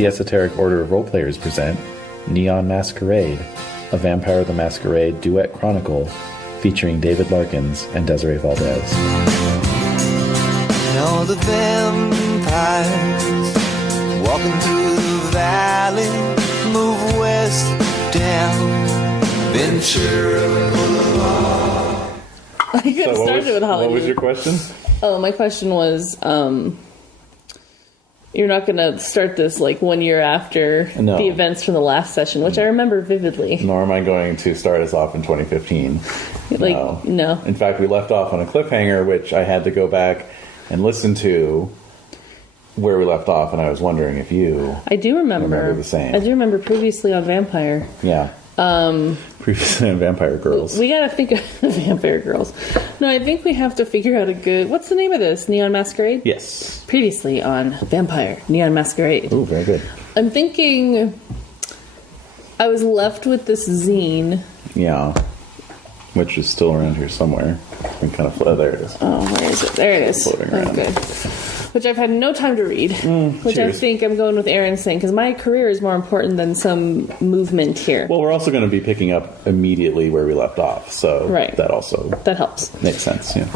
The Esoteric Order of Roleplayers present Neon Masquerade, a Vampire the Masquerade duet chronicle featuring David Larkins and Desiree Valdez. And all the vampires walking through the valley move west down Ventura Boulevard. I could have started with Hollywood. What was your question? Oh, my question was, you're not going to start this like 1 year after the events from the last session, which I remember vividly. Nor am I going to start us off in 2015. No. In fact, we left off on a cliffhanger, which I had to go back and listen to where we left off, and I was wondering if you I do remember the same. I do remember previously on Vampire. Yeah. Previously on Vampire Girls. We gotta think of Vampire Girls. No, I think we have to figure out a good... What's the name of this? Neon Masquerade? Yes. Previously on Vampire, Neon Masquerade. Oh, very good. I'm thinking... I was left with this zine. Yeah. Which is still around here somewhere. And kind of... there it is. Oh, where is it? There it is. Floating around. Oh, good. Which I've had no time to read. Which cheers. I think I'm going with Aaron's thing, because my career is more important than some movement here. Well, we're also going to be picking up immediately where we left off, so that also that helps. Makes sense. Yeah.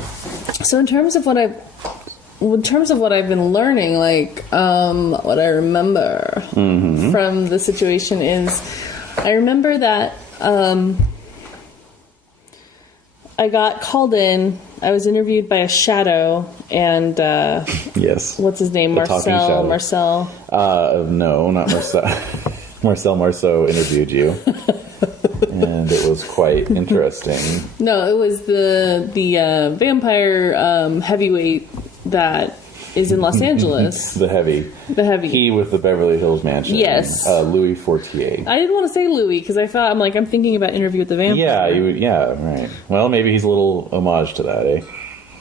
So in terms of what I've been learning, like what I remember from the situation is, I remember that I got called in. I was interviewed by a shadow, and yes, what's his name? Marcel. No, not Marcel. Marcel Marceau interviewed you, and it was quite interesting. No, it was the vampire heavyweight that is in Los Angeles. The heavy. He with the Beverly Hills mansion. Yes. Louis Fortier. I didn't want to say Louis because I thought I'm thinking about Interview with the Vampire. Yeah, right. Well, maybe he's a little homage to that, eh?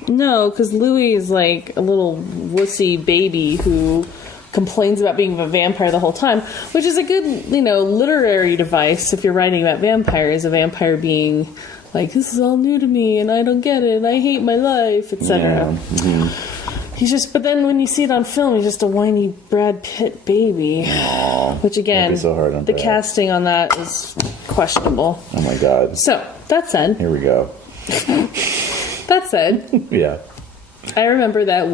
No, because Louis is like a little wussy baby who complains about being a vampire the whole time, which is a good, literary device if you're writing about vampires. A vampire being like, this is all new to me and I don't get it and I hate my life, etc. Yeah. Mm-hmm. But then when you see it on film, he's just a whiny Brad Pitt baby. Aww, which again, so hard on the Brad. Casting on that is questionable. Oh my god. So, that said. Here we go. That said. Yeah. I remember that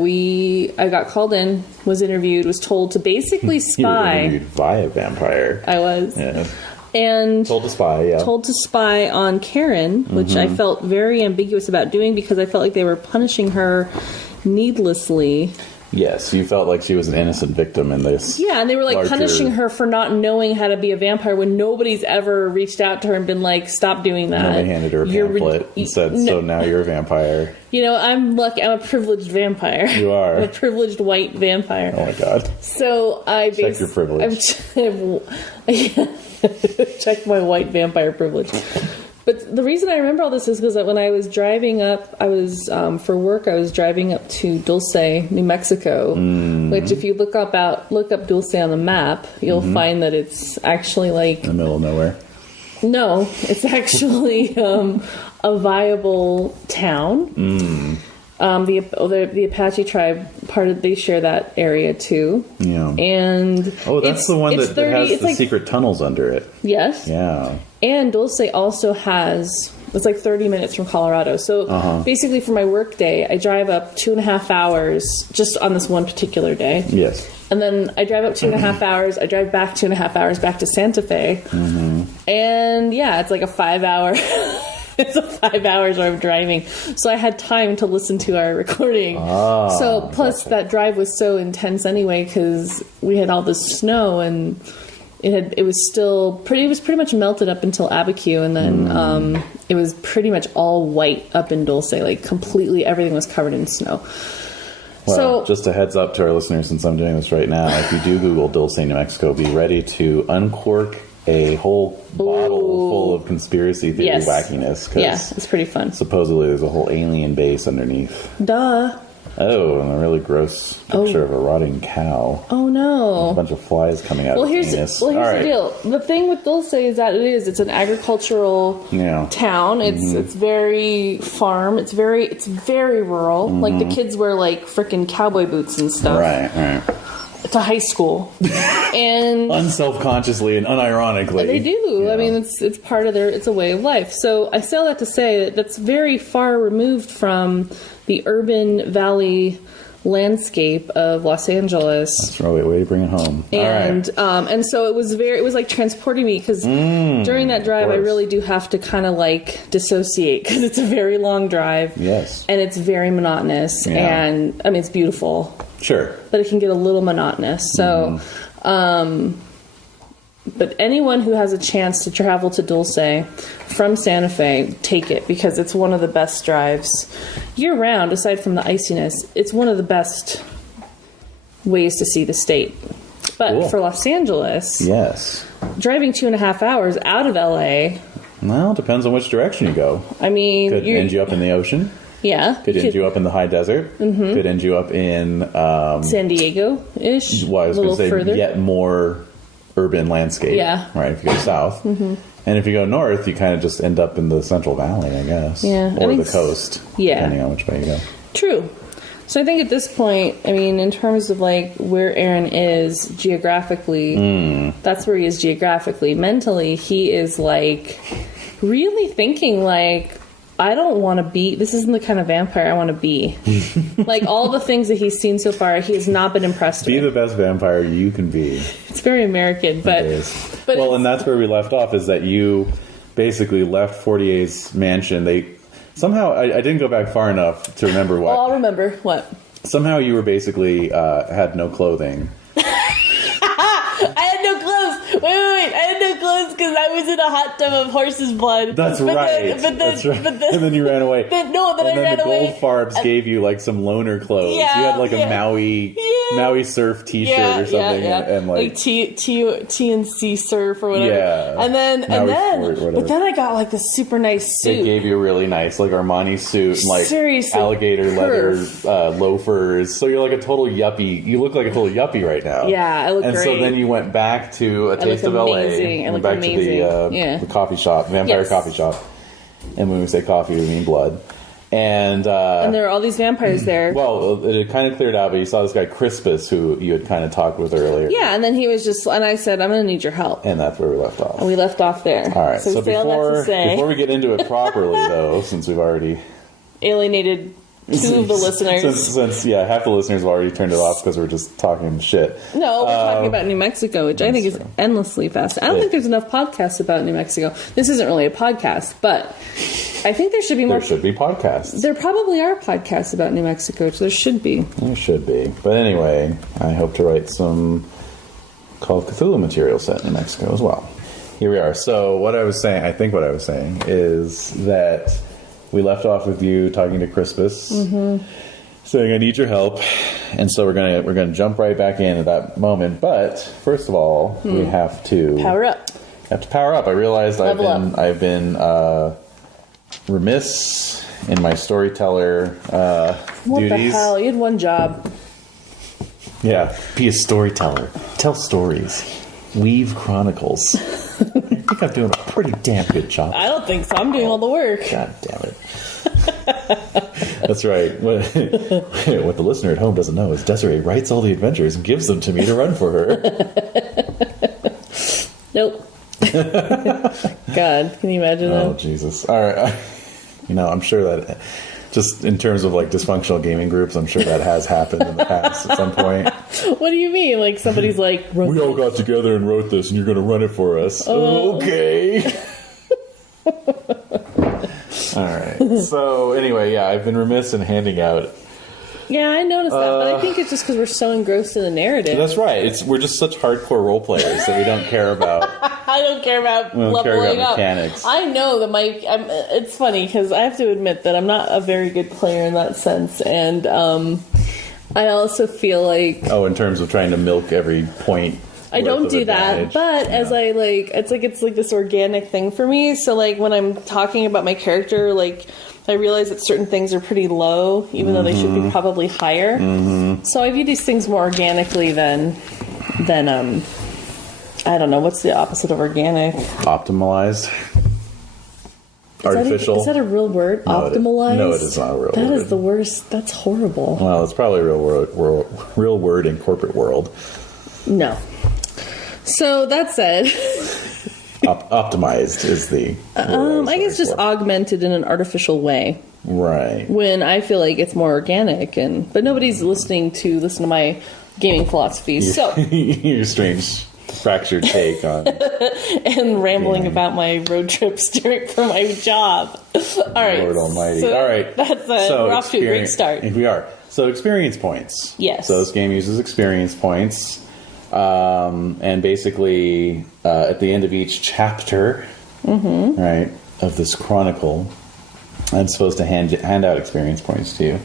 I got called in, was interviewed, was told to basically spy. You were interviewed by a vampire. I was. Yeah. And told to spy, yeah. Told to spy on Karen, which I felt very ambiguous about doing because I felt like they were punishing her needlessly. Yes, you felt like she was an innocent victim in this. Yeah, and they were punishing her for not knowing how to be a vampire when nobody's ever reached out to her and been like, stop doing that. Nobody handed her a pamphlet and said, so now you're a vampire. I'm lucky. I'm a privileged vampire. You are. I'm a privileged white vampire. Oh my god. So I check your privilege. Check my white vampire privilege. But the reason I remember all this is because when I was driving up, for work, I was driving up to Dulce, New Mexico, which if you look up Dulce on the map, you'll find that it's actually like... in the middle of nowhere. No, it's actually a viable town. The Apache tribe, they share that area too. Yeah. And that's the one that has the secret tunnels under it. Yes. Yeah. And Dulce also it's like 30 minutes from Colorado. So basically for my work day, I drive up 2.5 hours just on this one particular day. Yes. And then I drive up 2.5 hours. I drive back 2.5 hours back to Santa Fe. And it's like a 5-hour... It's a 5 hours where I'm driving. So I had time to listen to our recording. Plus that drive was so intense anyway because we had all this snow and it was pretty much melted up until Abiquiu, and then it was pretty much all white up in Dulce, like completely everything was covered in snow. Well, so just a heads up to our listeners, since I'm doing this right now, if you do Google Dulce, New Mexico, be ready to uncork a whole bottle full of conspiracy theory wackiness. Yeah, it's pretty fun. Supposedly there's a whole alien base underneath. Duh. Oh, and a really gross picture of a rotting cow. Oh no. A bunch of flies coming out of its anus. Well, here's the deal. The thing with Dulce is that it's an agricultural town. It's very farm. It's very rural. Like the kids wear like frickin' cowboy boots and stuff. Right. to high school, and unselfconsciously and unironically. they do. Yeah. I mean, it's part of it's a way of life. So I say all that to say that that's very far removed from the urban valley landscape of Los Angeles. That's right. Way to bring it home. And All right. and so it was like transporting me, because during that drive I really do have to kind of like dissociate, because it's a very long drive. Yes. And it's very monotonous. Yeah. And I mean, it's beautiful. Sure. But it can get a little monotonous. So, but anyone who has a chance to travel to Dulce from Santa Fe, take it, because it's one of the best drives year round. Aside from the iciness, it's one of the best ways to see the state. But Cool. for Los Angeles, Yes. driving 2.5 hours out of LA, Well, depends on which direction you go. I mean, Could end you up in the ocean. yeah, Could end you up in the high desert. Could end you up in San Diego-ish, well, I was a going to little say further. yet more urban landscape. Yeah. Right. If you go south, and if you go north, you kind of just end up in the Central Valley, I guess. Yeah, I Or think the coast. yeah. Depending on which way you go. True. So I think at this point, I mean, in terms of like where Aaron is geographically, that's where he is geographically. Mentally, he is like really thinking like, I don't want to be, this isn't the kind of vampire I want to be. Like all the things that he's seen so far, he has not been impressed Be with. the best vampire you can be. It's very American, but, It is. but Well, it's- and that's where we left off, is that you basically left 48's mansion. They somehow, I didn't go back far enough to remember why. oh, I'll remember what. Somehow you were basically had no clothing. I had no clothes. Wait. I had no clothes because I was in a hot tub of horse's blood. That's But right. Then, That's right. But then, And then you ran away. then I and ran then the away. Gold Farbs gave you like some loner clothes. Yeah, you had like a yeah. Maui surf T-shirt or something, and like TNC surf or whatever. Yeah. And then Maui sport, but then I got like this super nice they suit. gave you a really nice like Armani suit and like Seriously, alligator leather perf. loafers. So you're like a total yuppie. You look like a total yuppie right now. Yeah, I look and great. so then you went back to a taste of amazing. LA. I Went look back to amazing. the coffee shop, vampire Yes. coffee shop. And when we say coffee, we mean blood. And there are all these vampires there. well, it had kind of cleared out, but you saw this guy Crispus, who you had kind of talked with earlier. Yeah, and then he was just, and I said, I'm going to need your help. And that's where we left off. And we left off there. All right. So, So we say all that to say, before we get into it properly, though, since we've already alienated two of the listeners. since half the listeners have already turned it off because we're just talking shit. No, we're talking about New Mexico, which I think is true. endlessly fascinating. I don't think there's enough podcasts about New Mexico. This isn't really a podcast, but I think there should be more. There should be podcasts. There probably are podcasts about New Mexico, so there should be. There should be. But anyway, I hope to write some Call of Cthulhu material set in New Mexico as well. Here we are. So what I was saying is that we left off with you talking to Crispus, saying, "I need your help," and so we're gonna jump right back in at that moment. But first of all, we have to Power up. power up. I realized Level I've been remiss in my storyteller What duties. the hell? You had one job. Yeah, be a storyteller. Tell stories. Weave chronicles. I think I'm doing a pretty damn good job. I don't think so. I'm doing all the work. God damn it. That's right. What the listener at home doesn't know is Desiree writes all the adventures and gives them to me to run for her. Nope. God, can you imagine Oh, that? Jesus. All right. I'm sure that just in terms of like dysfunctional gaming groups, I'm sure that has happened in the past at some point. What do you mean? Like somebody's like, We all got together and wrote this and you're going to run it for us. Okay. All right. So anyway, I've been remiss in handing out. yeah, I noticed that, but I think it's just because we're so engrossed in the narrative. That's right. We're just such hardcore role players that we don't care about. I don't care about We don't leveling care about up. mechanics. I know that it's funny because I have to admit that I'm not a very good player in that sense, and I also feel like Oh, in terms of trying to milk every point. I worth don't of do that, advantage. but as I it's like this organic thing for me. So like when I'm talking about my character, like I realize that certain things are pretty low, even though they should be probably higher. So I view these things more organically than I don't know, what's the opposite of organic? Optimalized. Artificial. Is that a real word? No, Optimalized? No, it is not a real word. That is the worst. That's horrible. Well, it's probably a real word in corporate world. No. So that said, Optimized is the. I guess just augmented in an artificial way. Right. When I feel like it's more organic, but nobody's listen to my gaming philosophy. So Your strange fractured take on. and rambling about my road trips for my job. All right. Lord Almighty. So All right. we're off to a great start. We are. So experience points. Yes. So this game uses experience points. And basically, at the end of each chapter, right, of this chronicle, I'm supposed to hand out experience points to you.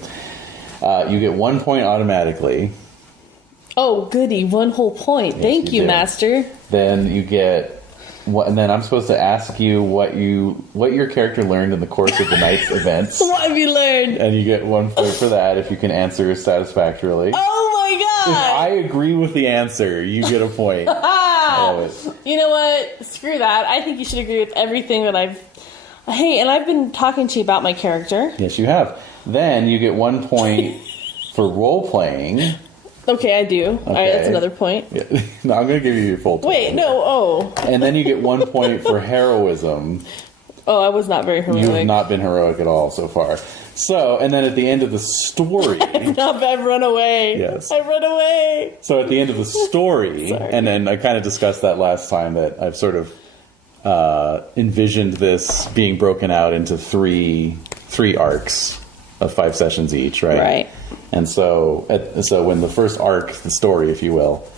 You get 1 point automatically. Oh, goody. 1 whole point. Thank you, do. Master. Then you get... and then I'm supposed to ask you what your character learned in the course of the night's events. What have you learned? And you get 1 point for that if you can answer satisfactorily. Oh, my If God. I agree with the answer, you get a point. I love it. You know what? Screw that. I think you should agree with everything that I've... Hey, and I've been talking to you about my character. Yes, you have. Then you get 1 point for role-playing. Okay, I do. All right, that's another point. Yeah. No, I'm going to give you your full point. Wait, no, oh. And then you get 1 point for heroism. Oh, I was not very heroic. You have not been heroic at all so far. So, and then at the end of the story... I've run away. Yes. I run away. So at the end of the story, Sorry. and then I kind of discussed that last time, that I've sort of envisioned this being broken out into three arcs of 5 sessions each, right? Right. And so when the first arc, the story, if you will,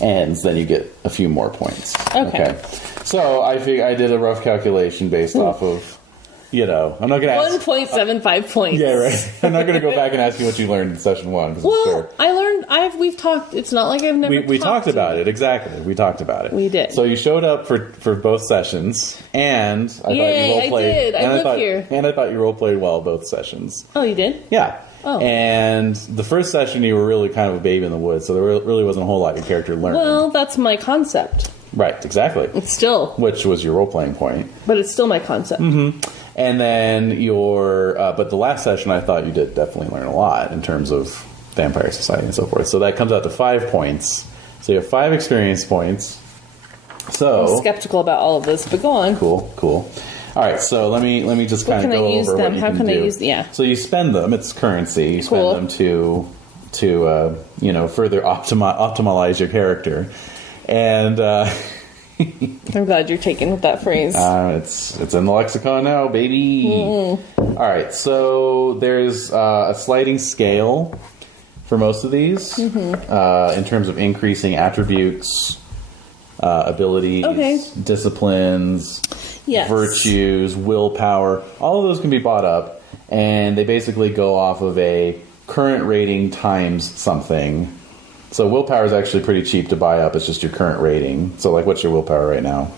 ends, then you get a few more points. Okay. So I did a rough calculation based off of, I'm not going to ask... 1.75 points. Yeah, right. I'm not going to go back and ask you what you learned in session 1. 'Cause I'm Well, sure. I learned, we've talked, it's not like I've never We talked about it, exactly. We talked about it. We did. So you showed up for both sessions, and I Yay, thought you I role-played. did. I live thought, here. And I thought you role-played well both sessions. Oh, you did? Yeah. Oh. And the first session, you were really kind of a baby in the woods, so there really wasn't a whole lot your character learned. Well, that's my concept. Right, exactly. It's still, Which was your role-playing point. but it's still my concept. And then but the last session, I thought you did definitely learn a lot in terms of Vampire Society and so forth. So that comes out to 5 points. So you have 5 experience points. So I'm skeptical about all of this, but go on. Cool. All right, so let me just kind of go over what you How can I do. use them? Yeah. So you spend them. It's currency. You Cool. spend them to further optimize your character, and I'm glad you're taking with that phrase. it's in the lexicon now, baby. All right, so there's a sliding scale for most of these in terms of increasing attributes, abilities, Okay. disciplines. Yes. Virtues, willpower, all of those can be bought up, and they basically go off of a current rating times something. So willpower is actually pretty cheap to buy up. It's just your current rating. So, like, what's your willpower right now?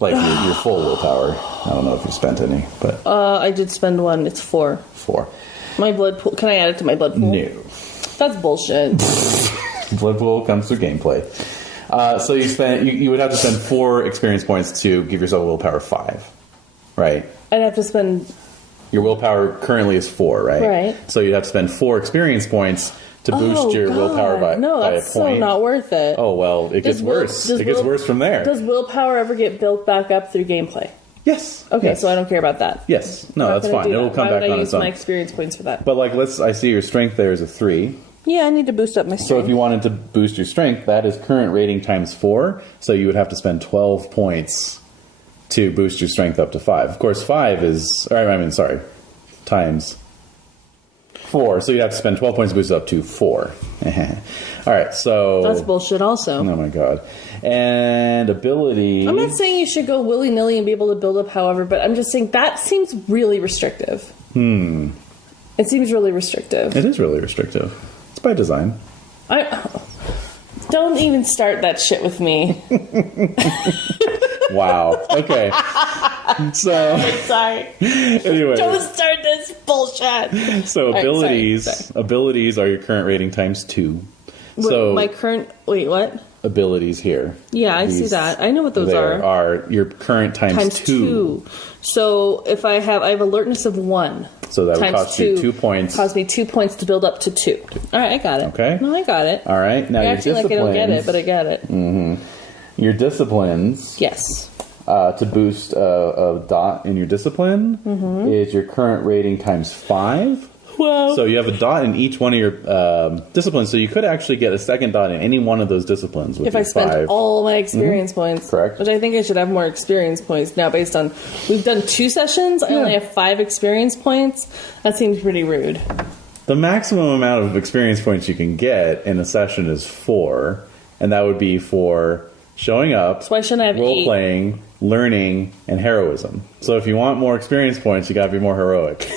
Like your full willpower. I don't know if you spent any, but I did spend 1. It's 4. 4. My blood pool. Can I add it to my blood pool? No. That's bullshit. Blood pool comes through gameplay. So you would have to spend 4 experience points to give yourself willpower 5, right? I'd have to spend... Your willpower currently is 4, right? Right. So you'd have to spend 4 experience points to boost your willpower by a point. No, that's so not worth it. Oh, well, it gets worse. It gets worse from there. Does willpower ever get built back up through gameplay? Yes. Okay, Yes. so I don't care about that. Yes. No, Not that's gonna fine. do It'll that. come Why back would I on use its own. my experience points for that? But, like, I see your strength there is a 3. Yeah, I need to boost up my strength. So if you wanted to boost your strength, that is current rating times 4. So you would have to spend 12 points to boost your strength up to 5. Of course, 5 is... times 4. So you'd have to spend 12 points to boost it up to 4. All right, so... That's bullshit also. Oh, my God. And ability... I'm not saying you should go willy-nilly and be able to build up however, but I'm just saying that seems really restrictive. It seems really restrictive. It is really restrictive. It's by design. Don't even start that shit with me. Wow. Okay. So... Sorry. Anyway. Don't start this bullshit. So right, abilities... sorry. Abilities are your current rating times 2. So... My current... Wait, what? abilities here. Yeah, I see that. I know what those there are your current times two. So if I have alertness of 1. So that would cost you 2 points. Cost me 2 points to build up to 2. All right, I got it. Okay. No, I got it. All right. Now I your actually disciplines. like I don't get it, but I get it. Mm-hmm. Your disciplines. Yes. To boost a dot in your discipline is your current rating times 5. Wow. So you have a dot in each one of your disciplines. So you could actually get a second dot in any one of those disciplines. With if I spent 5. all my experience points. Correct. Which I think I should have more experience points now based on... We've done 2 sessions. I only have 5 experience points. That seems pretty rude. The maximum amount of experience points you can get in a session is 4. And that would be for showing up, So why shouldn't I have 8? role-playing, learning, and heroism. So if you want more experience points, you got to be more heroic.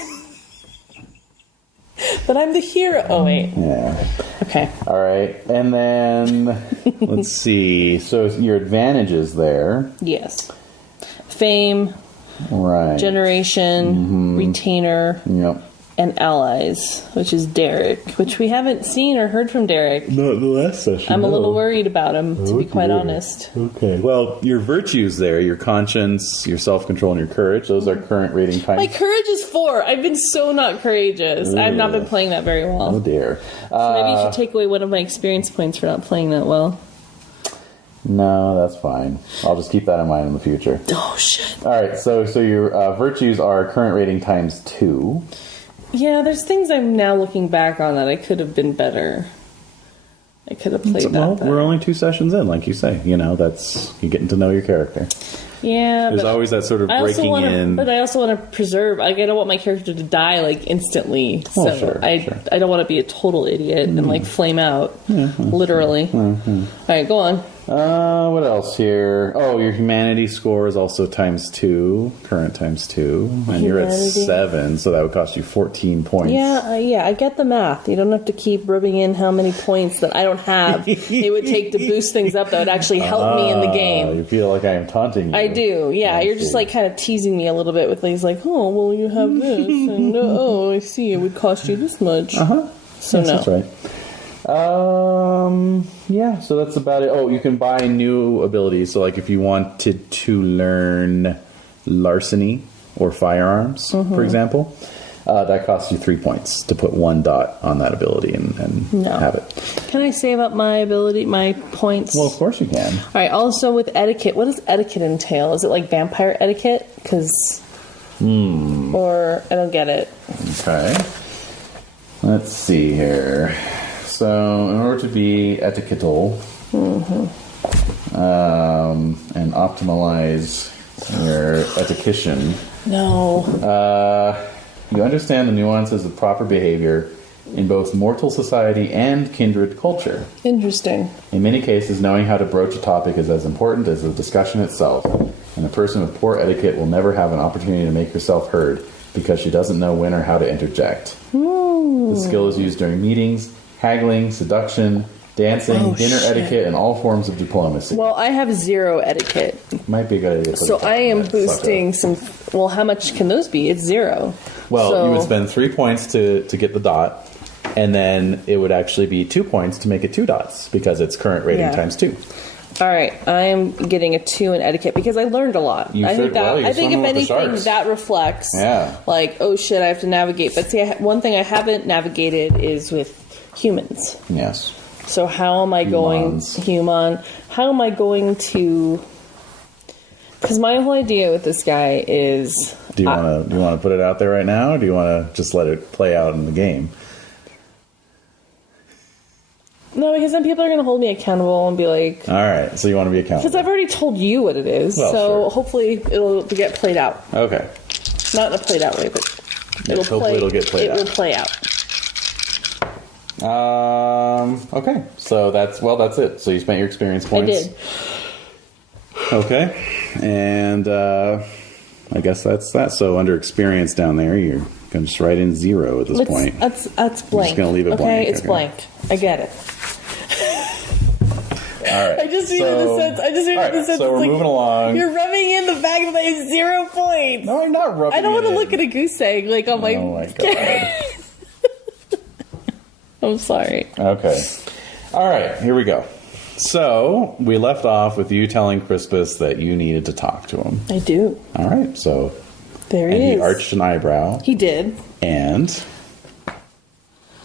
But I'm the hero. Oh, wait. Yeah. Okay. All right. And then, let's see. So your advantages there. Yes. Fame, Right. generation, retainer, Yep. and allies, which is Derek, which we haven't seen or heard from Derek. Not in the last session. I'm a little worried about him, to be quite dear. honest. Okay. Well, your virtues there, your conscience, your self-control, and your courage, those are current rating times. My courage is 4. I've been so not courageous. I've not been playing that very well. Oh, dear. So maybe you should take away one of my experience points for not playing that well. No, that's fine. I'll just keep that in mind in the future. Oh, shit. All right. So your virtues are current rating times 2. Yeah, there's things I'm now looking back on that I could have been better. I could have played that better. We're only 2 sessions in, like you say. You know, that's you're getting to know your character. Yeah, There's but always that sort of breaking in. But I also want to preserve. Like, I don't want my character to die like instantly. So sure. I don't want to be a total idiot and like flame out, literally. All right, go on. What else here? Oh, your humanity score is also times 2, current times 2, and you're at Humanity. 7, so that would cost you 14 points. Yeah, I get the math. You don't have to keep rubbing in how many points that I don't have. It would take to boost things up that would actually help me in the game. You feel like I am taunting you. I do, yeah. You're just like kind of teasing me a little bit with things like, oh, well, you have this, and oh, I see, it would cost you this much. So Yes, no. that's right. Yeah, so that's about it. Oh, you can buy new abilities. So, like, if you wanted to learn larceny or firearms, for example, that costs you 3 points to put 1 dot on that ability and have it. Can I save up my points? Well, of course you can. All right, also with etiquette, what does etiquette entail? Is it like vampire etiquette? Because... Or, I don't get it. Okay. Let's see here. So, in order to be etiquettal and optimalize your etiquette, No. you understand the nuances of proper behavior in both mortal society and kindred culture. Interesting. In many cases, knowing how to broach a topic is as important as the discussion itself, and a person with poor etiquette will never have an opportunity to make herself heard because she doesn't know when or how to interject. The skill is used during meetings, haggling, seduction, dancing, dinner etiquette, and all forms of diplomacy. Well, I have 0 etiquette. Might be a good idea. To So put I am that boosting sucker. some... Well, how much can those be? It's 0. Well, So- you would spend 3 points to get the dot, and then it would actually be 2 points to make it 2 dots because it's current rating Yeah. times 2. All right, I am getting a 2 in etiquette because I learned a lot. You I should. think that Well, you're I think if swimming with the anything sharks. that reflects, Yeah. like, oh shit, I have to navigate. But see, one thing I haven't navigated is with humans. Yes. So how am I going How am I going to? Because my whole idea with this guy is, Do you want to put it out there right now, or do you want to just let it play out in the game? no, because then people are going to hold me accountable and be like, All right. So you want to be accountable? because I've already told you what it is. Well, so sure. hopefully it'll get played out. Okay. Not in a played out way, but Yes, hopefully it'll get played out. It will play out. Okay. So that's it. So you spent your experience I points. did. Okay. And I guess that's that. So under experience down there, you're going to just write in 0 at this point. That's blank. gonna leave it okay? blank, It's okay. blank. I get it. All right. I just needed the sense. All right, so we're It's like, moving along. You're rubbing in the fact that I have 0 points. No, I'm not rubbing I don't want it to in. look at a goose egg like on my. Oh my god. I'm sorry. Okay. All right, here we go. So, we left off with you telling Crispus that you needed to talk to him. I do. All right, so... There and he is. he arched an eyebrow. He did. And...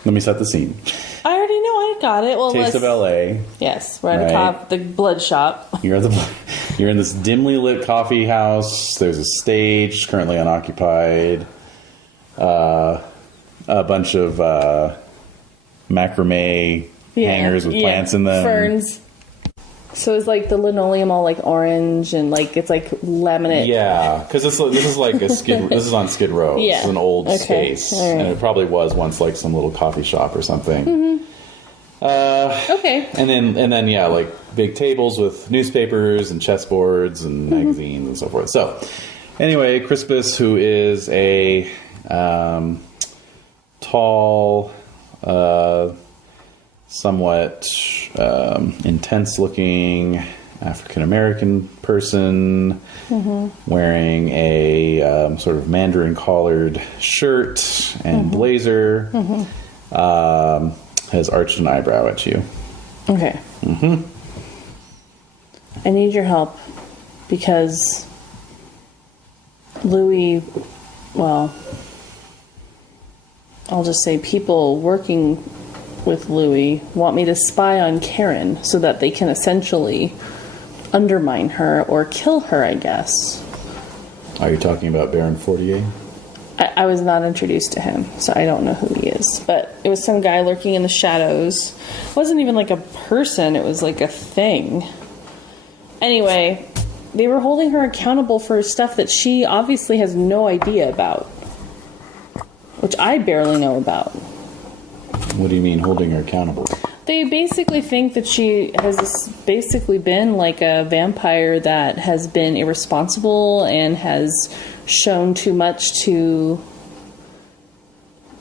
let me set the scene. I already know. I got it. Well, Taste of L.A. Yes, we're at the blood shop. You're in this dimly lit coffee house. There's a stage currently unoccupied. A bunch of macrame hangers with plants in them. Ferns. So it's like the linoleum all like orange and like it's like laminate. Yeah, because this is like a skid. This is on Skid Row. Yeah. This is an old space, Right. and it probably was once like some little coffee shop or something. Mm-hmm. Okay. And then yeah, like big tables with newspapers and chessboards and magazines and so forth. So anyway, Crispus, who is a tall, somewhat intense-looking African-American person wearing a sort of Mandarin-collared shirt and blazer, has arched an eyebrow at you. Okay. I need your help because Louis, well, I'll just say people working with Louis want me to spy on Karen so that they can essentially undermine her or kill her, I guess. Are you talking about Baron Fortier? I was not introduced to him, so I don't know who he is. But it was some guy lurking in the shadows. It wasn't even like a person, it was like a thing. Anyway, they were holding her accountable for stuff that she obviously has no idea about. Which I barely know about. What do you mean holding her accountable? They basically think that she has basically been like a vampire that has been irresponsible and has shown too much to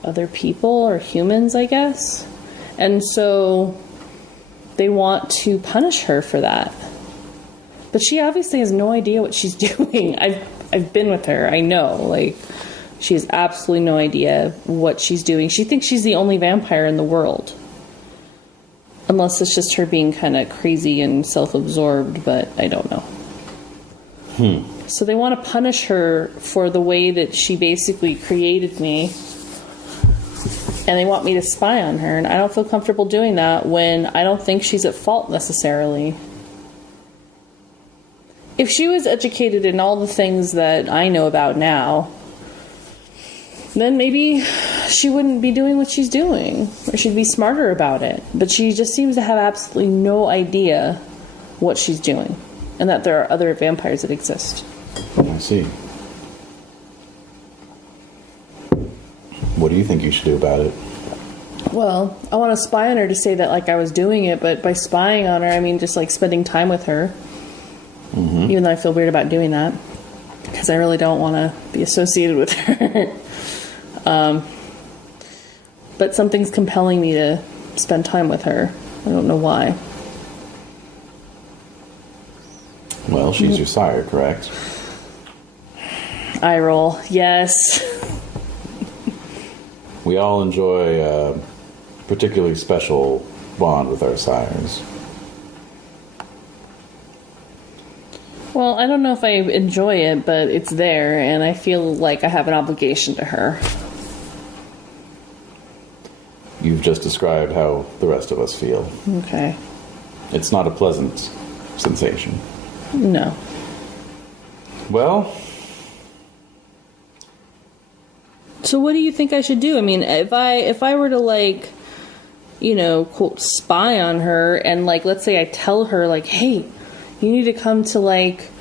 other people or humans, I guess. And so they want to punish her for that. But she obviously has no idea what she's doing. I've been with her. I know. Like, she has absolutely no idea what she's doing. She thinks she's the only vampire in the world. Unless it's just her being kind of crazy and self-absorbed, but I don't know. So they want to punish her for the way that she basically created me. And they want me to spy on her. And I don't feel comfortable doing that when I don't think she's at fault necessarily. If she was educated in all the things that I know about now, then maybe she wouldn't be doing what she's doing. Or she'd be smarter about it. But she just seems to have absolutely no idea what she's doing. And that there are other vampires that exist. I see. What do you think you should do about it? Well, I want to spy on her to say that like I was doing it, but by spying on her, I mean just like spending time with her. Even though I feel weird about doing that. Because I really don't want to be associated with her. But something's compelling me to spend time with her. I don't know why. Well, she's your sire, correct? Eye roll. Yes. We all enjoy a particularly special bond with our sires. Well, I don't know if I enjoy it, but it's there, and I feel like I have an obligation to her. You've just described how the rest of us feel. Okay. It's not a pleasant sensation. No. Well, So what do you think I should do? I mean, if I were to like, you know, quote, spy on her and like, let's say I tell her like, hey, you need to come to like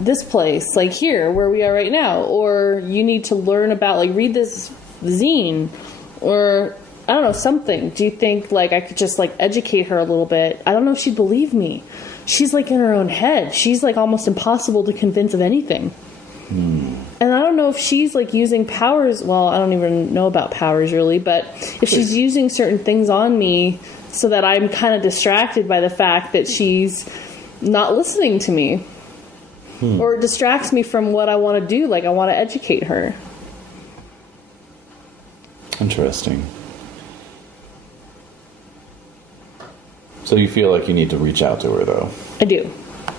this place, like here where we are right now, or you need to learn about like read this zine, or I don't know, something. Do you think like I could just like educate her a little bit? I don't know if she'd believe me. She's like in her own head. She's like almost impossible to convince of anything. And I don't know if she's like using powers. Well, I don't even know about powers really, but if she's using certain things on me so that I'm kind of distracted by the fact that she's not listening to me, or it distracts me from what I want to do. Like I want to educate her. interesting. So you feel like you need to reach out to her, though. I do.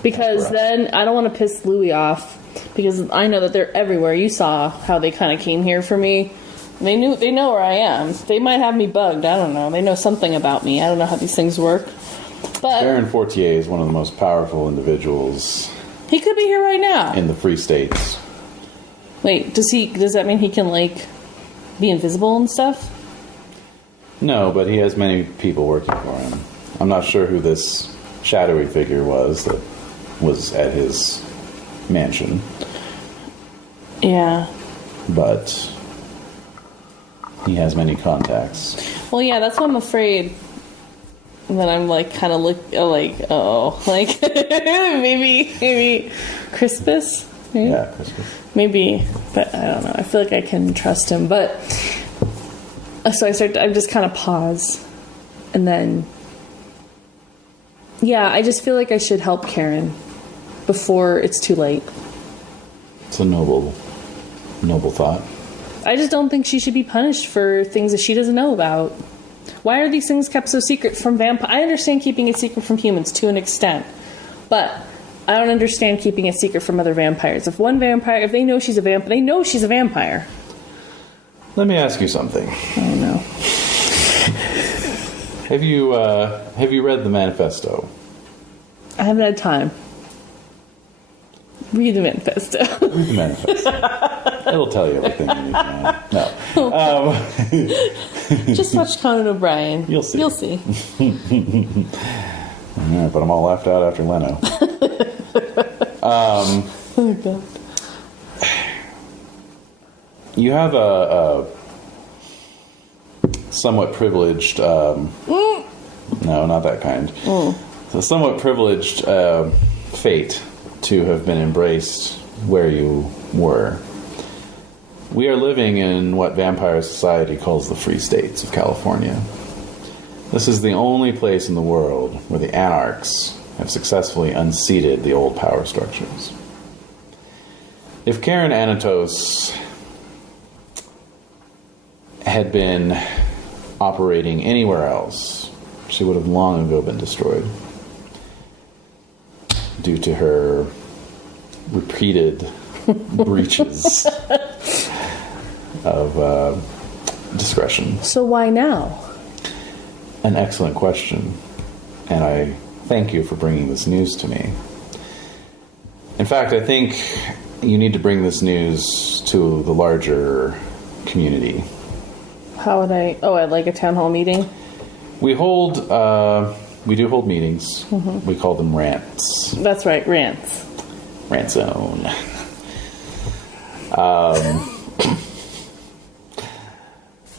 Because then I don't want to piss Louie off. Because I know that they're everywhere. You saw how they kind of came here for me. They know where I am. They might have me bugged. I don't know. They know something about me. I don't know how these things work. But Baron Fortier is one of the most powerful individuals he could be here right now. in the Free States. Wait, does that mean he can, like, be invisible and stuff? No, but he has many people working for him. I'm not sure who this shadowy figure was that was at his mansion. Yeah. But he has many contacts. Well, yeah, that's why I'm afraid that I'm, like, kind of maybe Crispus? Maybe? Yeah, Christmas. Maybe, but I don't know. I feel like I can trust him, but so I just kind of pause, and then, yeah, I just feel like I should help Karen before it's too late. It's a noble thought. I just don't think she should be punished for things that she doesn't know about. Why are these things kept so secret from vampires? I understand keeping it secret from humans to an extent, but I don't understand keeping it secret from other vampires. If they know she's a vampire, they know she's a vampire. Let me ask you something. I don't know. Have you read the manifesto? I haven't had time. Read the manifesto. Read the manifesto. It'll tell you everything you need to know. No. Just watch Conan O'Brien. You'll see. You'll see. Yeah, but I'm all left out after Leno. Oh, God. You have a somewhat privileged... No, not that kind. So somewhat privileged fate to have been embraced where you were. We are living in what Vampire Society calls the Free States of California. This is the only place in the world where the anarchs have successfully unseated the old power structures. If Karen Anatos had been operating anywhere else, she would have long ago been destroyed due to her repeated breaches of discretion. So why now? An excellent question, and I thank you for bringing this news to me. In fact, I think you need to bring this news to the larger community. How would I... Oh, at like a town hall meeting? We do hold meetings. Mm-hmm. We call them rants. That's right, rants. Rant zone.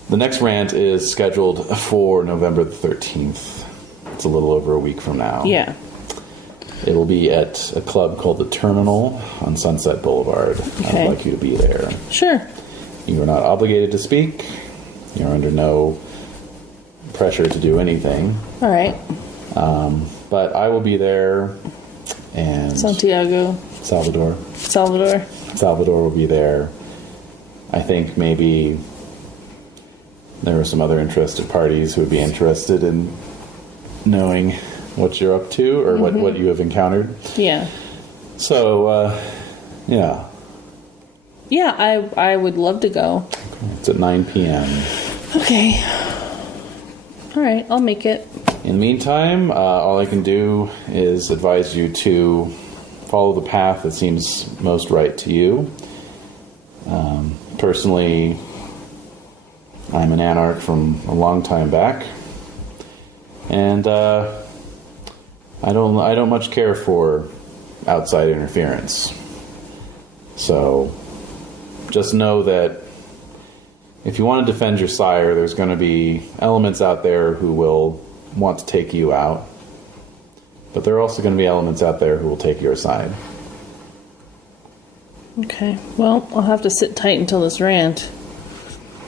The next rant is scheduled for November the 13th. It's a little over a week from now. Yeah. It will be at a club called The Terminal on Sunset Boulevard. Okay. I'd like you to be there. Sure. You are not obligated to speak. You're under no pressure to do anything. All right. But I will be there, and Santiago. Salvador will be there. I think maybe there are some other interested parties who would be interested in knowing what you're up to or what you have encountered. Yeah. So, yeah. Yeah, I would love to go. It's at 9 p.m. Okay. All right, I'll make it. In the meantime, all I can do is advise you to follow the path that seems most right to you. Personally, I'm an anarch from a long time back, and I don't much care for outside interference. So, just know that if you want to defend your sire, there's going to be elements out there who will want to take you out, but there are also going to be elements out there who will take your side. Okay. Well, I'll have to sit tight until this rant.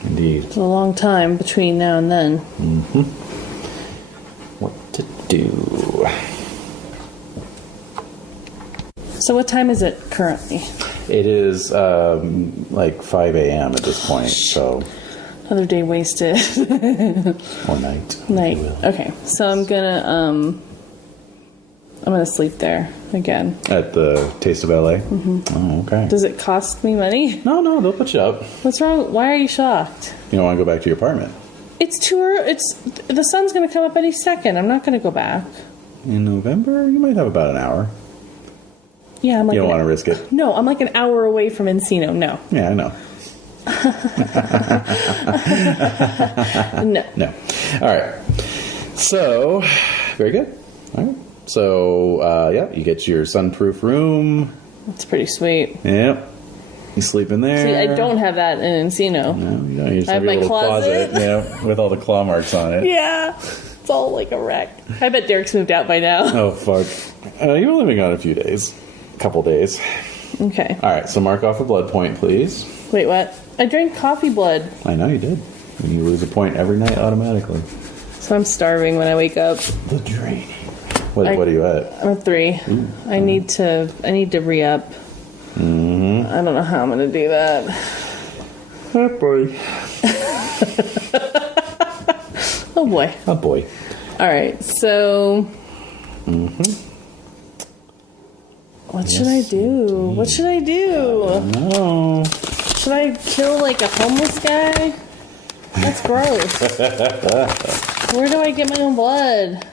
Indeed. It's a long time between now and then. Mm-hmm. What to do? So what time is it currently? It is like 5 a.m. at this point, so... Another day wasted. Or night. if Night. you will. Okay, so I'm gonna sleep there again. At the Taste of LA? Mm-hmm. Oh, okay. Does it cost me money? No, they'll put you up. What's wrong? Why are you shocked? You don't want to go back to your apartment. It's too early. The sun's gonna come up any second. I'm not gonna go back. In November, you might have about an hour. Yeah, I'm like You don't want to risk it. No, I'm like an hour away from Encino. No. Yeah, I know. No. No. All right. So, very good. All right. So, yeah, you get your sunproof room. That's pretty sweet. Yep. You sleep in there. See, I don't have that in Encino. No, you don't. You just I have your my little closet. Yeah, with all the claw marks on it. Yeah. It's all like a wreck. I bet Derek's moved out by now. Oh, fuck. You were living on a few days. Couple days. Okay. All right, so mark off a blood point, please. Wait, what? I drank coffee blood. I know you did. And you lose a point every night automatically. So I'm starving when I wake up. The draining. What are you at? I'm at 3. I need to re-up. Mm-hmm. I don't know how I'm gonna do that. Oh, boy. Oh boy. Oh, boy. Alright, so what should I do? What should I do? No. Should I kill like a homeless guy? That's gross. Where do I get my own blood?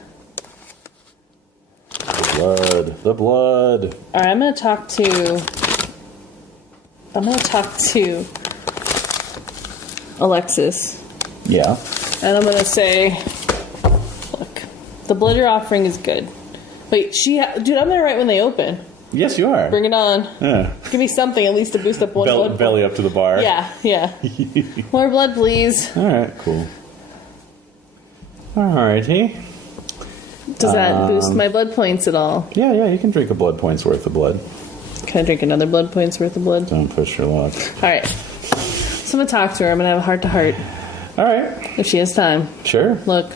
The blood. Alright, I'm gonna talk to Alexis. Yeah. And I'm gonna say, look, the blood you're offering is good. Wait, dude, I'm there right when they open. Yes, you are. Bring it on. Yeah. Give me something at least to boost up one blood. Belly up to the bar. Yeah. More blood, please. All right, cool. All righty. Does that boost my blood points at all? Yeah, you can drink a blood point's worth of blood. Can I drink another blood points worth of blood? Don't push your luck. Alright. So I'm gonna talk to her. I'm gonna have a heart-to-heart. All right. If she has time. Sure. Look.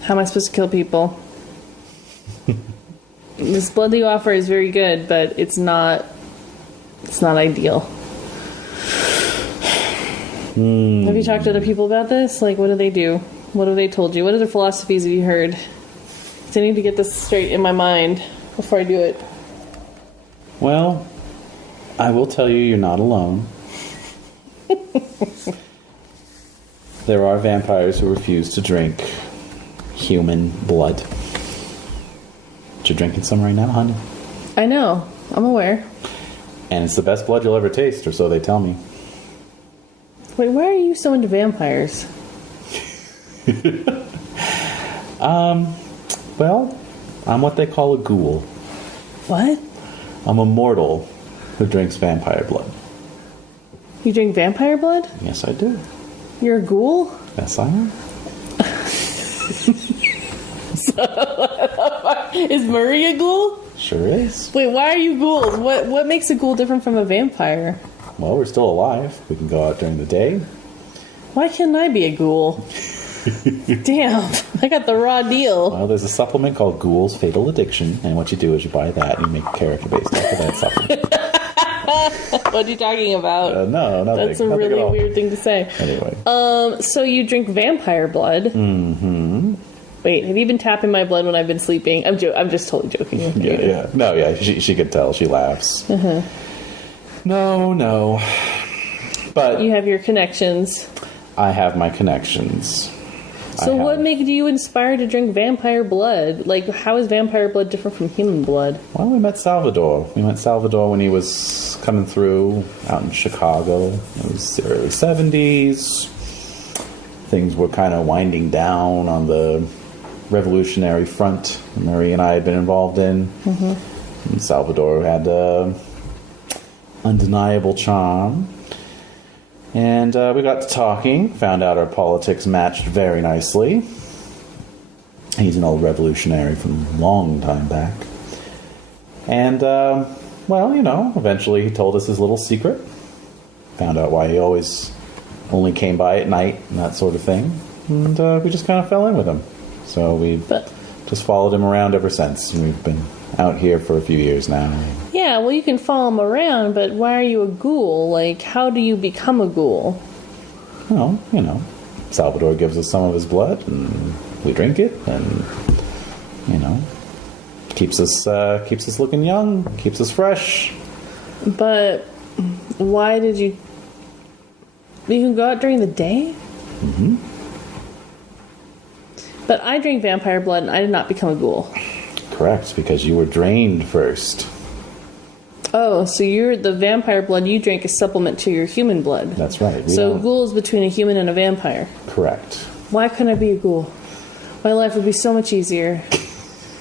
How am I supposed to kill people? This blood that you offer is very good, but it's not ideal. Have you talked to other people about this? Like, what do they do? What have they told you? What other philosophies have you heard? 'Cause I need to get this straight in my mind before I do it. Well, I will tell you, you're not alone. There are vampires who refuse to drink human blood. But you're drinking some right now, honey. I know. I'm aware. And it's the best blood you'll ever taste, or so they tell me. Wait, why are you so into vampires? Well, I'm what they call a ghoul. What? I'm a mortal who drinks vampire blood. You drink vampire blood? Yes, I do. You're a ghoul? Yes, I am. Is Murray a ghoul? Sure is. Wait, why are you ghouls? What makes a ghoul different from a vampire? Well, we're still alive. We can go out during the day. Why can't I be a ghoul? Damn, I got the raw deal. Well, there's a supplement called Ghoul's Fatal Addiction, and what you do is you buy that and you make a character based off of that supplement. What are you talking about? No, nothing. That's a Nothing at really all. weird thing to say. Anyway. So you drink vampire blood? Mm-hmm. Wait, have you been tapping my blood when I've been sleeping? I'm just totally joking. Yeah. No, yeah, she could tell. She laughs. Uh-huh. No. But You have your connections. I have my connections. So what made you inspired to drink vampire blood? Like, how is vampire blood different from human blood? Well, we met Salvador. We met Salvador when he was coming through out in Chicago. It was the early 70s. Things were kind of winding down on the revolutionary front Marie and I had been involved in. Mm-hmm. And Salvador had undeniable charm. And we got to talking, found out our politics matched very nicely. He's an old revolutionary from a long time back. And, eventually he told us his little secret. Found out why he always only came by at night and that sort of thing. And we just kind of fell in with him. So we've just followed him around ever since. We've been out here for a few years now. Yeah, well, you can follow him around, but why are you a ghoul? Like, how do you become a ghoul? well, Salvador gives us some of his blood, and we drink it, and keeps us looking young, keeps us fresh. But why did you? You can go out during the day. Mm-hmm. But I drank vampire blood, and I did not become a ghoul. Correct, because you were drained first. Oh, so the vampire blood you drank is supplement to your human blood. That's right. So ghoul is between a human and a vampire. Correct. Why couldn't I be a ghoul? My life would be so much easier.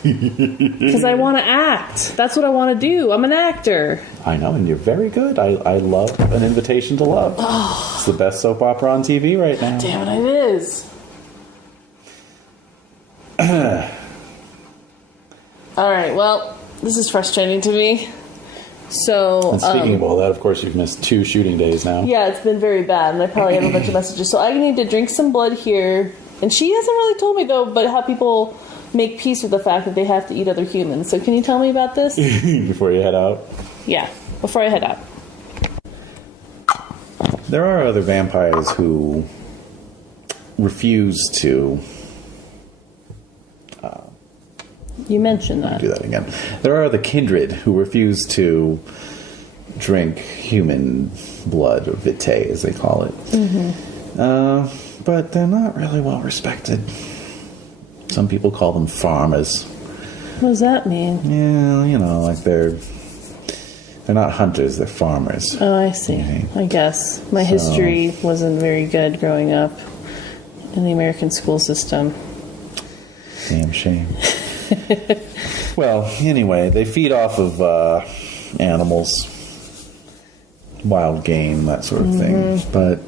Because I want to act. That's what I want to do. I'm an actor. I know, and you're very good. I love An Invitation to Love. Oh. It's the best soap opera on TV right now. Damn it, it is. Alright, well, this is frustrating to me. So, and speaking of all that, of course, you've missed 2 shooting days now. Yeah, it's been very bad, and I probably have a bunch of messages. So I need to drink some blood here. And she hasn't really told me, though, but how people make peace with the fact that they have to eat other humans. So can you tell me about this? Before you head out? Yeah, before I head out. There are other vampires who refuse to... You mentioned that. Do that again. There are the Kindred who refuse to drink human blood, or vitae as they call it. Mm-hmm. But they're not really well respected. Some people call them farmers. What does that mean? Yeah, like they're not hunters, they're farmers. Oh, I see. Okay. I guess. My history wasn't very good growing up in the American school system. Damn shame. Well, anyway, they feed off of animals, wild game, that sort of thing. But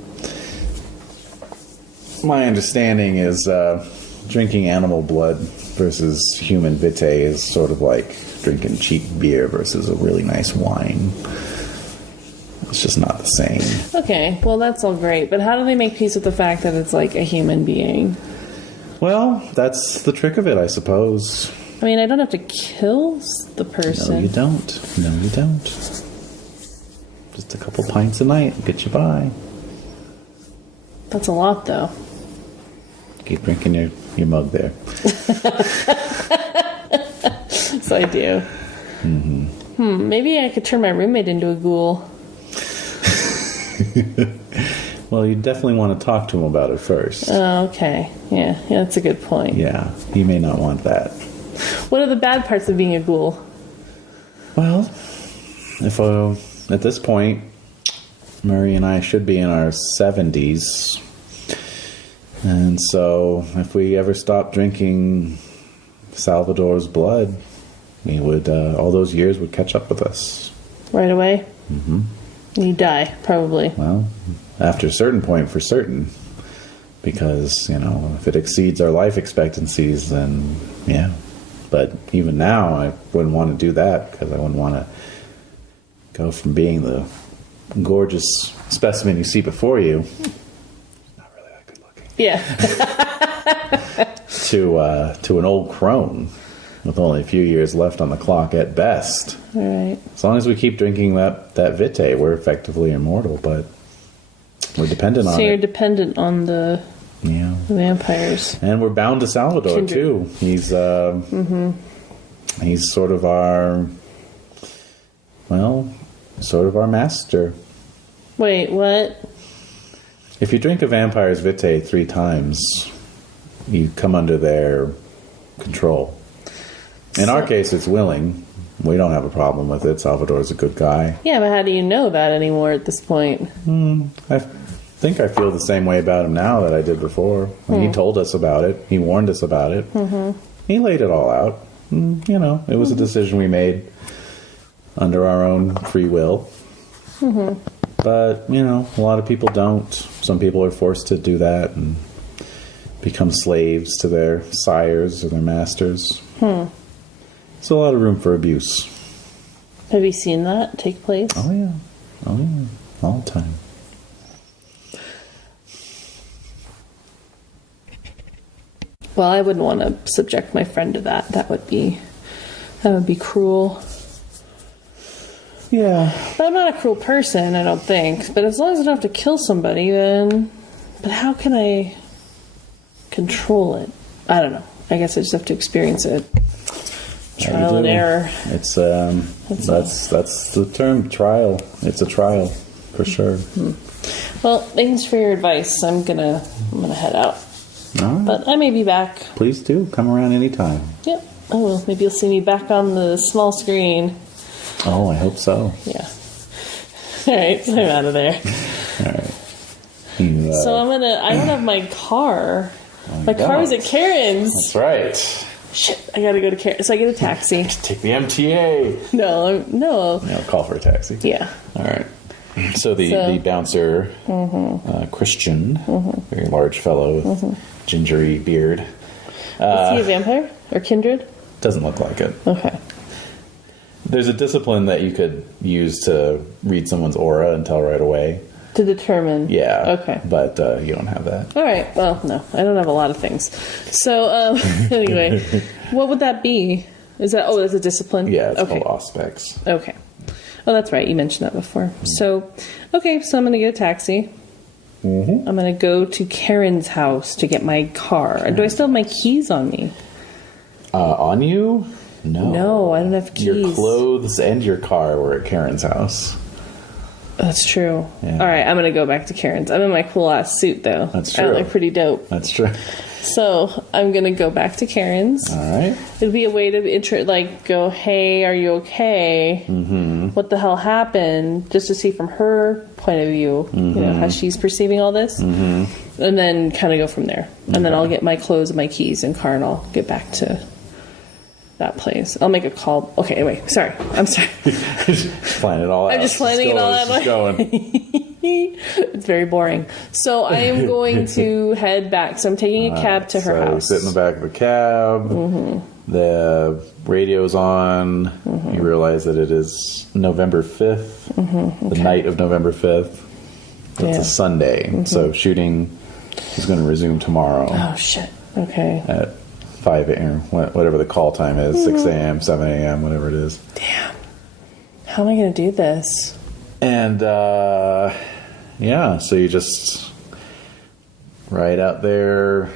my understanding is drinking animal blood versus human vitae is sort of like drinking cheap beer versus a really nice wine. It's just not the same. Okay, well, that's all great. But how do they make peace with the fact that it's like a human being? Well, that's the trick of it, I suppose. I mean, I don't have to kill the person. No, you don't. No, you don't. Just a couple pints a night will get you by. That's a lot, though. Keep drinking your mug there. So I do. Mm-hmm. Maybe I could turn my roommate into a ghoul. Well, you definitely want to talk to him about it first. Oh, okay. Yeah, that's a good point. Yeah, he may not want that. What are the bad parts of being a ghoul? Well, if at this point, Murray and I should be in our 70s. And so, if we ever stopped drinking Salvador's blood, we would all those years would catch up with us. Right away? Mm-hmm. You die, probably. Well, after a certain point, for certain. Because, if it exceeds our life expectancies, then, yeah. But even now, I wouldn't want to do that, because I wouldn't want to go from being the gorgeous specimen you see before you, not really that good looking, yeah, to an old crone with only a few years left on the clock at best. All right. As long as we keep drinking that vitae, we're effectively immortal, but we're dependent on it. So you're dependent on the Yeah. vampires. And we're bound to Salvador, Kindred. too. He's he's sort of our master. Wait, what? If you drink a vampire's vitae 3 times, you come under their control. In our case, it's willing. We don't have a problem with it. Salvador's a good guy. Yeah, but how do you know that anymore at this point? I think I feel the same way about him now that I did before. He told us about it. He warned us about it. He laid it all out. It was a decision we made under our own free will. But, a lot of people don't. Some people are forced to do that and become slaves to their sires or their masters. There's a lot of room for abuse. Have you seen that take place? Oh, yeah. All the time. Well, I wouldn't want to subject my friend to that. That would be cruel. Yeah. But I'm not a cruel person, I don't think. But as long as I don't have to kill somebody, then But how can I control it? I don't know. I guess I just have to experience it. Trial and error. It's that's the term, trial. It's a trial for sure. Well, thanks for your advice. I'm gonna head out. All right. But I may be back. Please do come around anytime. Yep, I will. Maybe you'll see me back on the small screen. Oh, I hope so. Yeah. All right, so I'm out of there. All right. You, So I don't have my car. My car is at Karen's. That's right. Shit, I gotta go to Karen's. So I get a taxi. Take the MTA. No. Yeah, call for a taxi. Yeah. All right. So the bouncer, Christian, very large fellow with gingery beard. Is he a vampire? Or Kindred? Doesn't look like it. Okay. There's a discipline that you could use to read someone's aura and tell right away. To determine. Yeah. Okay. But you don't have that. All right. Well, no, I don't have a lot of things. So anyway, what would that be? Is that? Oh, that's a discipline. Yeah, it's okay. called Auspex. Okay. Oh, that's right. You mentioned that before. So, okay. So I'm going to get a taxi. I'm going to go to Karen's house to get my car. Do I still have my keys on me? On you? No. No, I don't have keys. Your clothes and your car were at Karen's house. That's true. Yeah. All right, I'm going to go back to Karen's. I'm in my cool ass suit, though. That's I true. look pretty dope. That's true. So I'm going to go back to Karen's. All right. It'd be a way to go, hey, are you okay? What the hell happened? Just to see from her point of view, you know, how she's perceiving all this. And then kind of go from there. And then I'll get my clothes and my keys and car and I'll get back to that place. I'll make a call. Okay, anyway, sorry. I'm sorry. Planning it all out. I'm just planning it all out. Just going. It's very boring. So I am going to head back. So I'm taking a cab to her house. You sit in the back of the cab. The radio's on. You realize that it is November 5th, the night of November 5th. It's a Sunday. So shooting is going to resume tomorrow Oh, shit. Okay. at 5 a.m., whatever the call time is, 6 a.m., 7 a.m., whatever it is. Damn. How am I going to do this? And, yeah, so you just right out there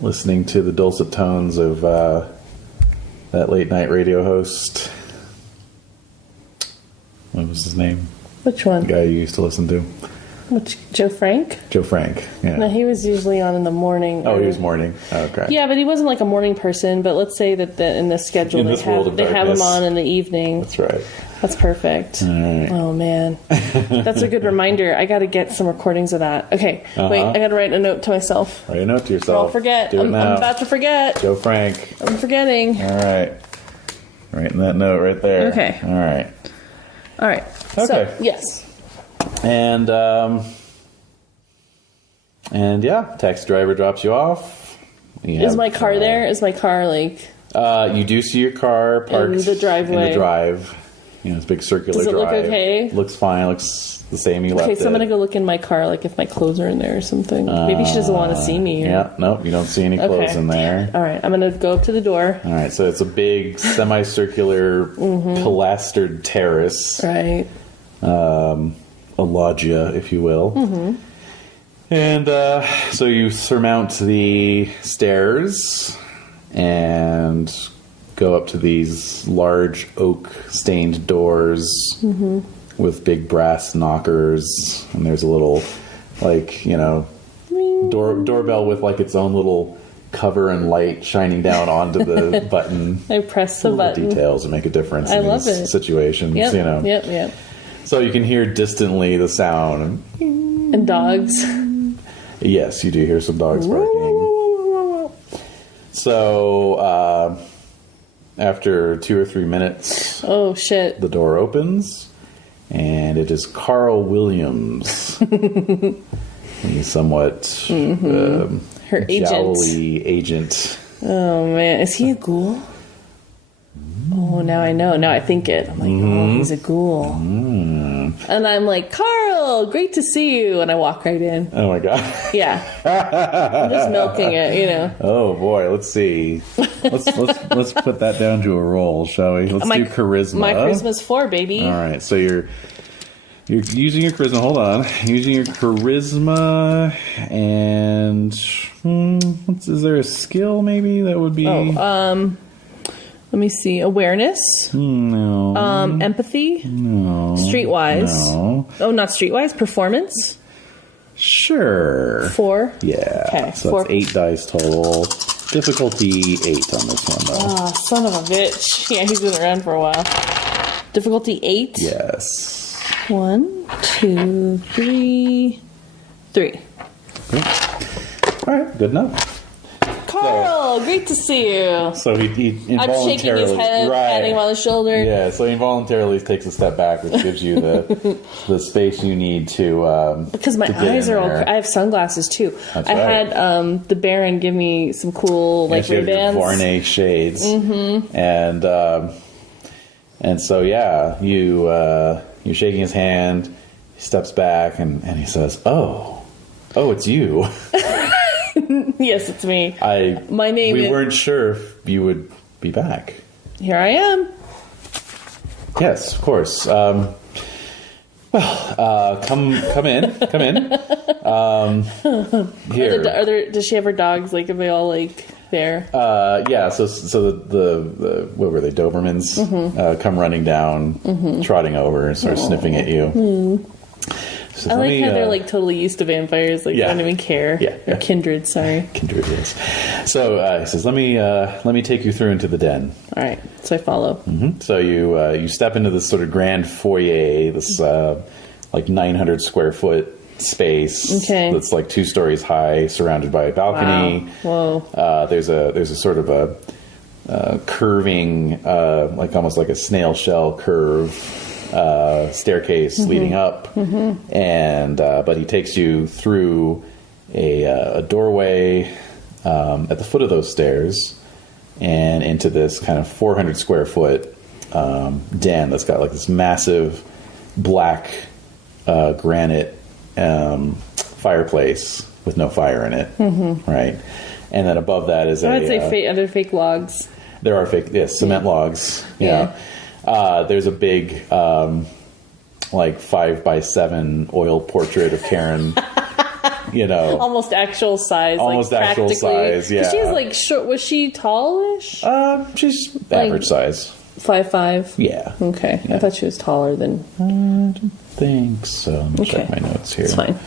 listening to the dulcet tones of that late night radio host. What was his name? Which one? The guy you used to listen to. Which, Joe Frank? Joe Frank. Yeah. No, he was usually on in the morning. Oh, he was morning. Okay. Yeah, but he wasn't like a morning person. But let's say that in the schedule In this world of they have him darkness. on in the evening. That's right. That's perfect. All right. Oh man, that's a good reminder. I got to get some recordings of that. Okay, wait, I got to write a note to myself. Write a note to yourself. I'll forget. Do it I'm now. about to forget. Joe Frank. I'm forgetting. All right. Writing that note right there. Okay. All right. All right. Okay. So, yes. And yeah, taxi driver drops you off. Is my car there? Is my car like? You do see your car parked In the driveway. In the drive. You know, it's a big circular Does it look drive. okay? Looks fine. Looks the same you left Okay, so I'm it. gonna go look in my car, like if my clothes are in there or something. Maybe she doesn't want to see me. Or... Yeah, nope, you don't see any clothes Okay. in there. All right, I'm gonna go up to the door. All right, so it's a big semicircular pilastered terrace. Right. A loggia, if you will. And so you surmount the stairs and go up to these large oak stained doors with big brass knockers, and there's a little, like, you know, doorbell with like its own little cover and light shining down onto the button. I press the button. Details that make a difference I in love these it. situations. Yep. You know. Yep. So you can hear distantly the sound. And dogs. Yes, you do hear some dogs barking. So after 2 or 3 minutes, Oh shit. the door opens, and it is Carl Williams. He's somewhat Her agent. jowly agent. Oh man, is he a ghoul? Oh, now I know. Now I think it. I'm like, oh, he's a ghoul. And I'm like, Carl, great to see you. And I walk right in. Oh my god. Yeah. I'm just milking it, you know. Oh boy, let's see. Let's put that down to a roll, shall we? Let's do charisma. My charisma's 4, baby. All right, so you're You're using your charisma. Hold on. Using your charisma and is there a skill maybe that would be? Let me see. Awareness. No. Empathy. No. Streetwise. No. Oh, not streetwise. Performance. Sure. 4. Yeah. Okay. So 4. that's 8 dice total. Difficulty 8 on this one, though. Oh, son of a bitch. Yeah, he's been around for a while. Difficulty 8. Yes. 1, 2, 3. 3. All right. Good enough. Carl, great to see you. So he involuntarily... I'm shaking his head, patting him on the shoulder. Yeah, so he involuntarily takes a step back, which gives you the space you need to because my to get eyes in are all... there. I have sunglasses, too. That's I right. had the Baron give me some cool, like, she had your Ray-Bans. Varney shades. Mm-hmm. And so, yeah, you're shaking his hand, he steps back, and he says, oh, it's you. Yes, it's me. My name We is... weren't sure if you would be back. Here I am. Yes, of course. Come in. Here. Does she have her dogs? Like, are they all, like, there? Yeah. So the what were they? Dobermans come running down, trotting over, and start sniffing at you. So I like how they're, like, totally used to vampires. Like, Yeah. they don't even care. Yeah. Or Kindred, sorry. Kindred, yes. So he says, "Let me take you through into the den." All right. So I follow. Mm-hmm. So you step into this sort of grand foyer, this like 900 square foot space. Okay. That's like 2 stories high, surrounded by a balcony. Wow. Whoa. There's a sort of a curving, like almost like a snail shell curve staircase leading up, and but he takes you through a doorway at the foot of those stairs and into this kind of 400 square foot den that's got like this massive black granite fireplace with no fire in it, right? And then above that is I would say other fake logs. there are fake cement logs. Yeah. There's a big like 5x7 oil portrait of Karen. Almost actual size. Almost like, actual size, yeah. She's like short. Was she tallish? She's average size. 5'5". Yeah. Okay. Yeah. I thought she was taller than... I don't think so. Let me check my notes here. It's fine.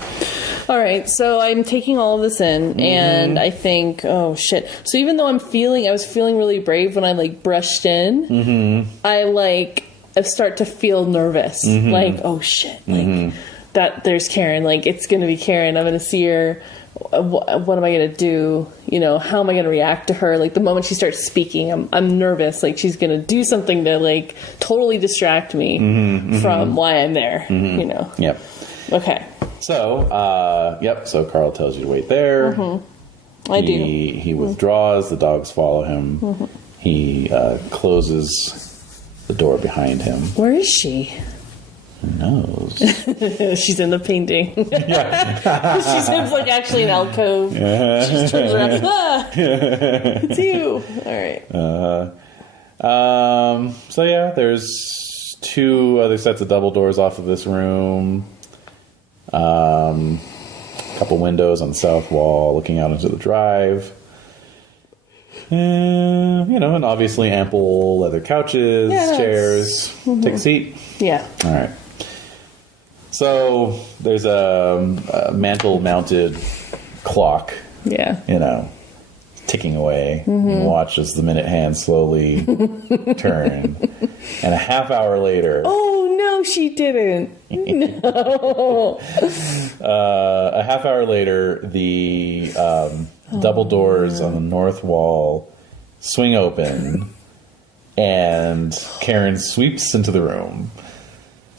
All right. So I'm taking all of this in, and I think, oh, shit. So even though I was feeling really brave when I, like, brushed in, I start to feel nervous. Like, oh, shit. Like, that there's Karen. Like, it's going to be Karen. I'm going to see her. What am I going to do? How am I going to react to her? Like, the moment she starts speaking, I'm nervous. Like, she's going to do something to, like, totally distract me from why I'm there, Yep. Okay. So, so Carl tells you to wait there. I do. He withdraws. The dogs follow him. He closes the door behind him. Where is she? Who knows? She's in the painting. She's in, like, actually an alcove. She just turns around. It's you. All right. So yeah, there's 2 other sets of double doors off of this room. A couple windows on the south wall looking out into the drive. And obviously ample leather couches, chairs. Take a seat. Yeah. All right. So there's a mantle-mounted clock. Yeah. Ticking away. You watch as the minute hand slowly turn. And a half hour later... Oh, no, she didn't. No. A half hour later, the double doors on the north wall swing open, and Karen sweeps into the room.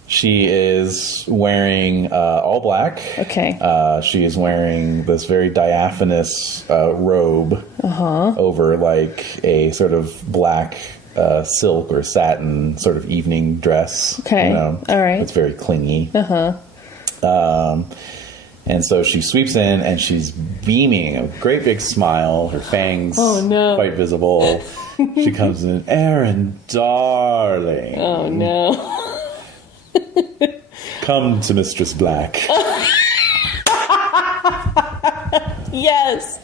She is wearing all black. Okay. She is wearing this very diaphanous robe over like a sort of black silk or satin sort of evening dress. Okay. All right. It's very clingy. And so she sweeps in and she's beaming a great big smile, her fangs quite visible. She comes in, Aaron, darling. Oh, no. Come to Mistress Black. Yes.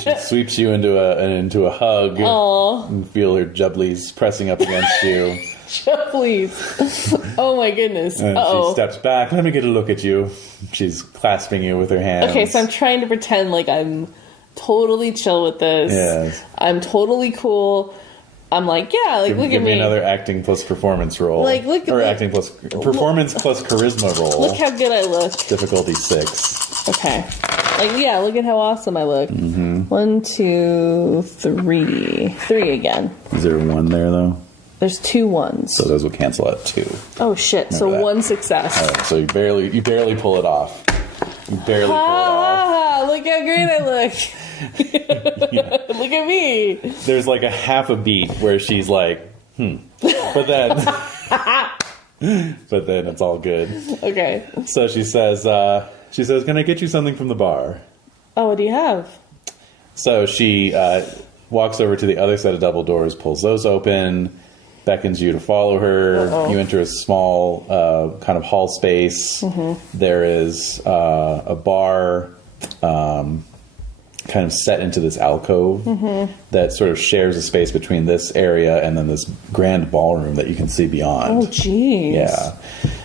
She sweeps you into a hug. Aw. And feel her jubblies pressing up against you. Please. Oh my goodness. And she steps back. Let me get a look at you. She's clasping you with her hands. Okay, so I'm trying to pretend like I'm totally chill with this. Yes. I'm totally cool. I'm like, yeah, like, look at give me. me another acting plus performance roll. Like, look at acting plus performance plus charisma roll. Look how good I look. Difficulty 6. Okay. Like, yeah, look at how awesome I look. Mm-hmm. 1, 2, 3. 3 again. Is there a 1 there, though? There's 2 ones. So those will cancel out 2. Oh, shit. Remember so that. 1 success. All right, so you barely pull it off. You barely pull it off. Ah, look how great I look. Yeah. Look at me. There's like a half a beat where she's like, But then it's all good. Okay. So she says, can I get you something from the bar? Oh, what do you have? So she walks over to the other set of double doors, pulls those open, beckons you to follow her. Uh-oh. You enter a small kind of hall space. Mm-hmm. There is a bar kind of set into this alcove that sort of shares a space between this area and then this grand ballroom that you can see beyond. Oh, jeez. Yeah.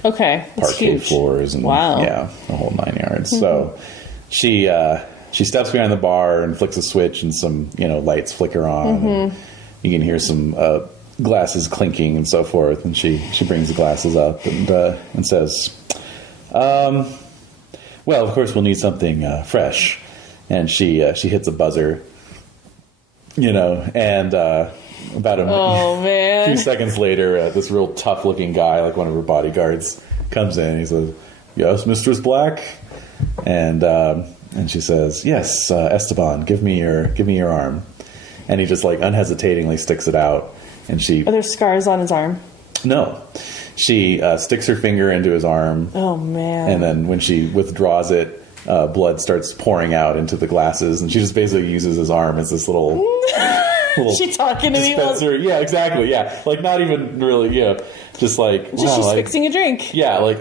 Okay. That's Parquet huge. floors and wow. Yeah, the whole 9 yards. So she steps behind the bar and flicks a switch and some lights flicker on. And you can hear some glasses clinking and so forth. And she brings the glasses up and says, "Well, of course we'll need something fresh." And she hits a buzzer, and about a few seconds later, this real tough-looking guy, like one of her bodyguards, comes in. He says, "Yes, Mistress Black," and she says, "Yes, Esteban, give me your arm." And he just like unhesitatingly sticks it out, and Are there scars on his arm? No, she sticks her finger into his arm. Oh man! And then when she withdraws it, blood starts pouring out into the glasses, and she just basically uses his arm as this little she talking to me? dispenser. Yeah, exactly. Yeah, like not even really. Yeah, just like she's fixing a drink. Yeah, like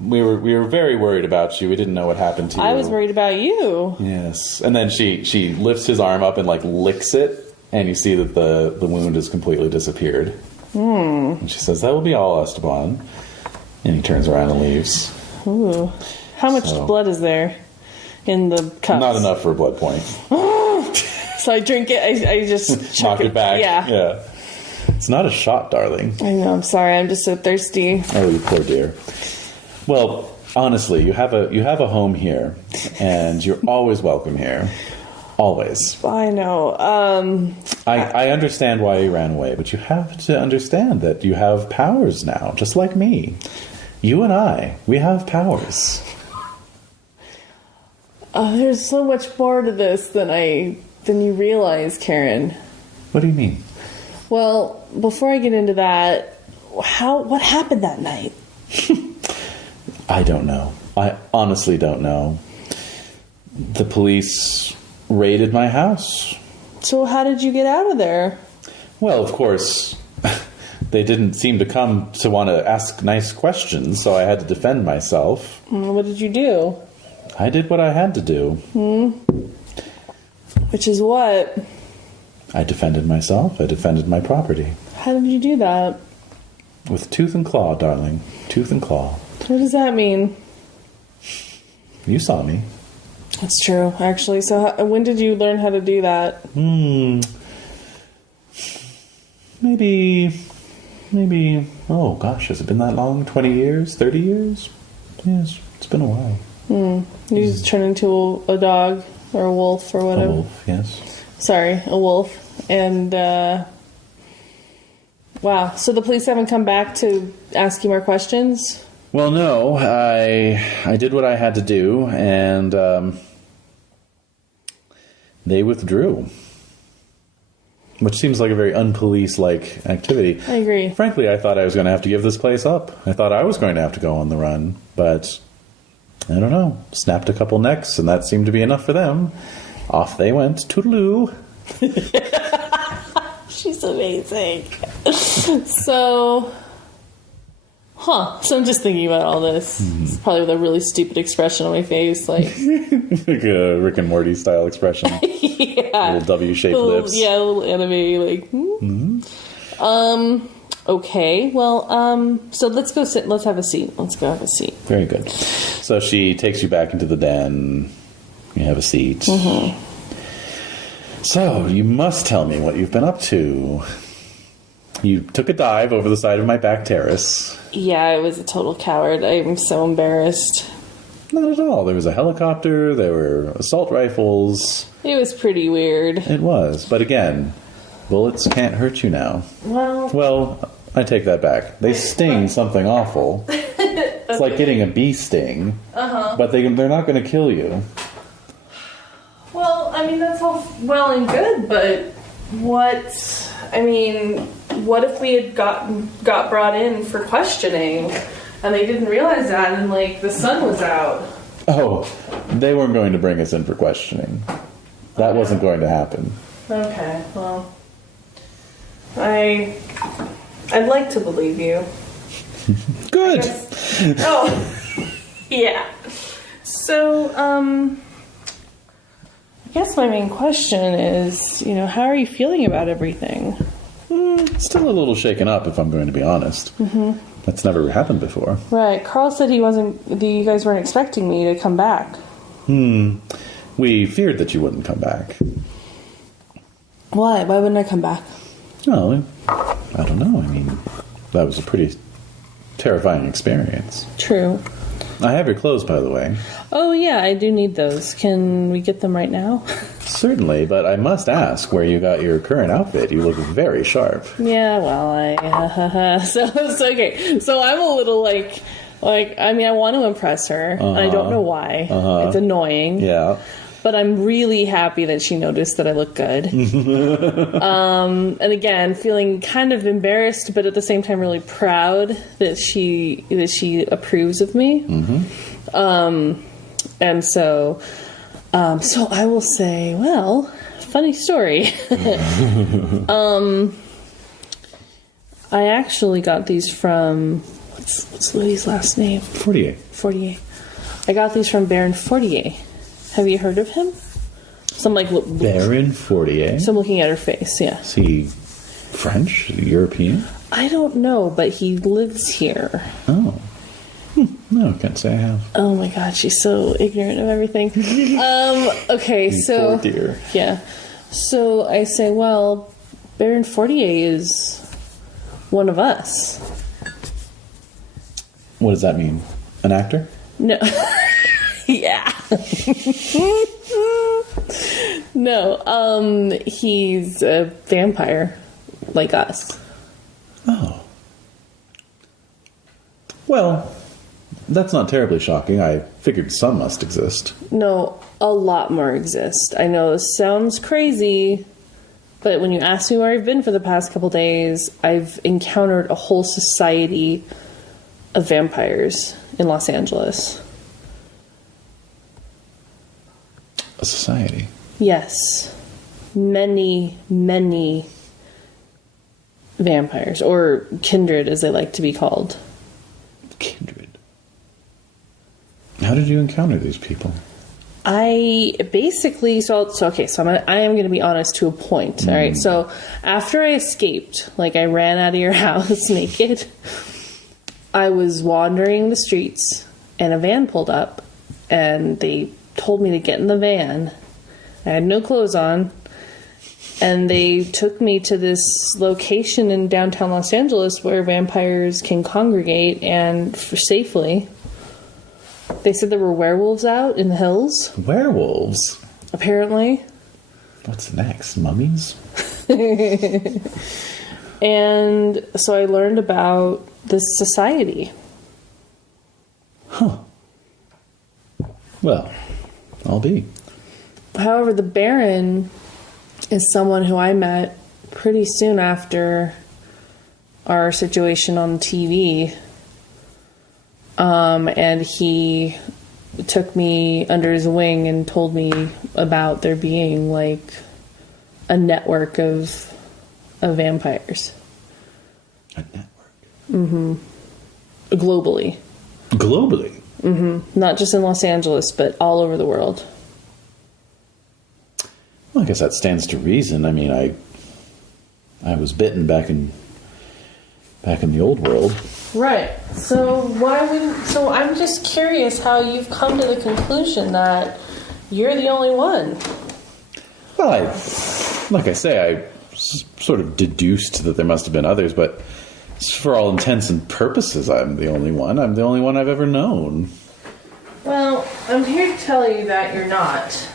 we were very worried about you. We didn't know what happened to you. I was worried about you. Yes, and then she lifts his arm up and like licks it, and you see that the wound has completely disappeared. And she says, "That will be all, Esteban." And he turns around and leaves. Ooh. How much blood is there in the cups? Not enough for a blood point. So I drink it. I just Knock it back. Yeah. It's not a shot, darling. I know. I'm sorry. I'm just so thirsty. Oh, you poor dear. Well, honestly, you have a home here, and you're always welcome here. Always. I know. I understand why you ran away, but you have to understand that you have powers now, just like me. You and I, we have powers. There's so much more to this than you realize, Karen. What do you mean? Well, before I get into that, what happened that night? I don't know. I honestly don't know. The police raided my house. So how did you get out of there? Well, of course, they didn't seem to come to want to ask nice questions, so I had to defend myself. What did you do? I did what I had to do. Which is what? I defended myself. I defended my property. How did you do that? With tooth and claw, darling. Tooth and claw. What does that mean? You saw me. That's true, actually. So when did you learn how to do that? Maybe, oh gosh, has it been that long? 20 years? 30 years? Yes, it's been a while. You just turn into a dog or a wolf or whatever. A wolf, yes. Sorry, a wolf. And, wow. So the police haven't come back to ask you more questions? Well, no, I did what I had to do, and they withdrew. Which seems like a very unpolice-like activity. I agree. Frankly, I thought I was going to have to give this place up. I thought I was going to have to go on the run, but I don't know. Snapped a couple necks, and that seemed to be enough for them. Off they went. Toodaloo. She's amazing. So, Huh. So I'm just thinking about all this. It's probably with a really stupid expression on my face, like Like a Rick and Morty style expression. yeah, Little W-shaped lips. yeah, a little anime, like. Okay. Well, so let's go sit. Let's have a seat. Let's go have a seat. Very good. So she takes you back into the den. You have a seat. Mm-hmm. So you must tell me what you've been up to. You took a dive over the side of my back terrace. Yeah, I was a total coward. I'm so embarrassed. Not at all. There was a helicopter. There were assault rifles. It was pretty weird. It was. But again, bullets can't hurt you now. Well, I take that back. They sting something awful. It's like getting a bee sting. But they're not going to kill you. Well, I mean, that's all well and good, but what if we had got brought in for questioning and they didn't realize that and, like, the sun was out? Oh, they weren't going to bring us in for questioning. That wasn't going to happen. Okay, well, I'd like to believe you. Good. Oh, yeah. So, I guess my main question is, how are you feeling about everything? Still a little shaken up, if I'm going to be honest. Mm-hmm. That's never happened before. Right. Carl said you guys weren't expecting me to come back. We feared that you wouldn't come back. Why? Why wouldn't I come back? Oh, I don't know. I mean, that was a pretty terrifying experience. True. I have your clothes, by the way. Oh, yeah, I do need those. Can we get them right now? Certainly, but I must ask where you got your current outfit. You look very sharp. Yeah, well, so okay. So I'm a little I want to impress her. And I don't know why. It's annoying. Yeah. But I'm really happy that she noticed that I look good. And again, feeling kind of embarrassed, but at the same time really proud that she approves of me. Mm-hmm. And so I will say, well, funny story. I actually got these from what's Louis' last name? Fortier. I got these from Baron Fortier. Have you heard of him? Baron Fortier? So I'm looking at her face, yeah. Is he French? European? I don't know, but he lives here. Oh. No, can't say I have. Oh my god, she's so ignorant of everything. Okay, so... Poor dear. Yeah. So I say, well, Baron Fortier is one of us. What does that mean? An actor? No. Yeah. No, he's a vampire like us. Oh. Well, that's not terribly shocking. I figured some must exist. No, a lot more exist. I know this sounds crazy, but when you ask me where I've been for the past couple days, I've encountered a whole society of vampires in Los Angeles. A society? Yes. Many, many vampires, or kindred as they like to be called. Kindred. How did you encounter these people? I basically, I am going to be honest to a point, all right? So after I escaped, I ran out of your house naked, I was wandering the streets, and a van pulled up, and they told me to get in the van. I had no clothes on, and they took me to this location in downtown Los Angeles where vampires can congregate and safely. They said there were werewolves out in the hills. Werewolves? Apparently. What's next? Mummies? And so I learned about this society. Huh. Well, I'll be. However, the Baron is someone who I met pretty soon after our situation on TV. And he took me under his wing and told me about there being a network of vampires. A network? Mm-hmm. globally. Globally? Not just in Los Angeles, but all over the world. Well, I guess that stands to reason. I mean, I was bitten back in the old world. Right. So so I'm just curious how you've come to the conclusion that you're the only one. Well, like I say, I sort of deduced that there must have been others, but for all intents and purposes, I'm the only one. I'm the only one I've ever known. Well, I'm here to tell you that you're not.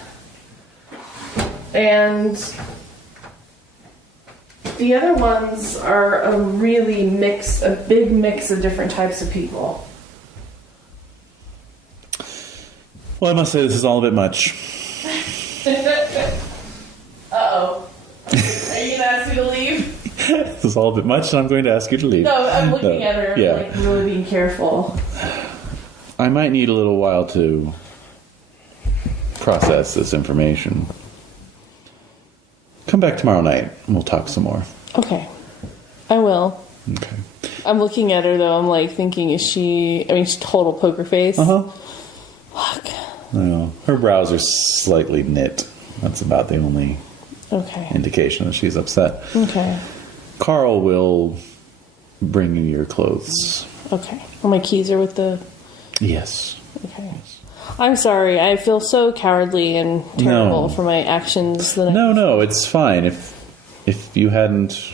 And the other ones are a big mix of different types of people. Well, I must say this is all a bit much. Uh-oh. Are you going to ask me to leave? This is all a bit much, and I'm going to ask you to leave. No, I'm looking at her, yeah. like, really being careful. I might need a little while to process this information. Come back tomorrow night, and we'll talk some more. Okay. I will. Okay. I'm looking at her, though. I'm, like, thinking, she's total poker face. Uh-huh. Fuck. Well, her brows are slightly knit. That's about the only indication that she's upset. Okay. Carl will bring you your clothes. Okay. Well, my keys are with the... Yes. Okay. I'm sorry. I feel so cowardly and terrible for my actions. No, it's fine. If you hadn't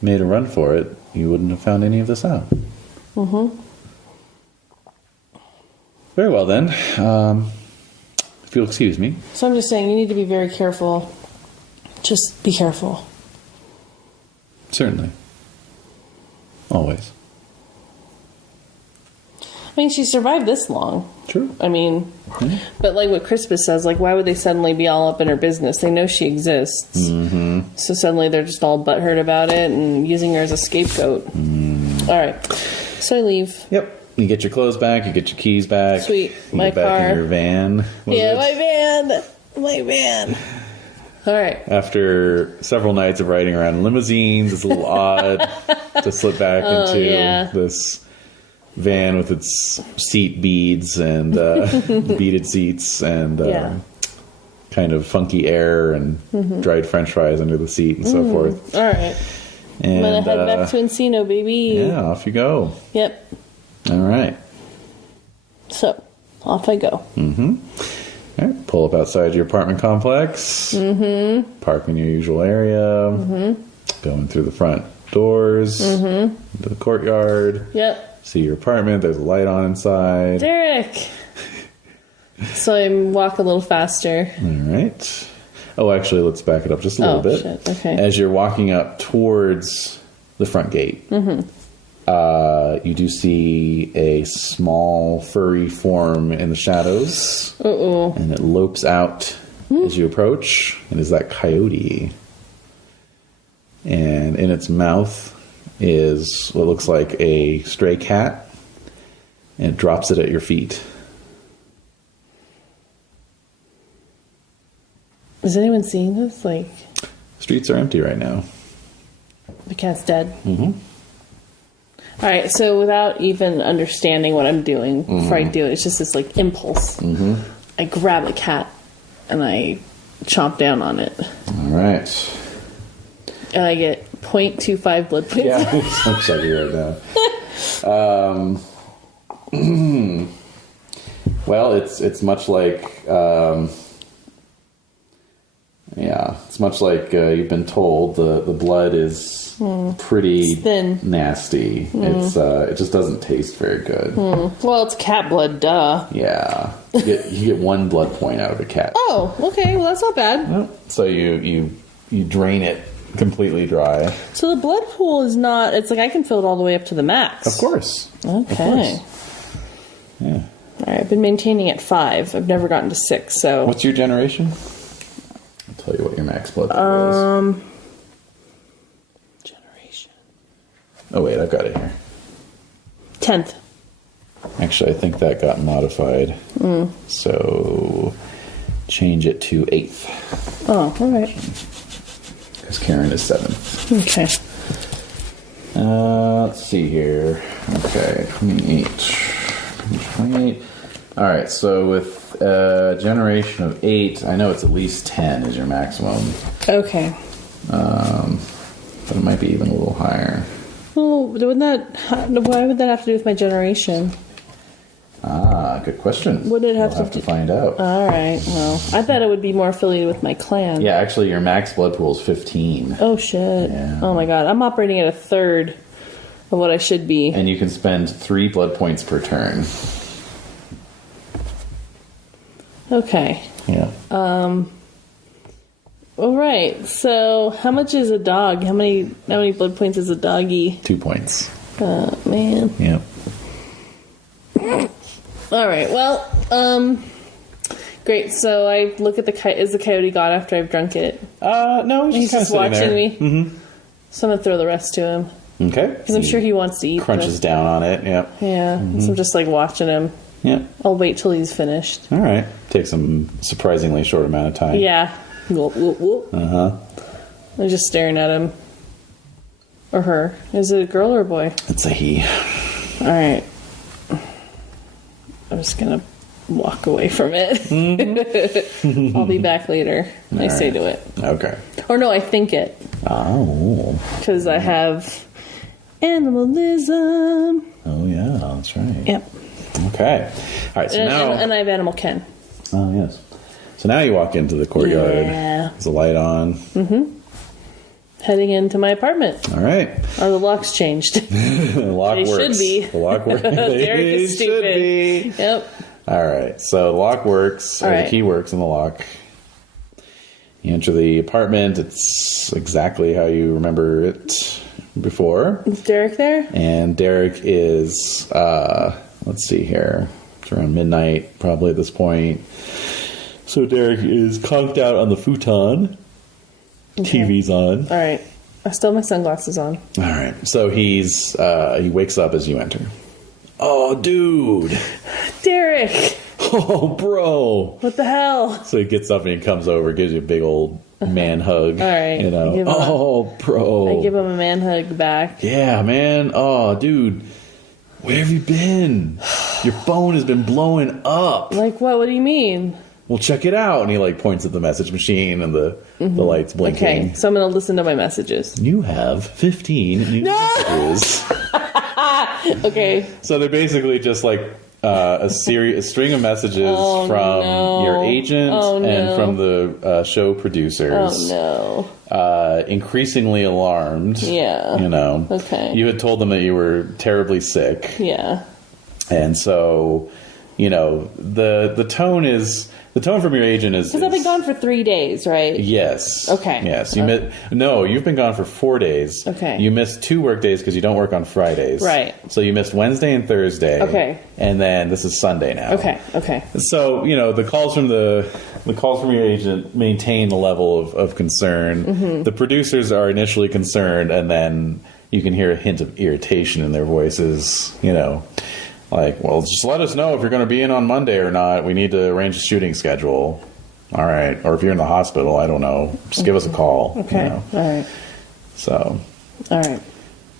made a run for it, you wouldn't have found any of this out. Mm-hmm. Very well, then. If you'll excuse me. So I'm just saying, you need to be very careful. Just be careful. Certainly. Always. I mean, she survived this long. True. I mean, but like what Crispus says, like, why would they suddenly be all up in her business? They know she exists. Mm-hmm. So suddenly they're just all butthurt about it and using her as a scapegoat. All right. So I leave. Yep. You get your clothes back, you get your keys back. Sweet. You My get back car. in your van. My van. All right. After several nights of riding around in limousines, it's a little odd to slip back into this van with its seat beads and beaded seats and kind of funky air and dried french fries under the seat and so forth. All right. And, I'm going to head back to Encino, baby. Yeah, off you go. Yep. All right. So, off I go. Mm-hmm. All right. Pull up outside your apartment complex. Mm-hmm. Park in your usual area. Mm-hmm. Going through the front doors. Mm-hmm. Into the courtyard. Yep. See your apartment. There's a light on inside. Derek! So I walk a little faster. All right. Oh, actually, let's back it up just a little bit. Shit. Okay. As you're walking up towards the front gate, you do see a small furry form in the shadows. Uh-oh. And it lopes out as you approach. And is that coyote. And in its mouth is what looks like a stray cat. And it drops it at your feet. Is anyone seeing this? Like, Streets are empty right now. the cat's dead? Mm-hmm. All right, so without even understanding what I'm doing before I do it, it's just this, like, impulse. Mm-hmm. I grab the cat and I chomp down on it. All right. And I get 0.25 blood points. Yeah, I'm checking right now. Well, it's much like it's much like you've been told. The blood is pretty thin, nasty. It just doesn't taste very good. Well, it's cat blood, duh. Yeah, you get 1 blood point out of a cat. Oh, okay. Well, that's not bad. So you drain it completely dry. So the blood pool is not. It's like I can fill it all the way up to the max. Of course. Okay. Of course. Yeah. All right, I've been maintaining at 5. I've never gotten to 6. So what's your generation? I'll tell you what your max blood is. Generation. Oh wait, I've got it here. 10th. Actually, I think that got modified. So change it to 8th. Oh, all right. Because Karen is 7th. Okay. Let's see here. Okay, 28. 28. All right, so with a generation of 8, I know it's at least 10 is your maximum. Okay. But it might be even a little higher. Well, why would that have to do with my generation? Ah, good question. Would it have we'll to have to find out. All right. Well, I thought it would be more affiliated with my clan. Yeah, actually, your max blood pool is 15. Oh, shit. Yeah. Oh, my God. I'm operating at a third of what I should be. And you can spend 3 blood points per turn. Okay. Yeah. All right. So, how much is a dog? How many blood points is a doggy? 2 points. Oh, man. Yep. All right. Well, great. So I look at the coyote. Is the coyote gone after I've drunk it? No, He's just watching me. Mm-hmm. So I'm gonna throw the rest to him Okay. because I'm sure he wants to eat. crunches down on it. Yep. Yeah. So I'm just like watching him. Yep. I'll wait till he's finished. All right. Takes some surprisingly short amount of time. Yeah. Whoop, whoop, whoop. Uh-huh. I'm just staring at him. Or her. Is it a girl or a boy? It's a he. All right. I'm just gonna walk away from it. Mm-hmm. I'll be back later. I say right. to it. Okay. Or no, I think it. Oh. Because I have animalism. Oh, yeah. That's right. Yep. Okay. All right. So now... And I have animal ken. Oh, yes. So now you walk into the courtyard. Yeah. There's a light on. Heading into my apartment. All right. Are the locks changed? The lock They works. should be. The lock works. Derek is Should stupid. be. Yep. All right. So the lock works. All Or right. the key works in the lock. You enter the apartment. It's exactly how you remember it before. Is Derek there? And Derek is, let's see here. It's around midnight, probably at this point. So Derek is conked out on the futon. Okay. TV's on. All right. I still have my sunglasses on. All right. So he wakes up as you enter. Oh, dude. Derek! Oh, bro. What the hell? So he gets up and he comes over, gives you a big old man hug. All right. You know. Give him bro. I give him a man hug back. Yeah, man. Oh, dude. Where have you been? Your phone has been blowing up. Like what? What do you mean? Well, check it out. And he like points at the message machine and the lights blinking. Okay, so I'm going to listen to my messages. You have 15 new messages. Okay. So they're basically just like a string of messages from your agent and from the show producers. Oh, no. Increasingly alarmed. Yeah. You know. Okay. You had told them that you were terribly sick. Yeah. And so, you know, the tone from your agent is... Because I've been gone for 3 days, right? Yes. Okay. Yes. You've been gone for 4 days. Okay. You missed 2 work days because you don't work on Fridays. Right. So you missed Wednesday and Thursday. Okay. And then this is Sunday now. Okay. So, you know, the calls from your agent maintain a level of concern. Mm-hmm. The producers are initially concerned, and then you can hear a hint of irritation in their voices, you know. Like, well, just let us know if you're going to be in on Monday or not. We need to arrange a shooting schedule. All right. Or if you're in the hospital, I don't know. Just give us a call. Okay. You know? All right. So. All right.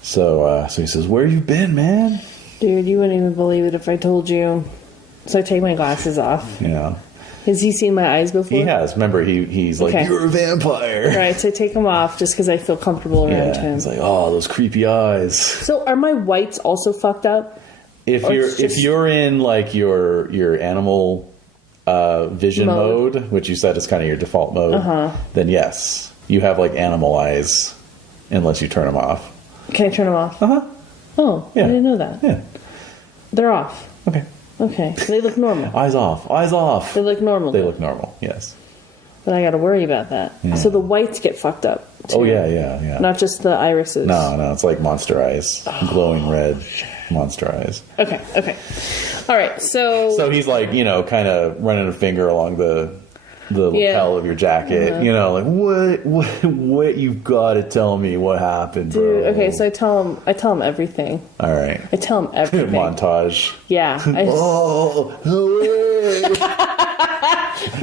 So he says, where you been, man? Dude, you wouldn't even believe it if I told you. So I take my glasses off. Yeah. Has he seen my eyes before? He has. Remember, he's like, Okay. you're a vampire. Right, so I take them off just because I feel comfortable around Yeah. him. He's like, oh, those creepy eyes. So are my whites also fucked up? If you're in like your animal vision mode, which you said is kind of your default mode, then yes, you have like animal eyes, unless you turn them off. Can I turn them off? Oh, Yeah. I didn't know that. Yeah. They're off. Okay. They look normal. Eyes off. Eyes off. They look normal. They look normal. Yes. But I got to worry about that. Yeah. So the whites get fucked up, too. Oh yeah. Not just the irises. No, it's like monster eyes, glowing red monster eyes. Okay. All right, so he's like, you know, kind of running a finger along the lapel of your jacket, you know, like what you've got to tell me what happened, bro. dude, okay, so I tell him everything. All right. I tell him everything. Montage. Yeah. Oh, hooray.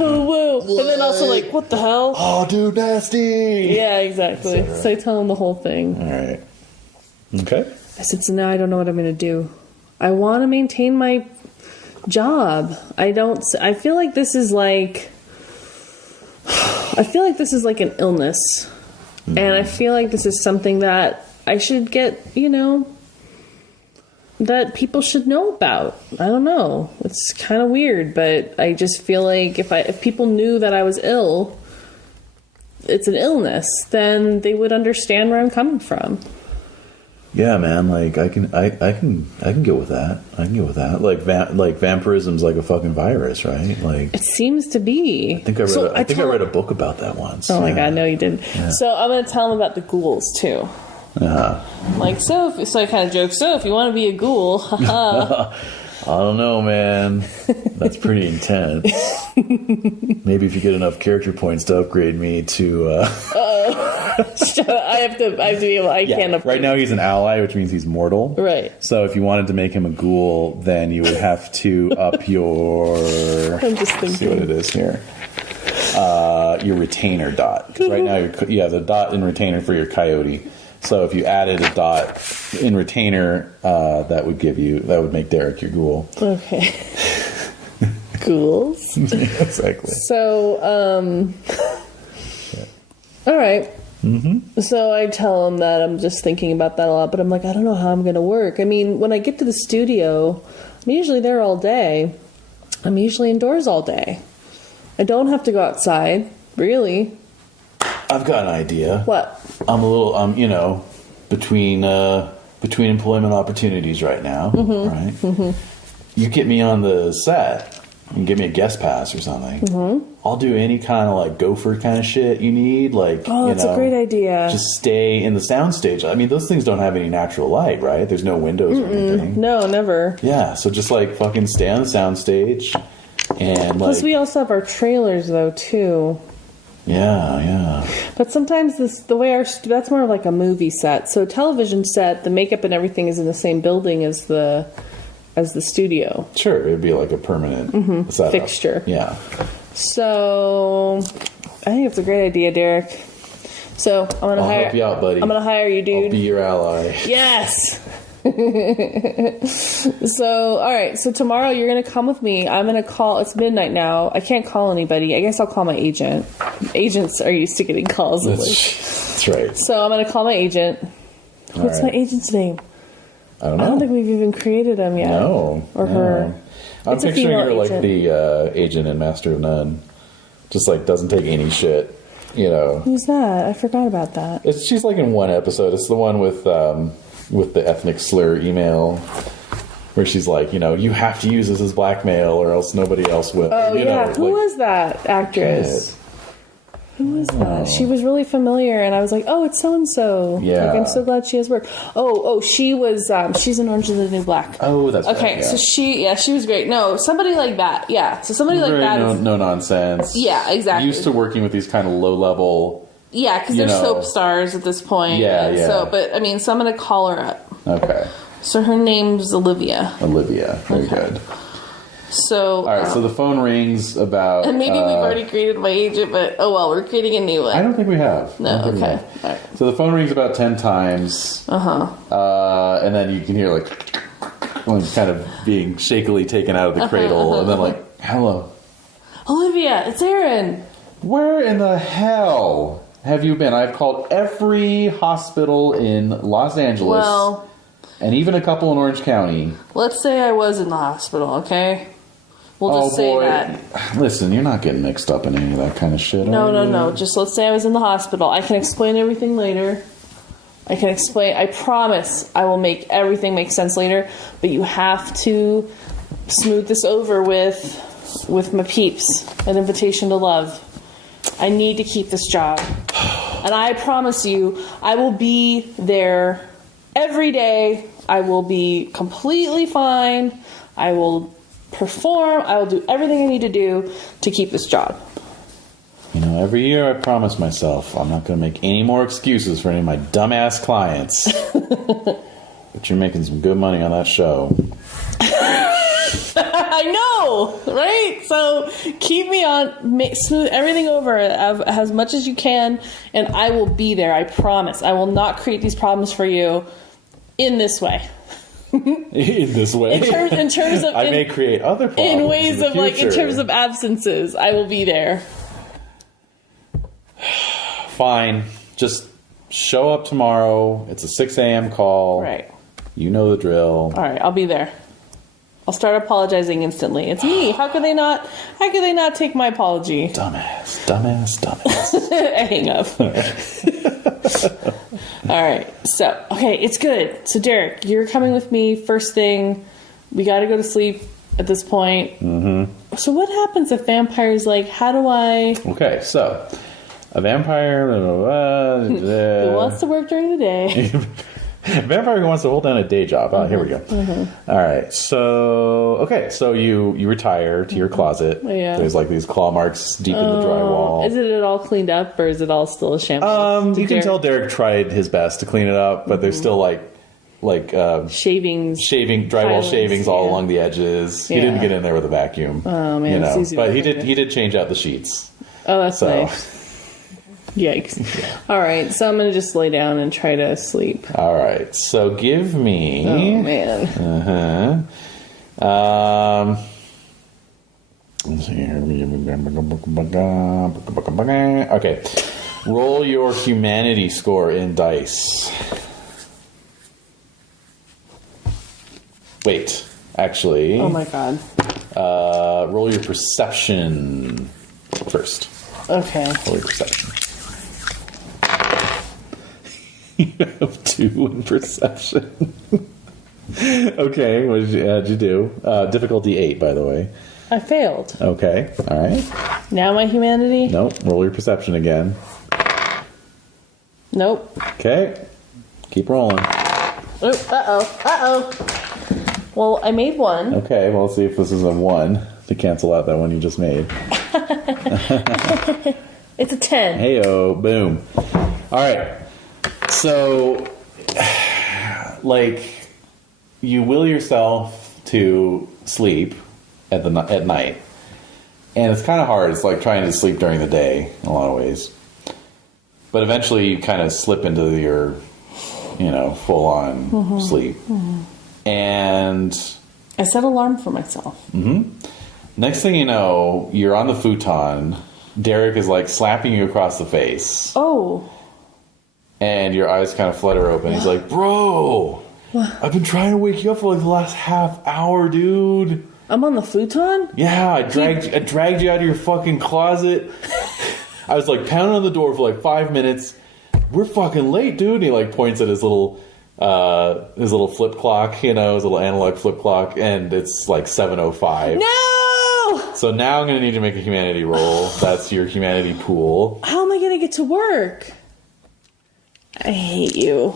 Oh, woo. And then also like, what the hell? Oh, dude, nasty. Yeah, exactly. So I tell him the whole thing. All right. Okay. I said, so now I don't know what I'm going to do. I want to maintain my job. I feel like this is like an illness. And I feel like this is something that I should get, that people should know about. I don't know. It's kind of weird, but I just feel like if people knew that I was ill, it's an illness, then they would understand where I'm coming from. Yeah, man. Like I can go with that. I can go with that. Like vampirism's like a fucking virus, right? Like it seems to be. I think I read a book about that once. Oh my god, no, you didn't. Yeah. So I'm gonna tell them about the ghouls too. Like so I kind of joke. So if you want to be a ghoul, haha. I don't know, man. That's pretty intense. Maybe if you get enough character points to upgrade me to. I have to be able. I can't upgrade. Right now he's an ally, which means he's mortal. Right. So if you wanted to make him a ghoul, then you would have to up your. I'm just thinking. See what it is here. Your retainer dot. Because right now you have the dot in retainer for your coyote. So if you added a dot in retainer, that would make Derek your ghoul. Okay. Ghouls. Exactly. So, all right. Mm-hmm. So I tell him that I'm just thinking about that a lot, but I'm like, I don't know how I'm going to work. I mean, when I get to the studio, I'm usually there all day. I'm usually indoors all day. I don't have to go outside, really. I've got an idea. What? I'm a little, between employment opportunities right now, right? Mm-hmm. You get me on the set and give me a guest pass or something. Mm-hmm. I'll do any kind of like gopher kind of shit you need. Like, that's a great idea. Just stay in the soundstage. I mean, those things don't have any natural light, right? There's no windows or anything. No, never. Yeah, so just like fucking stay on the soundstage and like. Plus, we also have our trailers though too. Yeah. But sometimes the way that's more of like a movie set. So television set, the makeup and everything is in the same building as the studio. Sure, it'd be like a permanent setup. Fixture. Yeah. So I think it's a great idea, Derek. So I'll help you out, buddy. I'm gonna hire you, dude. I'll be your ally. Yes. So, all right. So tomorrow you're going to come with me. I'm going to call. It's midnight now. I can't call anybody. I guess I'll call my agent. Agents are used to getting calls. That's right. So I'm going to call my agent. What's my agent's name? I don't know. I don't think we've even created him yet. No. Or her. I'm picturing her like the agent in Master of None. Just like doesn't take any shit. Who's that? I forgot about that. She's like in one episode. It's the one with the ethnic slur email where she's like, you have to use this as blackmail or else nobody else will. Oh, yeah. Who was that actress? Who was that? She was really familiar, and I was like, oh, it's so-and-so. Yeah. Like, I'm so glad she has work. Oh, she was, she's in Orange is the New Black. Oh, that's right. Okay, so she was great. No, somebody like that. Yeah, so somebody like that. No nonsense. Yeah, exactly. Used to working with these kind of low-level... Yeah, because they're soap stars at this point. Yeah. So, but, so I'm going to call her up. Okay. So her name's Olivia. Very good. So... All right, so the phone rings about... And maybe we've already created my agent, but oh well, we're creating a new one. I don't think we have. No, okay. All right. So the phone rings about 10 times. And then you can hear like... kind of being shakily taken out of the cradle. And then like, hello. Olivia, it's Aaron. Where in the hell have you been? I've called every hospital in Los Angeles. And even a couple in Orange County. Let's say I was in the hospital, okay? We'll just say that. Listen, you're not getting mixed up in any of that kind of shit. No. Just let's say I was in the hospital. I can explain everything later. I promise I will make everything make sense later. But you have to smooth this over with my peeps. An invitation to love. I need to keep this job. And I promise you, I will be there every day. I will be completely fine. I will perform. I will do everything I need to do to keep this job. Every year I promise myself I'm not going to make any more excuses for any of my dumbass clients. But you're making some good money on that show. I know, right? So keep me on, smooth everything over as much as you can, and I will be there. I promise. I will not create these problems for you. In this way. In this way. In terms of... I may create other problems in ways the of, like, in future. terms of absences, I will be there. Fine. Just show up tomorrow. It's a 6 a.m. call. Right. You know the drill. All right, I'll be there. I'll start apologizing instantly. It's me. How could they not take my apology? Dumbass. I hang up. All right. So, okay, it's good. So, Derek, you're coming with me first thing. We got to go to sleep at this point. Mm-hmm. So what happens if vampire's like, how do I... Okay, so a vampire... who wants to work during the day? A vampire who wants to hold down a day job. Oh, here we go. Mm-hmm. All right. So you retire to your closet. Yeah. There's like these claw marks deep in the drywall. Is it all cleaned up, or is it all still a shambles? You can tell Derek tried his best to clean it up, but there's still like shavings, drywall shavings all along the edges. He didn't get in there with a vacuum. Oh man, it's easy but he did change out the sheets. Oh, that's nice. Yikes. Yeah. All right, so I'm going to just lay down and try to sleep. All right, so give me... Oh, man. Let's see here. Okay. Roll your humanity score in dice. Wait, actually... Oh, my God. Roll your perception first. Okay. Roll your perception. You have 2 in perception. Okay, how'd you do? Difficulty 8, by the way. I failed. Okay, all right. Now my humanity? Nope, roll your perception again. Nope. Okay, keep rolling. Uh-oh. Well, I made 1. Okay, well, let's see if this is a 1 to cancel out that one you just made. It's a 10. Heyo, boom. All right. So, like, you will yourself to sleep at night, and it's kind of hard. It's like trying to sleep during the day in a lot of ways. But eventually, you kind of slip into your, full-on sleep. Mm-hmm. And I set an alarm for myself. Mm-hmm. Next thing you know, you're on the futon. Derek is like slapping you across the face. Oh. And your eyes kind of flutter open. He's like, bro, I've been trying to wake you up for like the last half hour, dude. I'm on the futon? Yeah, I dragged you out of your fucking closet. I was like pounding on the door for like 5 minutes. We're fucking late, dude. And he like points at his little flip clock, his little analog flip clock, and it's like 7:05. No! So now I'm going to need to make a humanity roll. That's your humanity pool. How am I going to get to work? I hate you.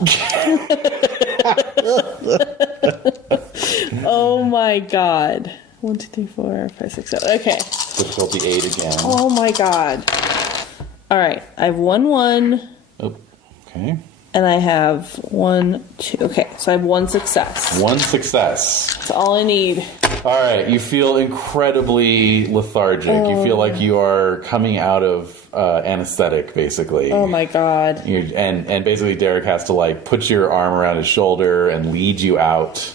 Oh my god. 1, 2, 3, 4, 5, 6, 7. Okay. Difficulty 8 again. Oh my god. Alright. I have 1. Oh, okay. And I have 1, 2. Okay, so I have 1 success. 1 success. That's all I need. All right, you feel incredibly lethargic. You feel like you are coming out of anesthetic, basically. Oh my god. And basically Derek has to like put your arm around his shoulder and lead you out.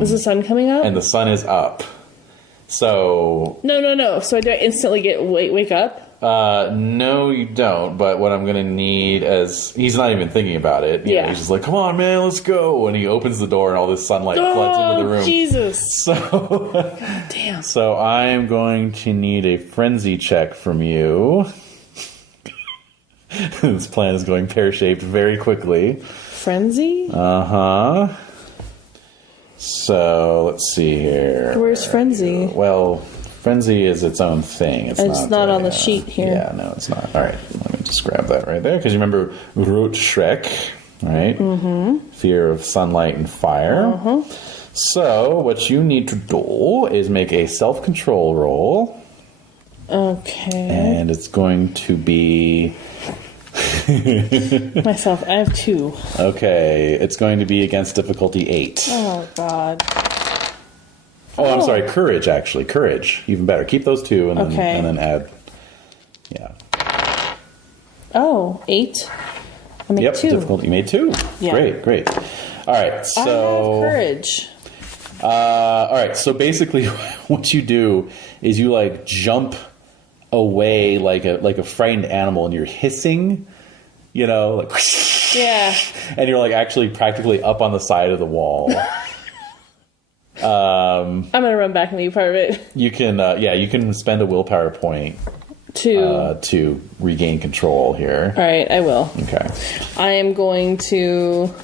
Is the sun coming up? And the sun is up. So... No. So do I instantly wake up? No, you don't. But what I'm going to need is... He's not even thinking about it. He's just like, come on, man, let's go. And he opens the door and all this sunlight floods into the room. Jesus. So... God damn. So I'm going to need a frenzy check from you. This plan is going pear-shaped very quickly. Frenzy? Uh-huh. So, let's see here. Where's frenzy? Well... Frenzy is its own thing. It's not on the sheet here. Yeah, no, it's not. All right, let me just grab that right there. Because you remember Root Shrek, right? Mm-hmm. Fear of sunlight and fire. Uh-huh. So, what you need to do is make a self-control roll. Okay. And it's going to be... Myself, I have 2. Okay, it's going to be against difficulty 8. Oh, God. Oh, I'm sorry. Courage, actually. Courage. Even better. Keep those 2 and then add... Yeah. Oh, 8. I made 2. difficulty. You made 2. Yeah. Great. All right, so... I have courage. all right, so basically what you do is you, like, jump away like a frightened animal, and you're hissing, you know, like... Yeah. And you're, like, actually practically up on the side of the wall. I'm going to run back in the apartment. You can, you can spend a willpower point to regain control here. All right, I will. Okay. I am going to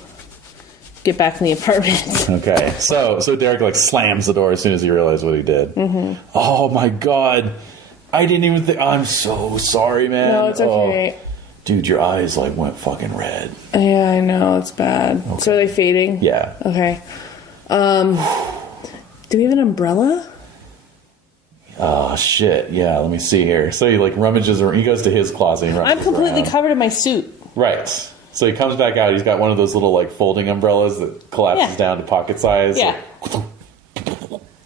get back in the apartment. Okay. So Derek, like, slams the door as soon as he realized what he did. Mm-hmm. Oh, my God. I didn't even think... I'm so sorry, man. No, it's okay. Oh. Dude, your eyes, like, went fucking red. Yeah, I know. It's bad. Okay. So are they fading? Yeah. Okay. Do we have an umbrella? Oh, shit. Yeah, let me see here. So he, like, rummages around. He goes to his closet and rummages I'm completely around. covered in my suit. Right. So he comes back out. He's got one of those little, like, folding umbrellas that collapses down to pocket size. Yeah. Like,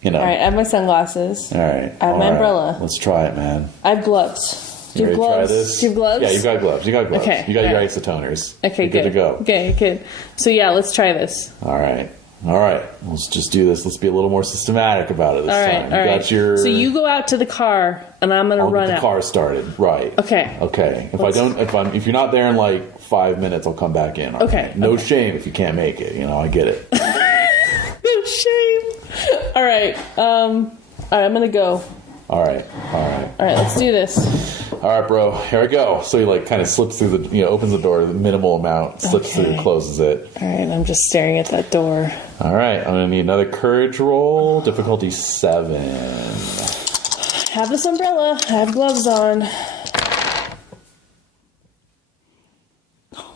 you know. All right, I have my sunglasses. All right. I have my umbrella. Let's try it, man. I have gloves. Do you have ready to gloves? try this? Do you have gloves? Yeah, you've got gloves. You got gloves. Okay. You got your right. isotoners. Okay, You're good to go. Okay, good. So yeah, let's try this. All right. Let's just do this. Let's be a little more systematic about it this time. All right. Got your... So you go out to the car, and I'm gonna run get the out. car started. Right. Okay. If you're not there in like 5 minutes, I'll come back in. Okay. No shame if you can't make it. You know, I get it. No shame. All right. I'm gonna go. All right. Let's do this. All right, bro. Here I go. So he, like, kind of slips through opens the door, the minimal amount, slips through, closes it. All right. I'm just staring at that door. All right. I'm gonna need another courage roll. Difficulty 7. I have this umbrella. I have gloves on.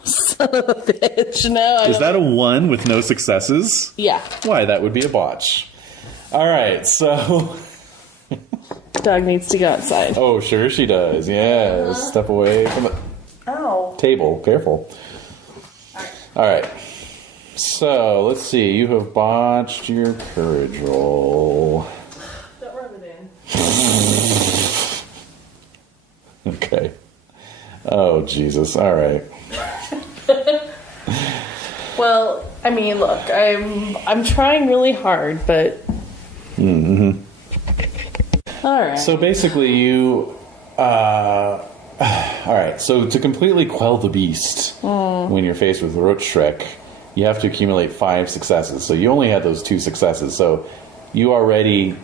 Son of a bitch. No. Is that a 1 with no successes? Yeah. Why, that would be a botch. All right. So. Dog needs to go outside. Oh, sure she does. Yeah. Step away from the table. Careful. All right. So, let's see. You have botched your courage roll. Don't rub it in. Okay. Oh, Jesus. All right. Well, I mean, look, I'm trying really hard, but... Mm-hmm. All right. So basically you... all right. So to completely quell the beast when you're faced with Roach Shrek, you have to accumulate 5 successes. So you only had those 2 successes. So you already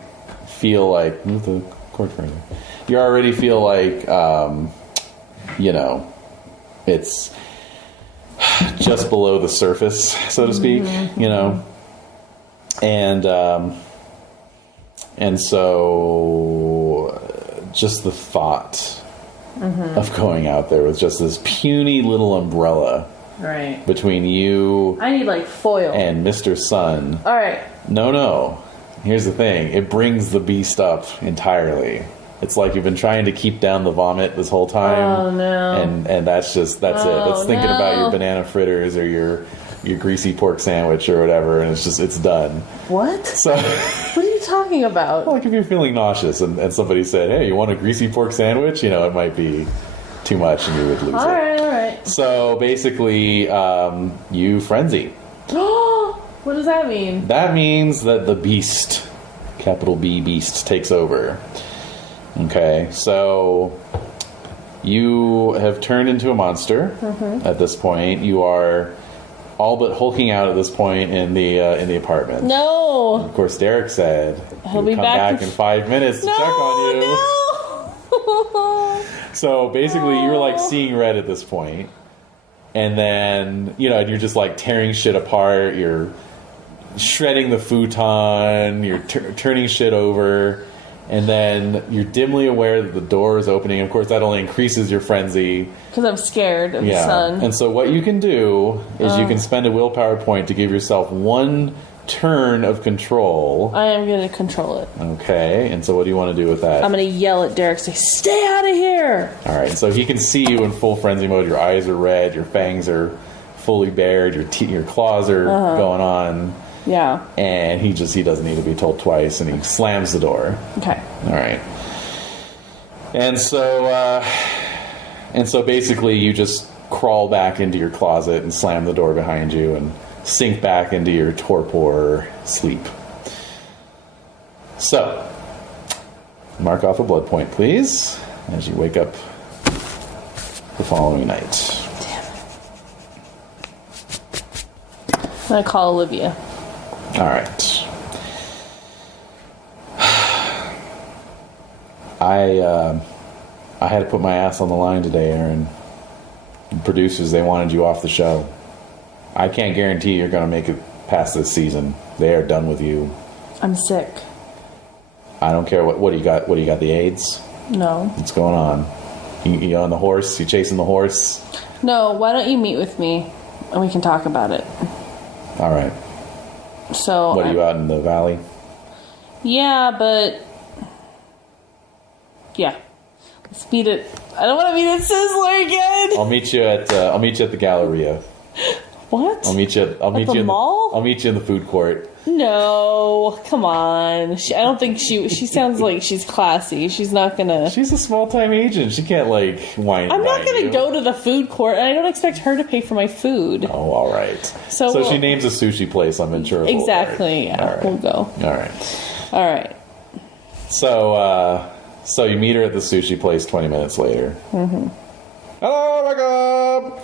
feel like... Move the cord further. You already feel like, it's just below the surface, so to speak, And so just the thought of going out there with just this puny little umbrella Right. between you I need, like, foil. and Mr. Sun. All right. No. Here's the thing. It brings the beast up entirely. It's like you've been trying to keep down the vomit this whole time. Oh, no. And that's it. That's thinking about your banana fritters or your greasy pork sandwich or whatever, and it's done. What? So, What are you talking about? like if you're feeling nauseous and somebody said, "Hey, you want a greasy pork sandwich?" It might be too much and you would lose it. All right. So basically, you frenzy. What does that mean? That means that the beast, capital B beast, takes over. Okay, so you have turned into a monster at this point. You are all but hulking out at this point in the apartment. No. Of course, Derek said He'll he'll be come back back in 5 minutes to check on you. No. So basically, you're like seeing red at this point, and then you're just like tearing shit apart. You're shredding the futon. You're turning shit over. And then you're dimly aware that the door is opening. Of course, that only increases your frenzy. Because I'm scared of the sun. And so what you can do is you can spend a willpower point to give yourself 1 turn of control. I am going to control it. Okay. And so what do you want to do with that? I'm going to yell at Derek, say, "Stay out of here!" All right. So he can see you in full frenzy mode. Your eyes are red. Your fangs are fully bared. Your claws are going on. Yeah. And he doesn't need to be told twice, and he slams the door. Okay. All right. And so basically you just crawl back into your closet and slam the door behind you and sink back into your torpor sleep. So, mark off a blood point, please, as you wake up the following night. I'm going to call Olivia. All right. I had to put my ass on the line today, Aaron. The producers, they wanted you off the show. I can't guarantee you're going to make it past this season. They are done with you. I'm sick. I don't care what do you got. What do you got? The AIDS? No. What's going on? You on the horse? You chasing the horse? No, why don't you meet with me and we can talk about it. All right. So. What are you out in the valley? Yeah, but. Yeah. Let's meet it. I don't want to meet at Sizzler again. I'll meet you at the Galleria. What? I'll meet you the mall? I'll meet you in the food court. No, come on. I don't think she sounds like she's classy. She's not gonna. She's a small-time agent. She can't, like, whine. I'm not gonna go to the food court, and I don't expect her to pay for my food. Oh, all right. So she names a sushi place on Ventura Boulevard. Exactly, yeah. All right. We'll go. All right. So you meet her at the sushi place 20 minutes later. Mm-hmm. Hello, welcome!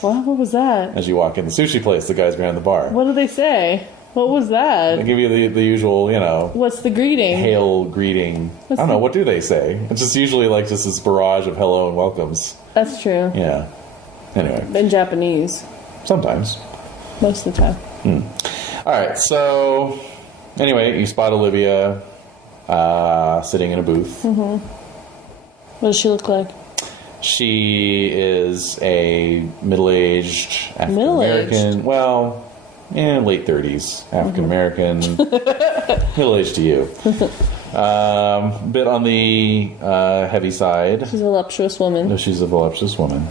What was that? As you walk in the sushi place, the guys behind the bar. What do they say? What was that? They give you the usual, What's the greeting? hail greeting. I don't know, what do they say? It's just usually like just this barrage of hello and welcomes. That's true. Yeah. Anyway. In Japanese. Sometimes. Most of the time. Alright, so anyway, you spot Olivia sitting in a booth. Mm-hmm. What does she look like? She is a middle-aged African-American. Well, late 30s. African-American. Middle-aged to you. Bit on the heavy side. She's a voluptuous woman. No, she's a voluptuous woman.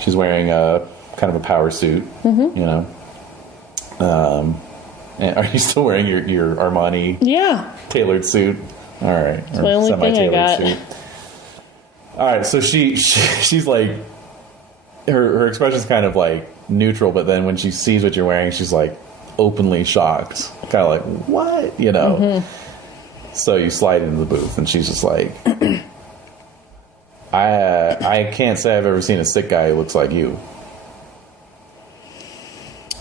She's wearing a kind of a power suit, and are you still wearing your Armani tailored suit? All right. It's my only thing I got. Suit. All right, so she's like, her expression's kind of like neutral, but then when she sees what you're wearing, she's like openly shocked, kind of like, what, So you slide into the booth, and she's just like, I can't say I've ever seen a sick guy who looks like you.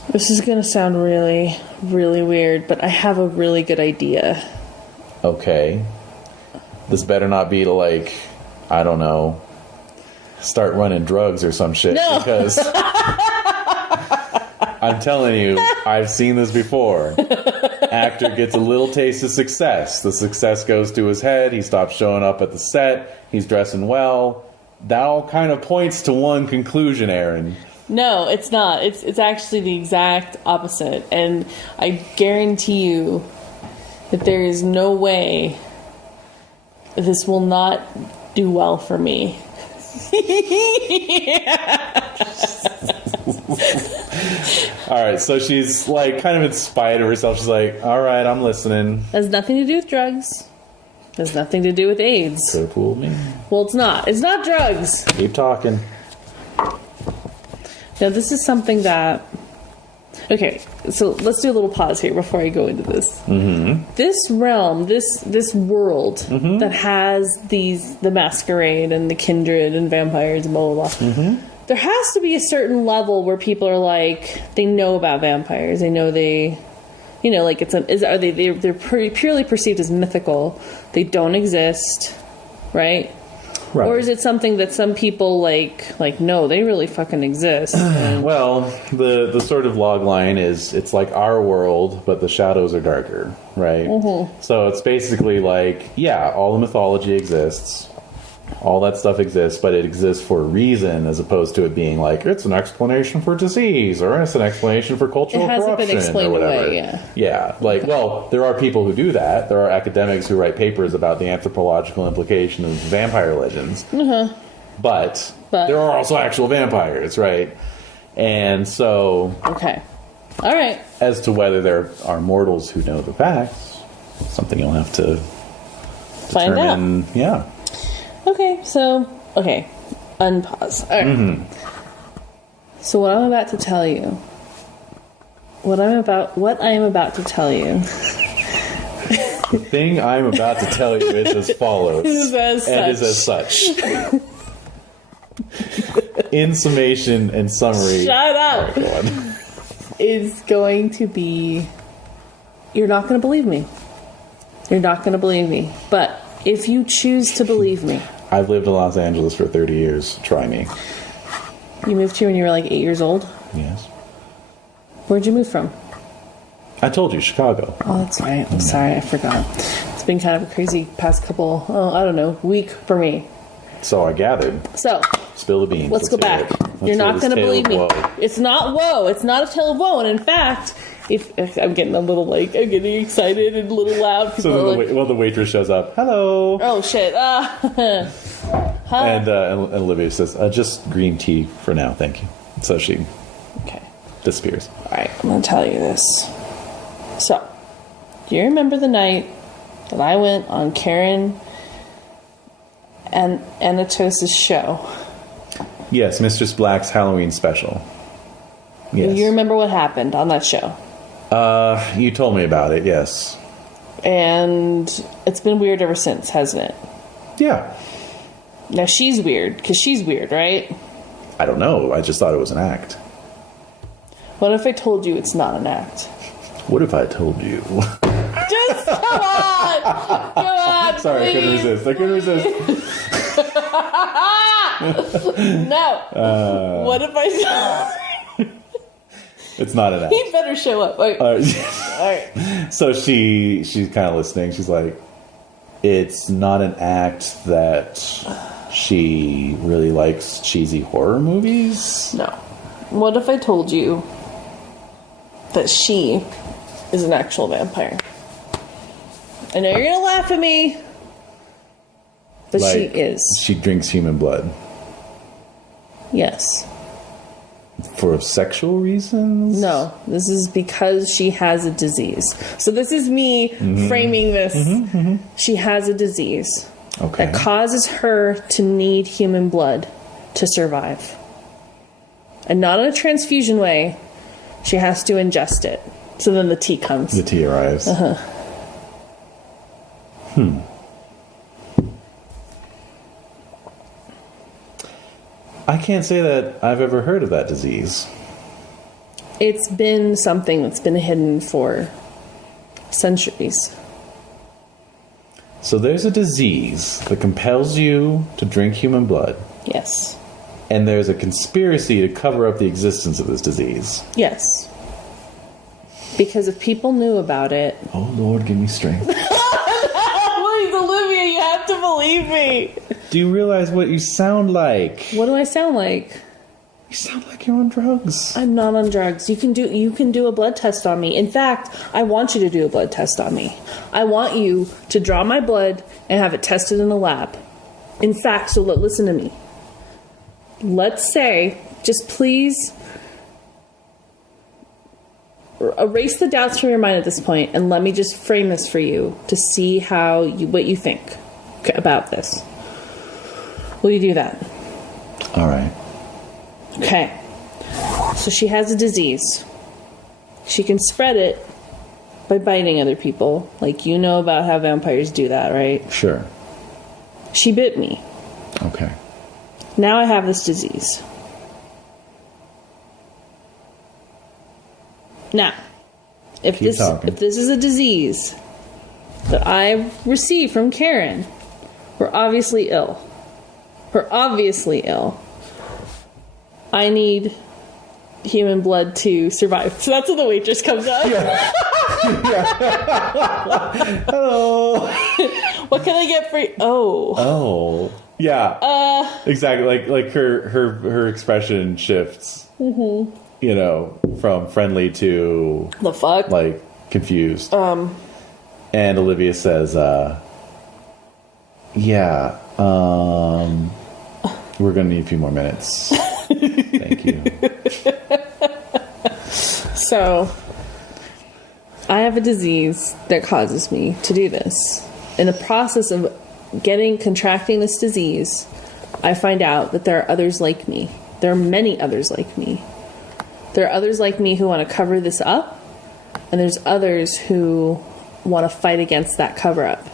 This is gonna sound really, really weird, but I have a really good idea. Okay, this better not be to, like, I don't know, start running drugs or some shit. No. Because I'm telling you, I've seen this before. Actor gets a little taste of success. The success goes to his head. He stops showing up at the set. He's dressing well. That all kind of points to one conclusion, Aaron. No, it's not. It's actually the exact opposite. And I guarantee you that there is no way this will not do well for me. All right, so she's like kind of in spite of herself. She's like, all right, I'm listening. Has nothing to do with drugs. Has nothing to do with AIDS. Could have fooled me. Well, it's not. It's not drugs. Keep talking. Now, this is something that... Okay, so let's do a little pause here before I go into this. Mm-hmm. This realm, this world that has the Masquerade and the Kindred and vampires and blah, blah, blah. Mm-hmm. There has to be a certain level where people are like, they know about vampires. They know like they're purely perceived as mythical. They don't exist, right? Right. Or is it something that some people like no, they really fucking exist? Well, the sort of log line is it's like our world, but the shadows are darker, right? Mm-hmm. So it's basically like, yeah, all the mythology exists. All that stuff exists, but it exists for a reason, as opposed to it being like, it's an explanation for disease, or it's an explanation for cultural corruption. It hasn't been explained away, yeah. Yeah, like, well, there are people who do that. There are academics who write papers about the anthropological implication of vampire legends. Mm-hmm. But there are also actual vampires, right? And so... Okay. All right. As to whether there are mortals who know the facts, something you'll have to find determine. Out. Yeah. Okay, unpause. All right. Mm-hmm. Okay, so, unpause. All right. Mm-hmm. This realm, this world that has these the Masquerade and the Kindred and vampires and blah, blah, blah. There has to be a certain level where people are like, they know about vampires. They don't exist, right? Or is it something that some people like know about? It hasn't been explained away, yeah. Okay. All right. Okay. So, So what I'm about to tell you, what I am about to tell you, The thing I'm about to tell you is as follows. Is as and is as such. In summation and summary. shut up, Oh, God. is going to be, you're not going to believe me. You're not going to believe me. But if you choose to believe me. I've lived in Los Angeles for 30 years. Try me. You moved here when you were like 8 years old? Yes. Where'd you move from? I told you, Chicago. Oh, that's right. I'm sorry, I forgot. It's been kind of a crazy past couple, week for me. So I gathered. So, Spill the beans. let's go hear back. it. Let's You're not hear going to this believe me. tale of woe. It's not woe. It's not a tale of woe. And in fact, if I'm getting a little I'm getting excited and a little loud. People So are then the waitress shows up. Hello. oh shit. And Olivia says, just green tea for now, thank you. So she Okay. disappears. All right. I'm going to tell you this. So, do you remember the night that I went on Karen and Anatos's show? Yes, Mistress Black's Halloween special. Yes. You remember what happened on that show? You told me about it, yes. And it's been weird ever since, hasn't it? Yeah. Now she's weird, because she's weird, right? I don't know. I just thought it was an act. What if I told you it's not an act? What if I told you? Just come on! Come on, Sorry, I couldn't please. resist. I couldn't resist. No. What if I... It's not an act. He better show up. All right. So she's kind of listening. She's like, it's not an act that she really likes cheesy horror movies. No. What if I told you that she is an actual vampire? I know you're gonna laugh at me, but she is. She drinks human blood Yes. for sexual reasons. No, this is because she has a disease. So this is me framing this. She has a disease Okay. that causes her to need human blood to survive. And not in a transfusion way. She has to ingest it. So then the tea comes. The tea arrives. I can't say that I've ever heard of that disease. It's been something that's been hidden for centuries. So there's a disease that compels you to drink human blood, Yes. and there's a conspiracy to cover up the existence of this disease. Yes. Because if people knew about it... Oh Lord, give me strength. Please, Olivia, you have to believe me. Do you realize what you sound like? What do I sound like? You sound like you're on drugs. I'm not on drugs. You can do a blood test on me. In fact, I want you to do a blood test on me. I want you to draw my blood and have it tested in the lab. In fact, so listen to me. Let's say, just please erase the doubts from your mind at this point, and let me just frame this for you to see what you think about this. Will you do that? All right. Okay. So she has a disease. She can spread it by biting other people. Like, you know about how vampires do that, right? Sure. She bit me. Okay. Now I have this disease. Now, if Keep talking. this is a disease that I received from Karen, we're obviously ill. I need human blood to survive. So that's when the waitress comes up. Hello. What can I get for you? Oh. Oh. Yeah. Exactly. Like her expression shifts. Mm-hmm. You know, from friendly to The fuck? like confused. And Olivia says, yeah, we're gonna need a few more minutes. Thank you. So, I have a disease that causes me to do this. In the process of contracting this disease, I find out that there are others like me. There are many others like me. There are others like me who want to cover this up, and there's others who want to fight against that cover-up.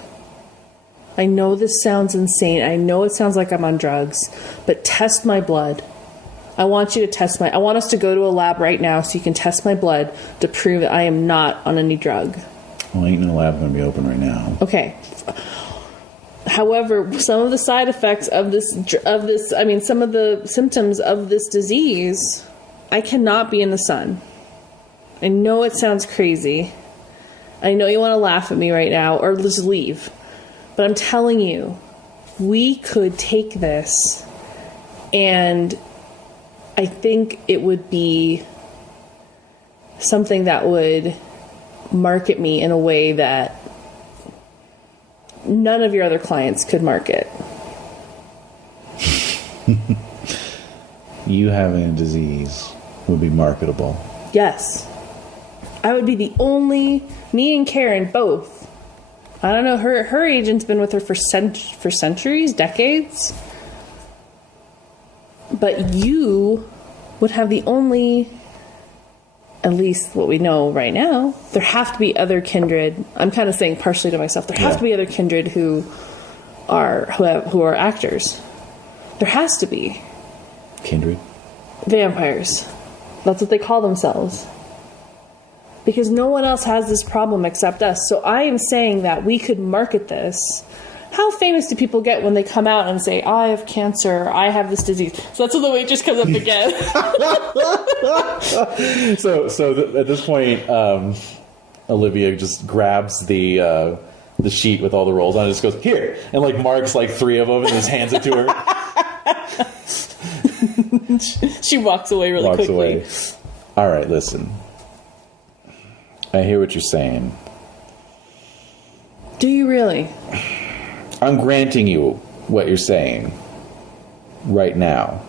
I know this sounds insane. I know it sounds like I'm on drugs, but test my blood. I want you to test I want us to go to a lab right now so you can test my blood to prove that I am not on any drug. Well, ain't no lab going to be open right now. Okay. However, some of the side effects of this, some of the symptoms of this disease, I cannot be in the sun. I know it sounds crazy. I know you want to laugh at me right now or just leave. But I'm telling you, we could take this, and I think it would be something that would market me in a way that none of your other clients could market. You having a disease would be marketable. Yes. I would be the only, me and Karen both. I don't know, her agent's been with her for centuries, decades. But you would have the only, at least what we know right now, there have to be other kindred. I'm kind of saying partially to myself, there have to be other kindred who are actors. There has to be. Kindred? Vampires. That's what they call themselves. Because no one else has this problem except us. So I am saying that we could market this. How famous do people get when they come out and say, I have cancer, I have this disease? So that's when the waitress comes up again. At this point, Olivia just grabs the sheet with all the rolls on it and just goes, here! And like marks like 3 of them and just hands it to her. She walks away really quickly. Away. All right, listen. I hear what you're saying. Do you really? I'm granting you what you're saying right now.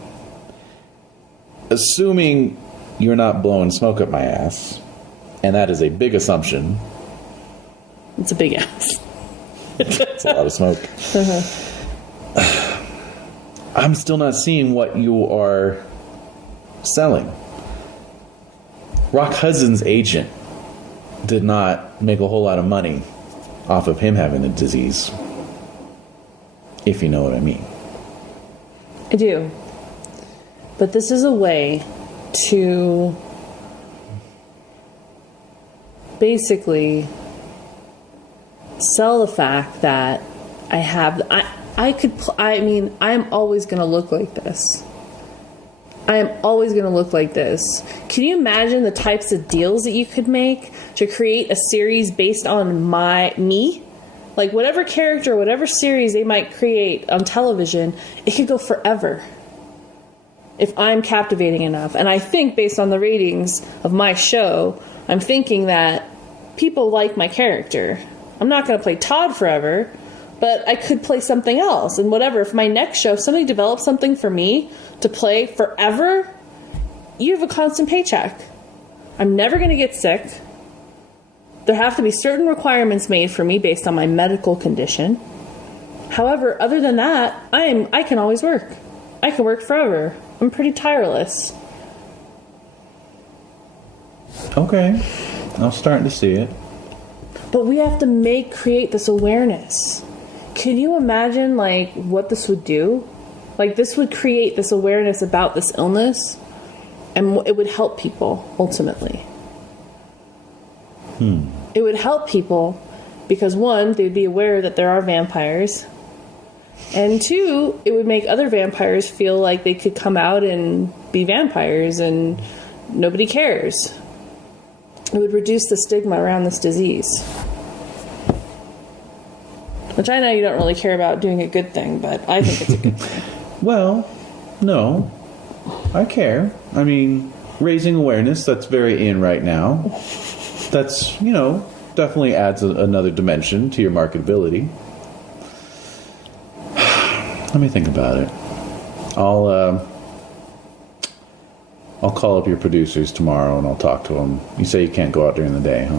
Assuming you're not blowing smoke up my ass, and that is a big assumption. It's a big ass. It's a lot of smoke. I'm still not seeing what you are selling. Rock Hudson's agent did not make a whole lot of money off of him having the disease. If you know what I mean. I do. But this is a way to basically sell the fact that I'm always going to look like this. I am always going to look like this. Can you imagine the types of deals that you could make to create a series based on me? Like whatever character, whatever series they might create on television, it could go forever if I'm captivating enough. And I think based on the ratings of my show, I'm thinking that people like my character. I'm not going to play Todd forever, but I could play something else. And whatever, if my next show, if somebody develops something for me to play forever, you have a constant paycheck. I'm never going to get sick. There have to be certain requirements made for me based on my medical condition. However, other than that, I can always work. I can work forever. I'm pretty tireless. Okay. I'm starting to see it. But we have to create this awareness. Can you imagine like what this would do? Like this would create this awareness about this illness, and it would help people ultimately. It would help people because one, they'd be aware that there are vampires, and two, it would make other vampires feel like they could come out and be vampires and nobody cares. It would reduce the stigma around this disease. Which I know you don't really care about doing a good thing, but I think it's a good thing. Well, no. I care. I mean, raising awareness, that's very in right now. That's, definitely adds another dimension to your marketability. Let me think about it. I'll call up your producers tomorrow and I'll talk to them. You say you can't go out during the day, huh?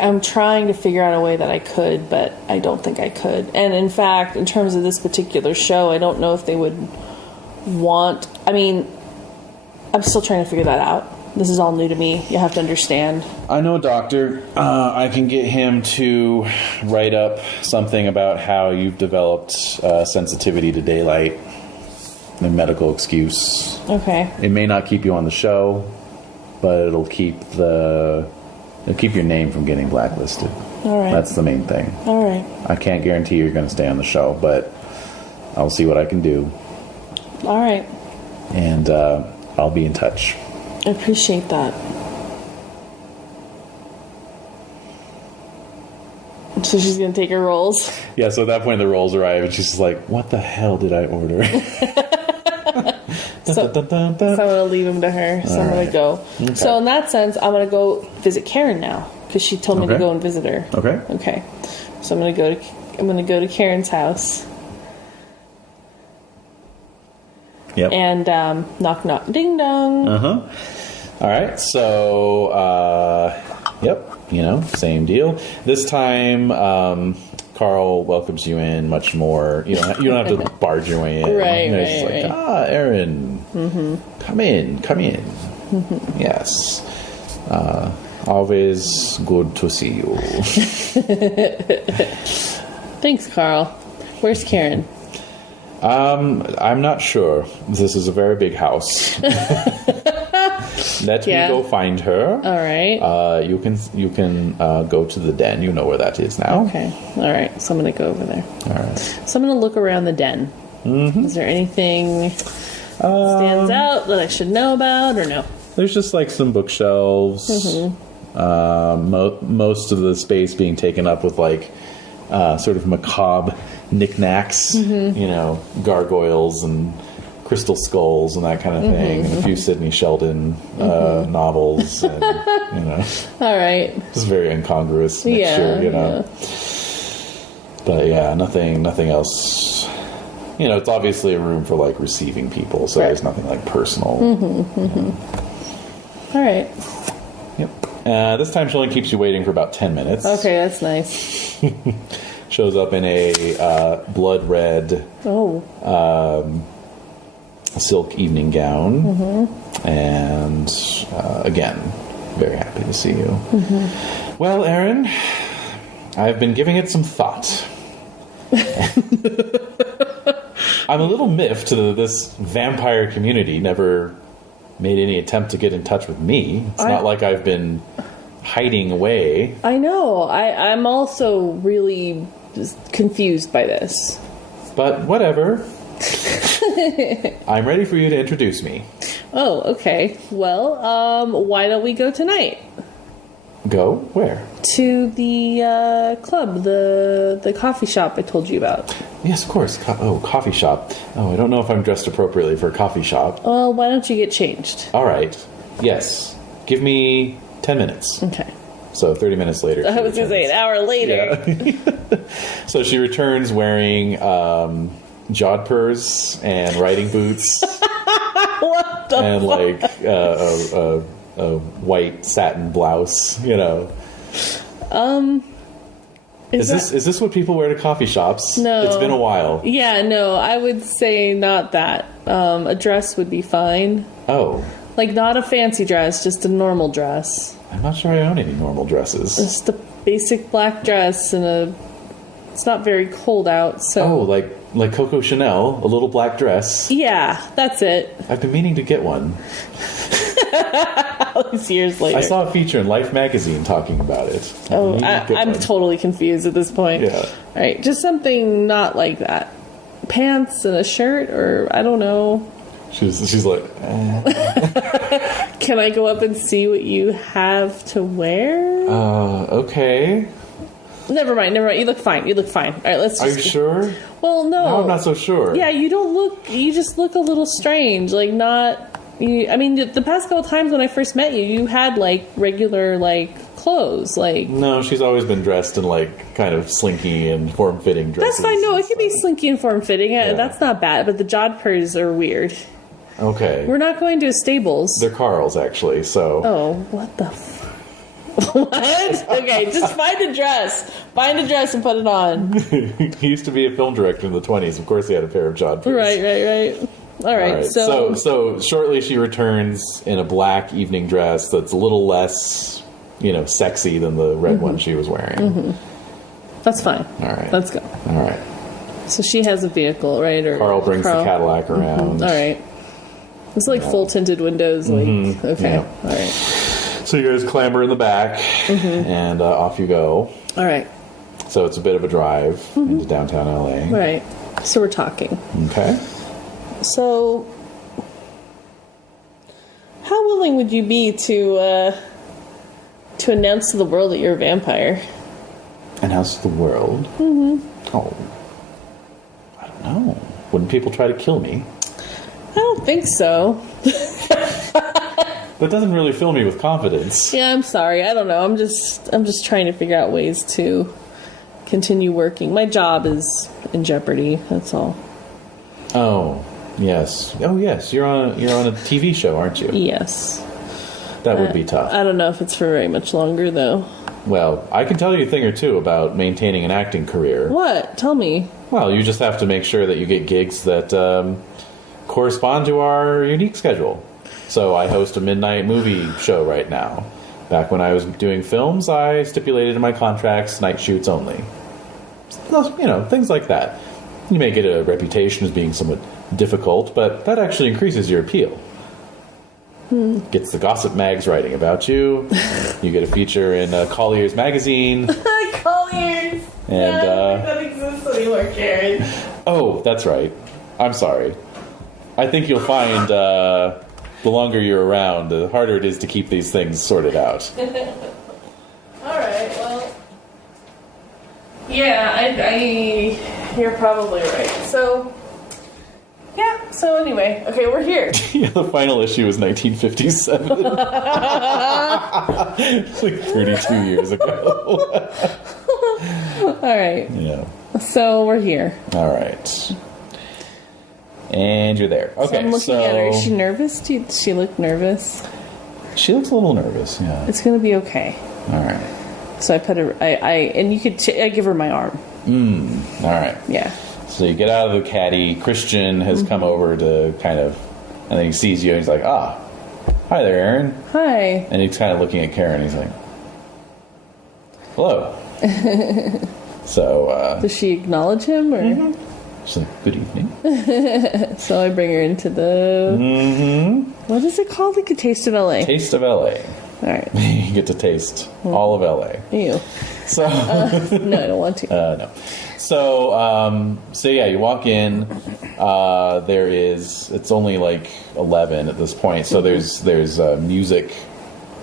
I'm trying to figure out a way that I could, but I don't think I could. And in fact, in terms of this particular show, I don't know if they would want... I mean, I'm still trying to figure that out. This is all new to me. You have to understand. I know a doctor. I can get him to write up something about how you've developed sensitivity to daylight. A medical excuse. Okay. It may not keep you on the show, but it'll keep your name from getting blacklisted. All right. That's the main thing. All right. I can't guarantee you're going to stay on the show, but I'll see what I can do. All right. And I'll be in touch. I appreciate that. So she's going to take her rolls. Yeah, so at that point the rolls arrive and she's just like, what the hell did I order? So I'm going to leave him to her. So I'm going to go. Okay. So in that sense, I'm going to go visit Karen now because she told me to Okay. go and visit her. Okay. Okay. So I'm going to go to Karen's house Yep. and knock knock ding dong. Uh-huh. All right. So, yep. Same deal. This time, Carl welcomes you in much more. You don't have to barge your way in. Right, She's right, like, right. Erin, come in. Yes. Always good to see you. Thanks, Carl. Where's Karen? I'm not sure. This is a very big house. Let Yeah. me go find her. All right. You can go to the den. You know where that is now. Okay. All right. So I'm going to go over there. All right. So I'm going to look around the den. Is there anything stands out that I should know about or no? There's just like some bookshelves. Most of the space being taken up with like sort of macabre knickknacks. Gargoyles and crystal skulls and that kind of thing, and a few Sidney Sheldon novels. And, All right. just very incongruous mixture. Yeah. But yeah, nothing else. It's obviously a room for like receiving people, so Right. there's nothing like personal. All right. Yep. This time she only keeps you waiting for about 10 minutes. Okay, that's nice. Shows up in a blood red Oh. silk evening gown, and again, very happy to see you. Well, Erin, I've been giving it some thought. I'm a little miffed that this vampire community never made any attempt to get in touch with me. It's not like I've been hiding away. I know. I'm also really just confused by this. But whatever. I'm ready for you to introduce me. Oh, okay. Well, why don't we go tonight Go? Where? to the club, the coffee shop I told you about? Yes, of course. Coffee shop. Oh, I don't know if I'm dressed appropriately for a coffee shop. Well, why don't you get changed? All right. Yes. Give me 10 minutes. Okay. So 30 minutes later. I was going to say an hour later. Yeah. So she returns wearing jodhpurs and riding boots What the and like a white satin blouse. Is this what people wear to coffee shops? No. It's been a while. Yeah, no, I would say not that. A dress would be fine. Oh, Like, not a fancy dress, just a normal dress. I'm not sure I own any normal dresses. Just a basic black dress and it's not very cold out, so... Oh, like Coco Chanel, a little black dress. Yeah, that's it. I've been meaning to get one. All these years later. I saw a feature in Life magazine talking about it. Oh, Meaning to get I'm one. totally confused at this point. Yeah. All right, just something not like that. Pants and a shirt, or I don't know. She's like, Can I go up and see what you have to wear? okay. Never mind. You look fine. All right, let's Are just... you sure? Well, no. Now I'm not so sure. Yeah, you just look a little strange. Like, not... I mean, the past couple times when I first met you, you had, like, regular, like, clothes. Like... No, she's always been dressed in, like, kind of slinky and form-fitting dresses. That's fine. No, it could be slinky and form-fitting. Yeah. That's not bad. But the jodhpurs are weird. Okay. We're not going to stables. They're Carl's, actually, so... Oh, what the... What? Okay, just find a dress. Find a dress and put it on. He used to be a film director in the 20s. Of course, he had a pair of jodhpurs. Right. All right. So shortly she returns in a black evening dress that's a little less, sexy than the red one she was wearing. That's fine. All right. Let's go. All right. So she has a vehicle, right? Or Carl brings the Cadillac around. All right. It's like full tinted windows. Like okay. Yeah. All right. So you guys clamber in the back, and off you go. All right. So it's a bit of a drive into downtown LA. Right. So we're talking. Okay. So, how willing would you be to announce to the world that you're a vampire? Announce to the world? Mm-hmm. Oh, I don't know. Wouldn't people try to kill me? I don't think so. That doesn't really fill me with confidence. Yeah, I'm sorry. I don't know. I'm just trying to figure out ways to continue working. My job is in jeopardy. That's all. Oh, yes. Oh, yes. You're on a TV show, aren't you? Yes. That would be tough. I don't know if it's for very much longer, though. Well, I can tell you a thing or two about maintaining an acting career. What? Tell me. Well, you just have to make sure that you get gigs that correspond to our unique schedule. So I host a midnight movie show right now. Back when I was doing films, I stipulated in my contracts night shoots only. Things like that. You may get a reputation as being somewhat difficult, but that actually increases your appeal. Gets the gossip mags writing about you. You get a feature in Collier's magazine. Collier's! And, I don't think that exists anymore, Karen. Oh, that's right. I'm sorry. I think you'll find the longer you're around, the harder it is to keep these things sorted out. Alright, well... Yeah, you're probably right. So... Yeah, so anyway, okay, we're here. Yeah, the final issue was 1957. It's like 32 years ago. Alright. Yeah. So we're here. All right. And you're there. Okay, So I'm looking at her. Is she nervous? Does she look nervous? She looks a little nervous, yeah. It's going to be okay. All right. So I put her... and you could... I give her my arm. All right. Yeah. So you get out of the caddy. Christian has come over to kind of... And then he sees you and he's like, hi there, Aaron. Hi. And he's kind of looking at Karen. He's like, hello. So, Does she acknowledge him? Or? she's like, good evening. So I bring her into the... What is it called? Like a Taste of LA. Taste of LA. Alright. You get to taste all of LA. Ew. So, No, I don't want to. no. So yeah, you walk in. It's only like 11 at this point. So there's music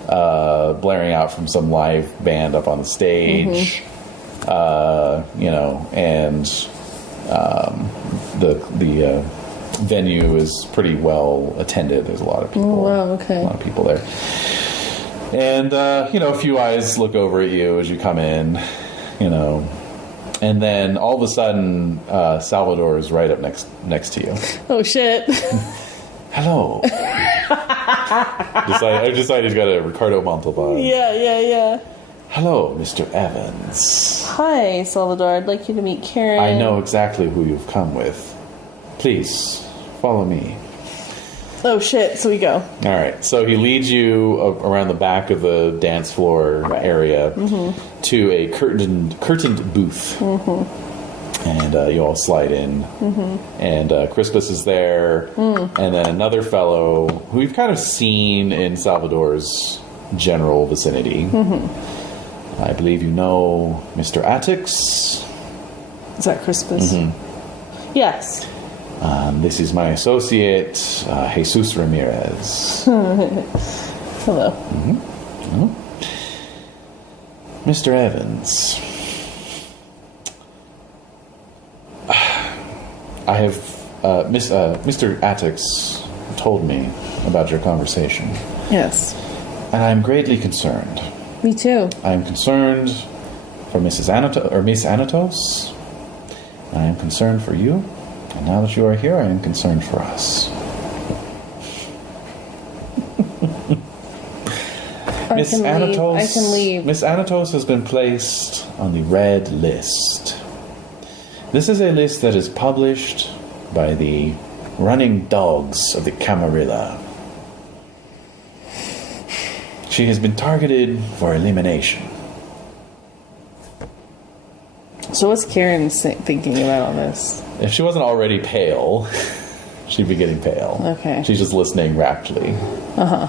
blaring out from some live band up on the stage. And the venue is pretty well attended. There's a lot of people. Oh, wow, okay. A lot of people there. And, a few eyes look over at you as you come in, and then all of a sudden, Salvador is right up next to you. Oh, shit. Hello. I decided he's got a Ricardo Montalban. Yeah. Hello, Mr. Evans. Hi, Salvador. I'd like you to meet Karen. I know exactly who you've come with. Please, follow me. Oh, shit. So we go. All right. So he leads you around the back of the dance floor area to a curtained booth. And you all slide in. And Crispus is there. And then another fellow who we've kind of seen in Salvador's general vicinity. I believe you know Mr. Atix. Is that Crispus? Yes. This is my associate, Jesus Ramirez. Hello. Mr. Evans, I have Mr. Atix told me about your conversation. Yes. And I'm greatly concerned. Me too. I am concerned for Miss Anatos. I am concerned for you. And now that you are here, I am concerned for us. I can leave. Miss Anatos has been placed on the red list. This is a list that is published by the running dogs of the Camarilla. She has been targeted for elimination. So what's Karen thinking about all this? If she wasn't already pale, she'd be getting pale. Okay. She's just listening raptly. Uh-huh.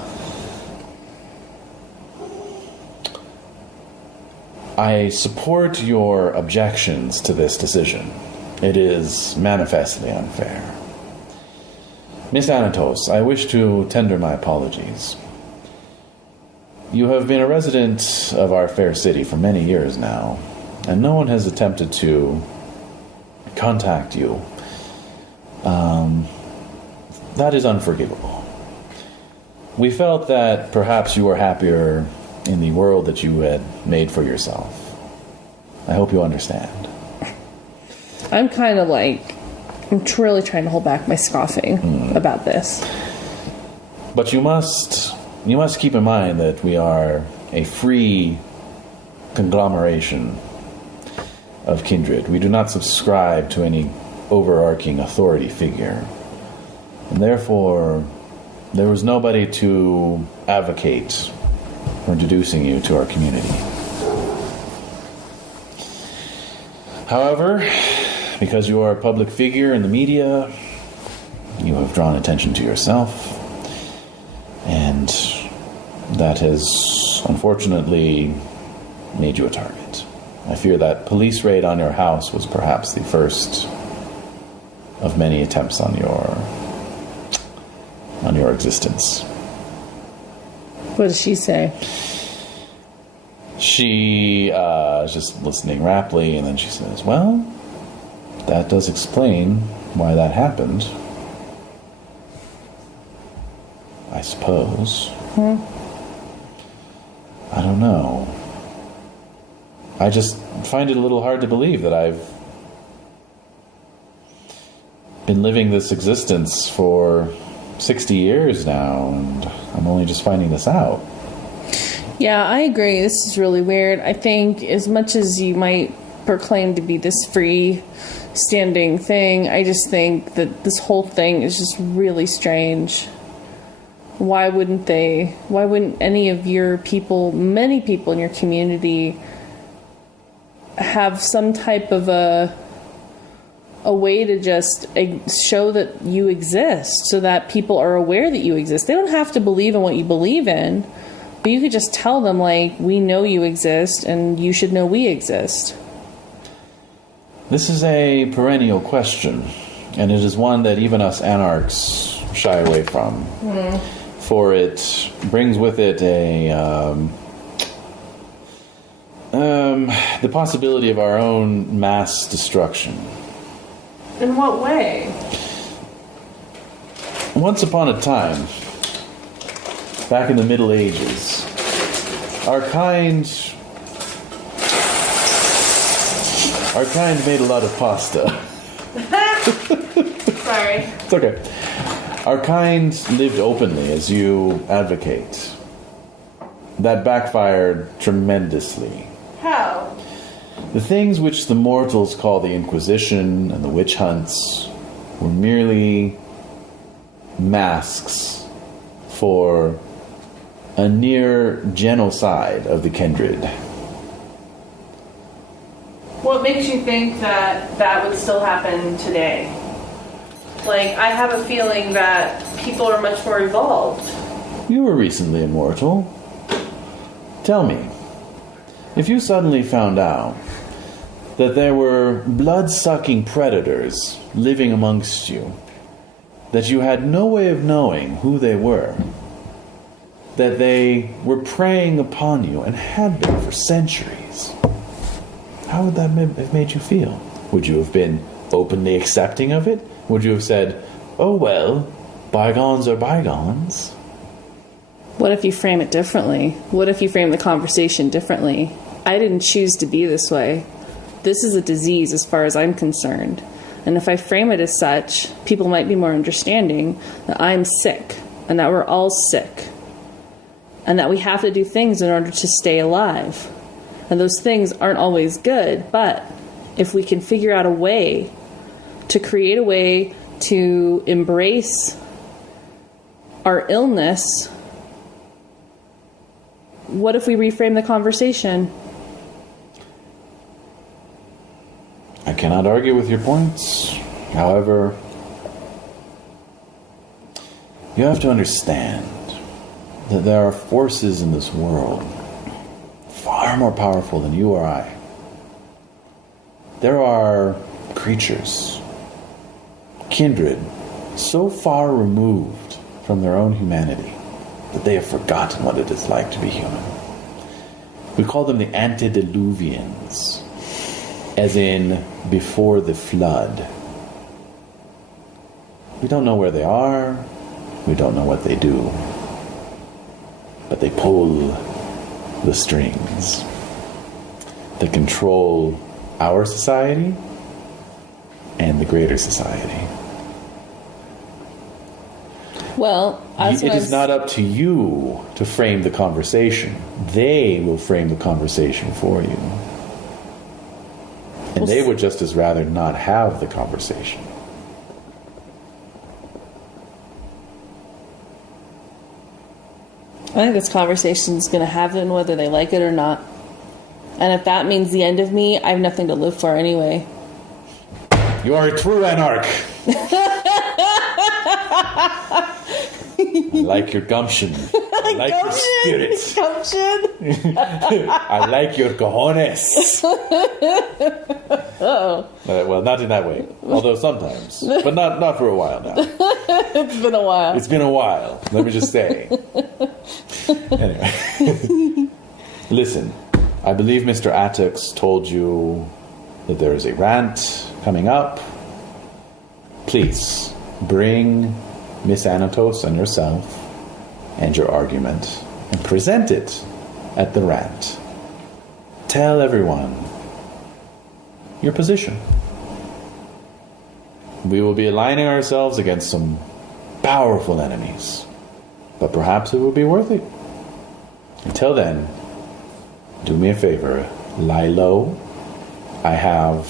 I support your objections to this decision. It is manifestly unfair. Miss Anatos, I wish to tender my apologies. You have been a resident of our fair city for many years now, and no one has attempted to contact you. That is unforgivable. We felt that perhaps you were happier in the world that you had made for yourself. I hope you understand. I'm kind of like, I'm really trying to hold back my scoffing about this. But you must keep in mind that we are a free conglomeration of Kindred. We do not subscribe to any overarching authority figure. And therefore, there was nobody to advocate for introducing you to our community. However, because you are a public figure in the media, you have drawn attention to yourself, and that has unfortunately made you a target. I fear that police raid on your house was perhaps the first of many attempts on your existence. What does she say? She is just listening raptly, and then she says, well, that does explain why that happened. I suppose. I don't know. I just find it a little hard to believe that I've been living this existence for 60 years now, and I'm only just finding this out. Yeah, I agree. This is really weird. I think as much as you might proclaim to be this free standing thing, I just think that this whole thing is just really strange. Why wouldn't any of your people, many people in your community, have some type of a way to just show that you exist so that people are aware that you exist? They don't have to believe in what you believe in, but you could just tell them, like, we know you exist and you should know we exist. This is a perennial question, and it is one that even us anarchs shy away from. For it brings with it the possibility of our own mass destruction. In what way? Once upon a time, back in the Middle Ages, our kind made a lot of pasta. Sorry. It's okay. Our kind lived openly, as you advocate. That backfired tremendously. How? The things which the mortals call the Inquisition and the witch hunts were merely masks for a near genocide of the Kindred. What makes you think that that would still happen today? Like, I have a feeling that people are much more evolved. You were recently immortal. Tell me, if you suddenly found out that there were blood-sucking predators living amongst you, that you had no way of knowing who they were, that they were preying upon you and had been for centuries, how would that have made you feel? Would you have been openly accepting of it? Would you have said, oh well, bygones are bygones? What if you frame it differently? What if you frame the conversation differently? I didn't choose to be this way. This is a disease as far as I'm concerned. And if I frame it as such, people might be more understanding that I'm sick and that we're all sick. and that we have to do things in order to stay alive. And those things aren't always good, but if we can figure out a way to create a way to embrace our illness, what if we reframe the conversation? I cannot argue with your points. However, you have to understand that there are forces in this world far more powerful than you or I. There are creatures, kindred, so far removed from their own humanity that they have forgotten what it is like to be human. We call them the antediluvians, as in before the flood. We don't know where they are, we don't know what they do, but they pull the strings that control our society and the greater society. Well, It is not up to you to frame the conversation. They will frame the conversation for you. And they would just as rather not have the conversation. I think this conversation is going to happen whether they like it or not. And if that means the end of me, I have nothing to live for anyway. You are a true anarch. I like your gumption. I like your spirit. Gumption. I like your cojones. Oh. Well, not in that way. Although sometimes. But not for a while now. It's been a while. It's been a while. Let me just say. Anyway. Listen. I believe Mr. Attucks told you that there is a rant coming up. Please, bring Miss Anatos and yourself and your argument and present it at the rant. Tell everyone your position. We will be aligning ourselves against some powerful enemies, but perhaps it will be worth it. Until then, do me a favor, lie low. I have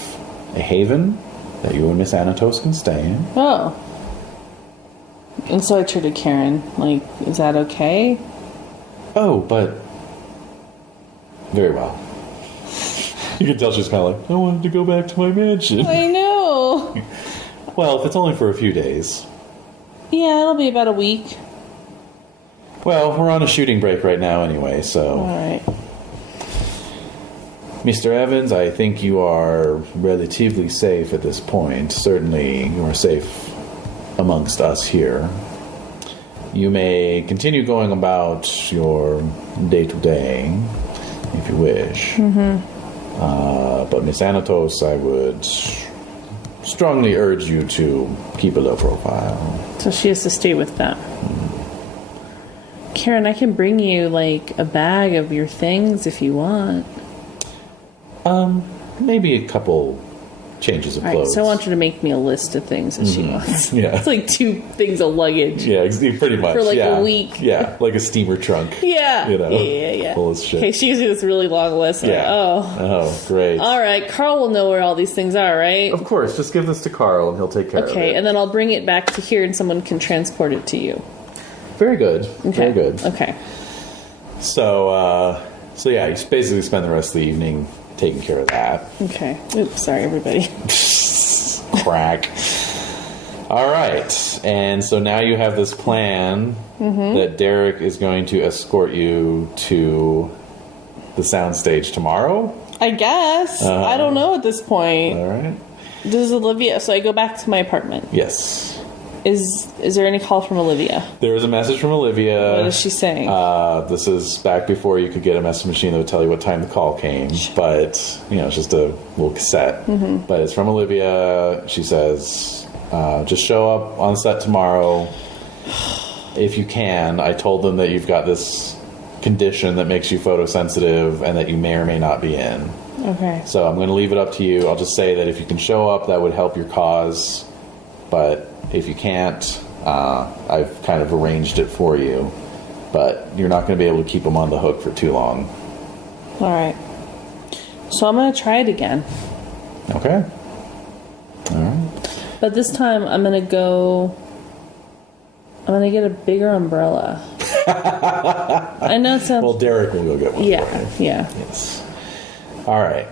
a haven that you and Miss Anatos can stay in. Oh. And so I turned to Karen, like, is that okay? Oh, but... Very well. You can tell she's kind of like, I wanted to go back to my mansion. I know. Well, if it's only for a few days. Yeah, it'll be about a week. Well, we're on a shooting break right now anyway, so... Alright. Mr. Evans, I think you are relatively safe at this point. Certainly, you are safe amongst us here. You may continue going about your day-to-day, if you wish. Mm-hmm. But Miss Anatos, I would strongly urge you to keep a low profile. So she has to stay with that. Karen, I can bring you, like, a bag of your things if you want. Maybe a couple changes of All right, clothes. so I want you to make me a list of things that she wants. Yeah. It's like 2 things of luggage. Yeah, pretty much. For like yeah. a week. Yeah, like a steamer trunk. Yeah. You know, Yeah. full of shit. Okay, she gives me this really long list. Yeah. Oh, great. all right. Carl will know where all these things are, right? Of course, just give this to Carl and he'll take care of it. Okay, and then I'll bring it back to here and someone can transport it to you. Very good. Okay. Very good. Okay. So yeah, you basically spend the rest of the evening taking care of that. Okay. Oops, sorry, everybody. Crack. All right. And so now you have this plan that Derek is going to escort you to the soundstage tomorrow. I guess. I don't know at this point. All right. Does Olivia... So I go back to my apartment. Yes. Is there any call from Olivia? There is a message from Olivia. What is she saying? This is back before you could get a message machine that would tell you what time the call came. But, it's just a little cassette. But it's from Olivia. She says, just show up on set tomorrow if you can. I told them that you've got this condition that makes you photosensitive and that you may or may not be in. Okay. So I'm going to leave it up to you. I'll just say that if you can show up, that would help your cause. But if you can't, I've kind of arranged it for you. but you're not going to be able to keep them on the hook for too long. All right. So I'm going to try it again. Okay. All right. But this time I'm going to get a bigger umbrella. I know it sounds... Well, Derek will go get one. Yeah, for you. yeah. Yes. All right.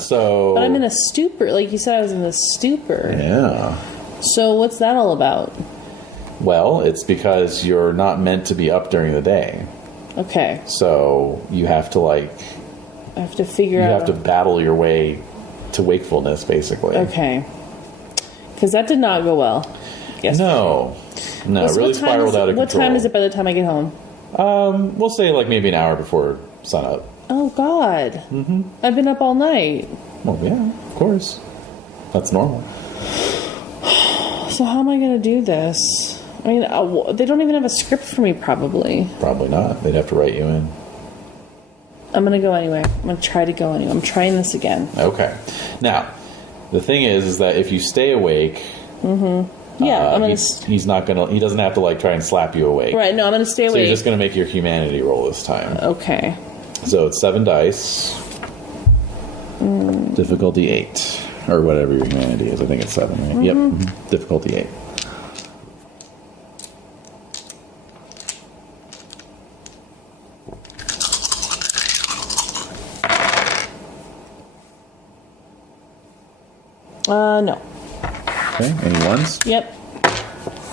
So... But I'm in a stupor. Like you said, I was in the stupor. Yeah. So what's that all about? Well, it's because you're not meant to be up during the day. Okay. So you have to, like... I have to figure You out... have to battle your way to wakefulness, basically. Okay. Because that did not go well. Yes. No, it really spiraled out of control. What time is it by the time I get home? We'll say like maybe an hour before sunup. Oh, God. Mm-hmm. I've been up all night. Well, yeah, of course. That's normal. So how am I going to do this? I mean, they don't even have a script for me, probably. Probably not. They'd have to write you in. I'm going to go anyway. I'm going to try to go anyway. I'm trying this again. Okay. Now, the thing is that if you stay awake... Mm-hmm. Yeah, I'm gonna. He's not gonna. He doesn't have to like try and slap you awake. Right. No, I'm gonna stay awake. So you're just gonna make your humanity roll this time. Okay. So it's 7 dice. Difficulty 8 or whatever your humanity is. I think it's 7. Right? Mm-hmm. Yep. Mm-hmm. Difficulty 8. No. Okay. Any ones? Yep.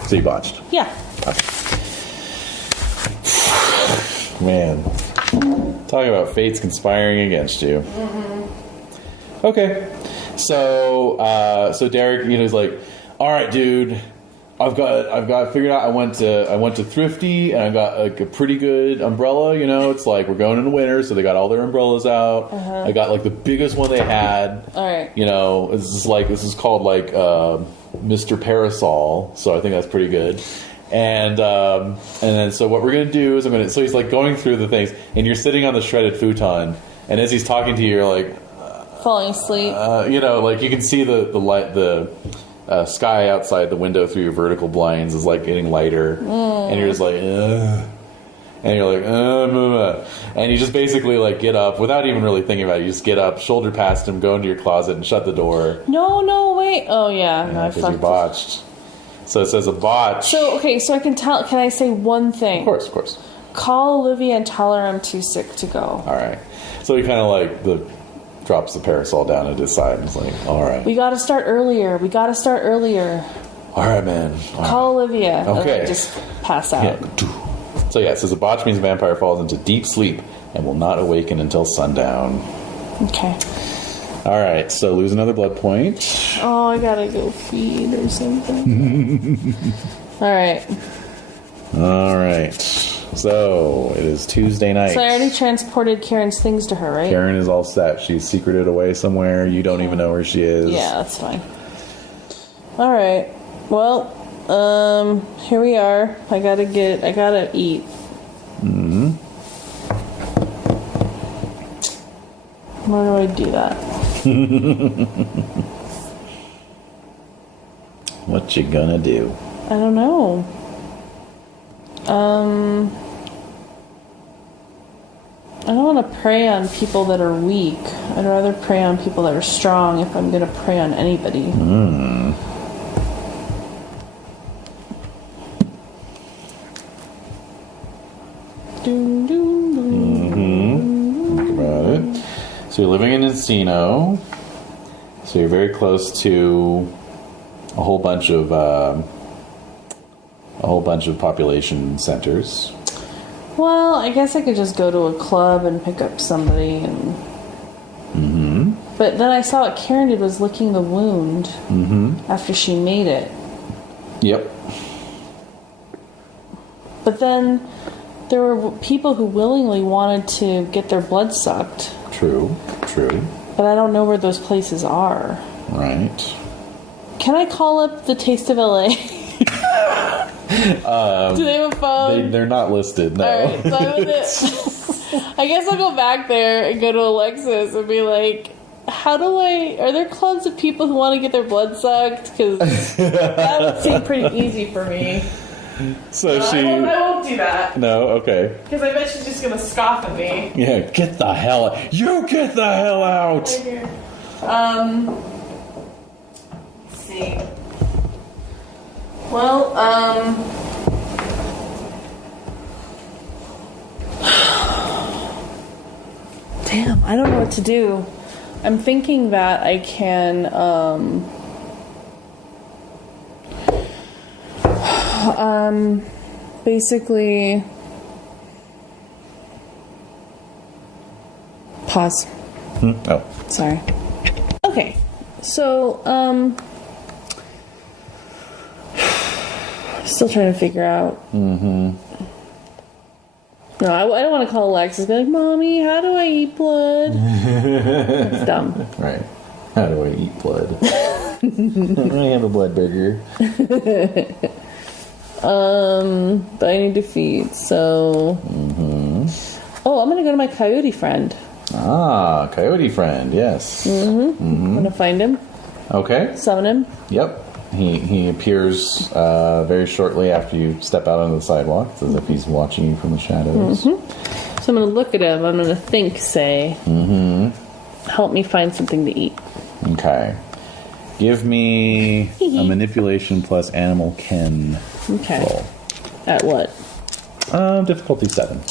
So you botched. Yeah. Man, talking about fates conspiring against you. Mm-hmm. Okay, so Derek, he's like, all right, dude, I've got figured out. I went to Thrifty and I got like a pretty good umbrella. It's like we're going into winter, so they got all their umbrellas out. Uh-huh. I got like the biggest one they had. All right. This is called like Mr. Parasol, so I think that's pretty good. And then so what we're gonna do is so he's like going through the things, and you're sitting on the shredded futon, and as he's talking to you, you're like falling asleep. Like you can see the light, the sky outside the window through your vertical blinds is like getting lighter, and you're just like, ugh. And you're like, and you just basically like get up without even really thinking about it. You just get up, shoulder past him, go into your closet, and shut the door. No, wait. Oh yeah, no, I because fucked you botched. So it says a botch. So okay, so I can tell. Can I say one thing? Of course. Call Olivia and tell her I'm too sick to go. All right. So he kind of like drops the parasol down at his side and is like, all right. We got to start earlier. All right, man. Call Olivia. Okay. And then just pass out. Yeah. So yeah, it says a botch means a vampire falls into deep sleep and will not awaken until sundown. Okay. All right, so lose another blood point. Oh, I gotta go feed or something. All right. So it is Tuesday night. So I already transported Karen's things to her, right? Karen is all set. She's secreted away somewhere. You don't even know where she is. Yeah, that's fine. All right. Well, here we are. I gotta eat. Mm-hmm. Where do I do that? What you gonna do? I don't know. I don't want to prey on people that are weak. I'd rather prey on people that are strong if I'm going to prey on anybody. Doom, doom, doom. Think about it. So you're living in Encino. So you're very close to a whole bunch of population centers. Well, I guess I could just go to a club and pick up somebody and... Mm-hmm. But then I saw what Karen did was licking the wound after she made it. Yep. But then there were people who willingly wanted to get their blood sucked. True. But I don't know where those places are. Right. Can I call up the Taste of LA? Do they have a phone? They're not listed, no. Alright, so I'm gonna, I guess I'll go back there and go to Alexis and be like, are there clubs of people who want to get their blood sucked? Because that would seem pretty easy for me. So I won't do that. No, okay. Because I bet she's just going to scoff at me. Yeah, get the hell out. You get the hell out! Right here. Let's see. Well, damn, I don't know what to do. I'm thinking that I can, basically pause. Oh. Sorry. Okay. So, still trying to figure out. No, I don't want to call Alexis and be like, Mommy, how do I eat blood? That's dumb. Right. How do I eat blood? I have a blood burger. But I need to feed, so... Oh, I'm going to go to my coyote friend. Ah, coyote friend, yes. I'm going to find him, Okay. summon him. Yep. He appears very shortly after you step out onto the sidewalk. It's as if he's watching you from the shadows. So I'm going to look at him. I'm going to say, help me find something to eat. Okay. Give me a manipulation plus animal ken Okay. roll. At what? Difficulty 7.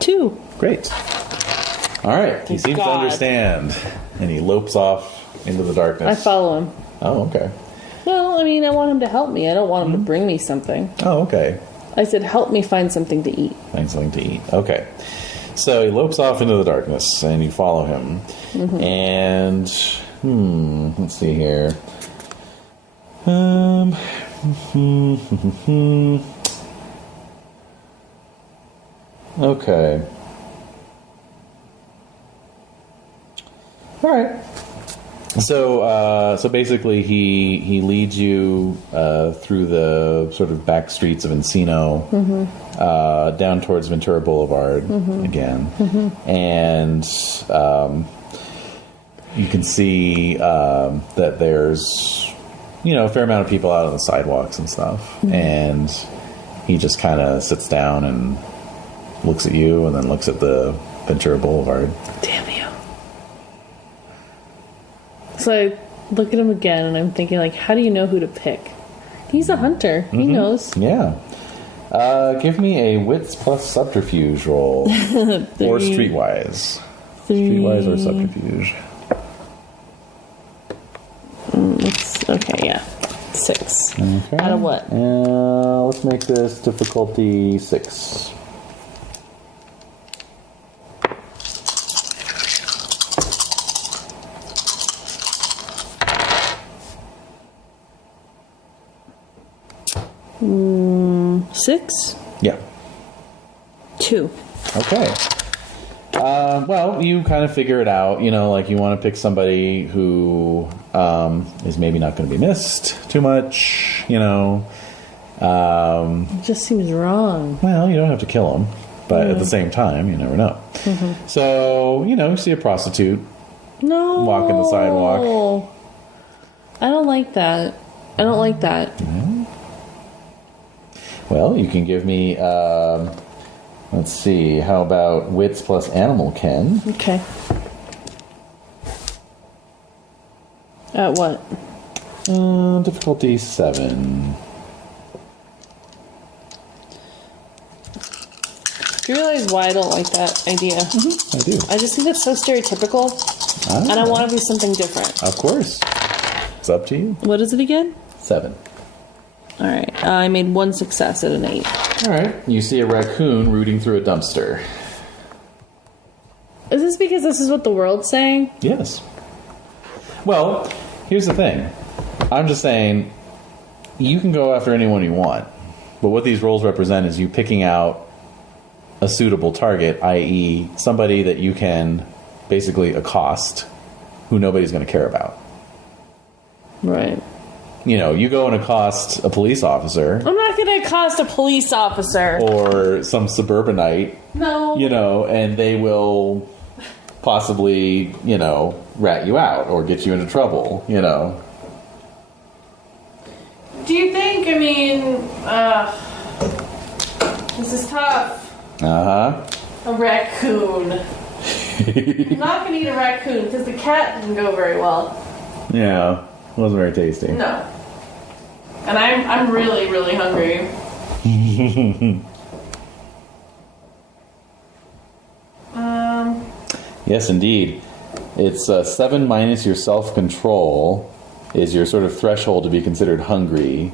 Two. Great. All right. He seems to God. understand, and he lopes off into the darkness. I follow him. Oh, okay. Well, I mean, I want him to help me. I don't want him to bring me something. Oh, okay. I said, help me find something to eat. Find something to eat. Okay. So he lopes off into the darkness, and you follow him. And, let's see here. Okay. All right. So basically, he leads you through the sort of back streets of Encino, down towards Ventura Boulevard again, and you can see that there's a fair amount of people out on the sidewalks and stuff, and he just kind of sits down and looks at you, and then looks at the Ventura Boulevard. Damn you. So I look at him again, and I'm thinking, like, how do you know who to pick? He's a hunter. He knows. Yeah. Give me a wits plus subterfuge roll. Or streetwise. Streetwise or subterfuge. Okay, yeah. 6. Okay. Out of what? Let's make this difficulty 6. Six? Yeah. 2. Okay. Well, you kind of figure it out. Like you want to pick somebody who is maybe not going to be missed too much. It just seems wrong. Well, you don't have to kill them, but at the same time, you never know. So, you see a prostitute No. walking the sidewalk. I don't like that. I don't like that. Well, you can give me, let's see, how about wits plus animal ken? Okay. At what? Difficulty 7. Do you realize why I don't like that idea? I do. I just think that's so stereotypical, and I want to do something different. Of course. It's up to you. What is it again? 7. All right. I made 1 success at an 8. All right. You see a raccoon rooting through a dumpster. Is this because this is what the world's saying? Yes. Well, here's the thing. I'm just saying, you can go after anyone you want, but what these roles represent is you picking out a suitable target, i.e. somebody that you can basically accost who nobody's going to care about. Right. You go and accost a police officer. I'm not going to accost a police officer. Or some suburbanite. No. And they will possibly, rat you out or get you into trouble, Do you think, I mean, this is tough. Uh-huh. A raccoon. I'm not going to eat a raccoon because the cat didn't go very well. Yeah, wasn't very tasty. No. And I'm really, really hungry. Yes, indeed. It's 7 minus your self-control is your sort of threshold to be considered hungry.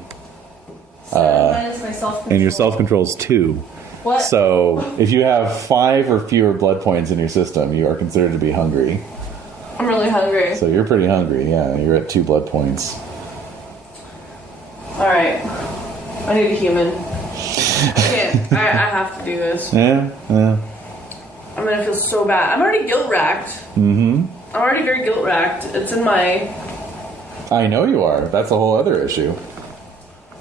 7 minus my self-control. And your self-control is 2. What? So if you have 5 or fewer blood points in your system, you are considered to be hungry. I'm really hungry. So you're pretty hungry, yeah. You're at 2 blood points. Alright. I need a human. I have to do this. Yeah. I'm gonna feel so bad. I'm already guilt-racked. Mm-hmm. I'm already very guilt-racked. It's in my... I know you are. That's a whole other issue.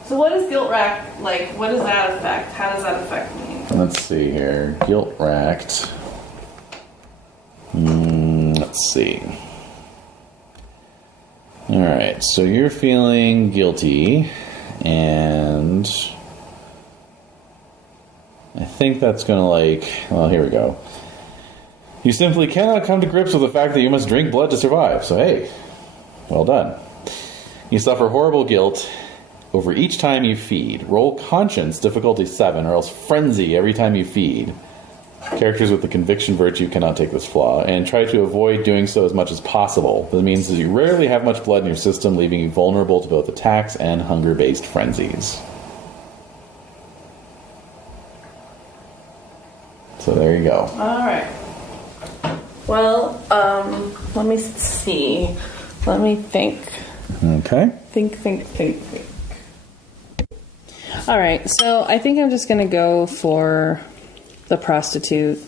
So what is guilt-racked, like, what does that affect? How does that affect me? Let's see here. Guilt-racked. Let's see. Alright, so you're feeling guilty, and I think that's gonna, like... Well, here we go. You simply cannot come to grips with the fact that you must drink blood to survive. So, hey, well done. You suffer horrible guilt over each time you feed. Roll conscience, difficulty 7, or else frenzy every time you feed. Characters with the conviction virtue cannot take this flaw, and try to avoid doing so as much as possible. That means that you rarely have much blood in your system, leaving you vulnerable to both attacks and hunger-based frenzies. So there you go. Alright. Well, let me see. Let me think. Okay. Think. Alright, so I think I'm just gonna go for the prostitute.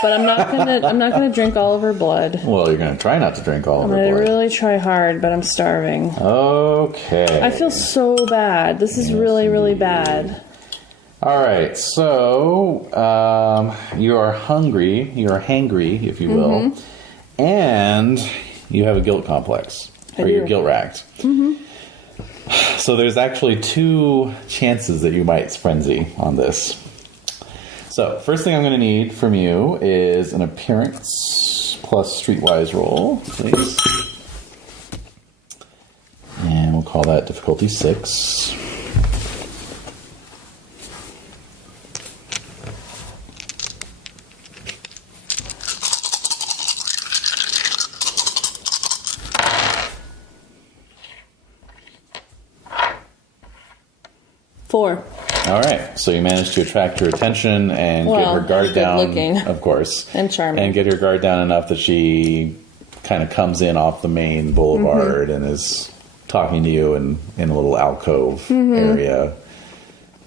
But I'm not gonna drink all of her blood. Well, you're gonna try not to drink all of her I'm blood. gonna really try hard, but I'm starving. Okay. I feel so bad. This is really, really bad. Alright, so you are hungry, you are hangry, if you will, and you have a guilt complex, or you're guilt racked. So there's actually 2 chances that you might frenzy on this. So first thing I'm going to need from you is an appearance plus streetwise roll, please. And we'll call that difficulty 6. Four. All right, so you managed to attract her attention and get her guard down, good-looking. of course, And charming. and get her guard down enough that she kind of comes in off the main boulevard and is talking to you in a little alcove area.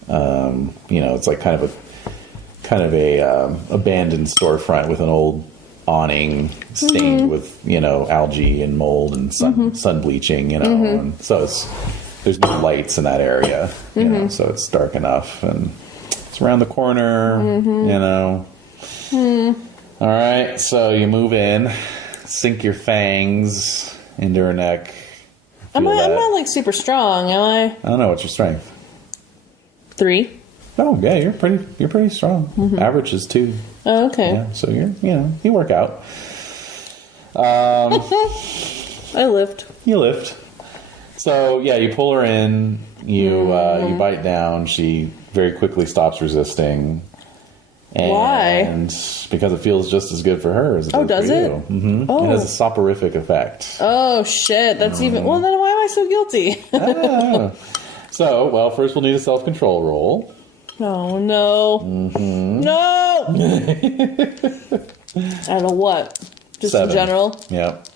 It's like kind of a abandoned storefront with an old awning stained with algae and mold and sun bleaching. And so there's no lights in that area, so it's dark enough, and it's around the corner, All right, so you move in, sink your fangs into her neck. I'm not like super strong, am I? I don't know, what's your strength? 3. Oh yeah, you're pretty strong. Average is 2. Oh, okay. Yeah, so you work out. I lift. You lift. So yeah, you pull her in. You bite down. She very quickly stops resisting. And Why? Because it feels just as good for her as it does does for it? you. Mm-hmm. Oh. It has a soporific effect. Oh shit! That's even. Well, then why am I so guilty? So, first we'll need a self-control roll. Oh no! No! Out of what? Just 7. in general. Yep.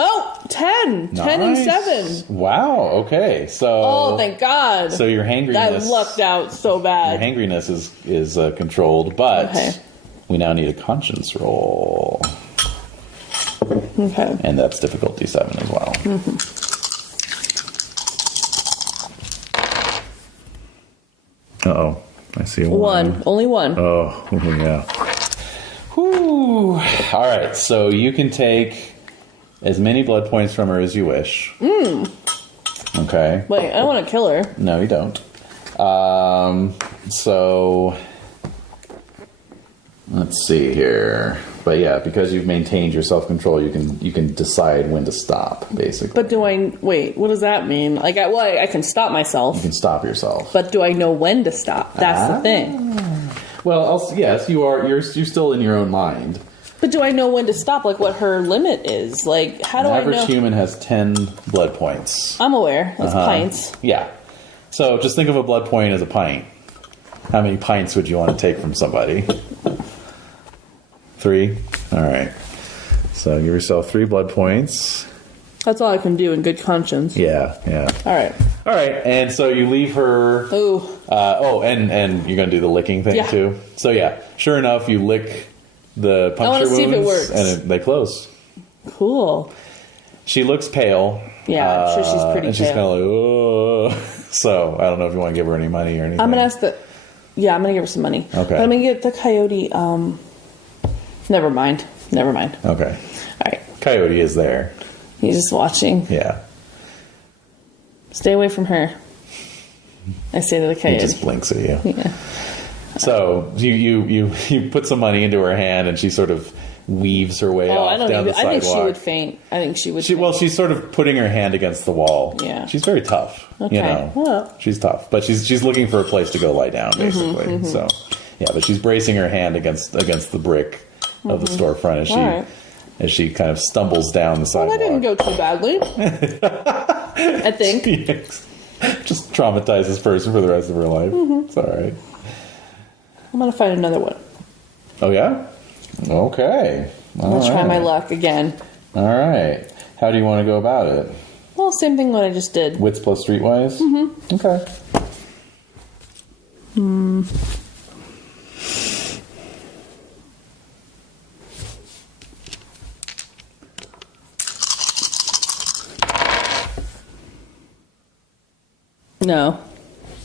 Oh, 10! 10 and 7. Wow. Okay. So. Oh, thank God. So your I hangriness. lucked out so bad. Your hangriness is controlled, but Okay. we now need a conscience roll, Okay. and that's difficulty 7 as well. Uh-oh. I see a 1. Only 1. Oh, yeah. Whew. All right, so you can take as many blood points from her as you wish. Okay. Okay. Wait, I don't want to kill her. No, you don't. So let's see here. But yeah, because you've maintained your self-control, you can decide when to stop, basically. But do I wait? What does that mean? Like, I can stop myself. You can stop yourself. But do I know when to stop? That's the thing. Well, yes, you are. You're still in your own mind. But do I know when to stop? Like, what her limit is? Like, how do I know? Average human has 10 blood points. I'm aware. That's pints. Yeah. So just think of a blood point as a pint. How many pints would you want to take from somebody? 3? All right. So give yourself 3 blood points. That's all I can do in good conscience. Yeah. All right. And so you leave her. Ooh. And you're going to do the licking thing too? So yeah, sure enough, you lick the puncture wounds. see if it works. And they close. Cool. She looks pale. Yeah, I'm sure she's pretty and she's kind pale. of like, oh. So I don't know if you want to give her any money or anything. I'm going to ask Yeah, I'm going to give her some money. Okay. But I'm going to get the coyote. Never mind. Okay. All right. Coyote is there. He's just watching. Yeah. Stay away from her. I say to the coyote. He just blinks at you. Yeah. So you put some money into her hand, and she sort of weaves her way off down the sidewalk. I think she would faint. faint. Well, she's sort of putting her hand against the wall. Yeah. She's very tough. Okay. You know. Well. She's tough, but she's looking for a place to go lie down, basically. So, yeah, but she's bracing her hand against the brick of the storefront as she kind of stumbles down the sidewalk. Well, that didn't go too badly. I think. Just traumatize this person for the rest of her life. It's all right. I'm going to find another one. Oh, yeah? Okay. I'm going to try my luck again. All right. How do you want to go about it? Well, same thing what I just did. Wits plus streetwise? Mm-hmm. Okay. No.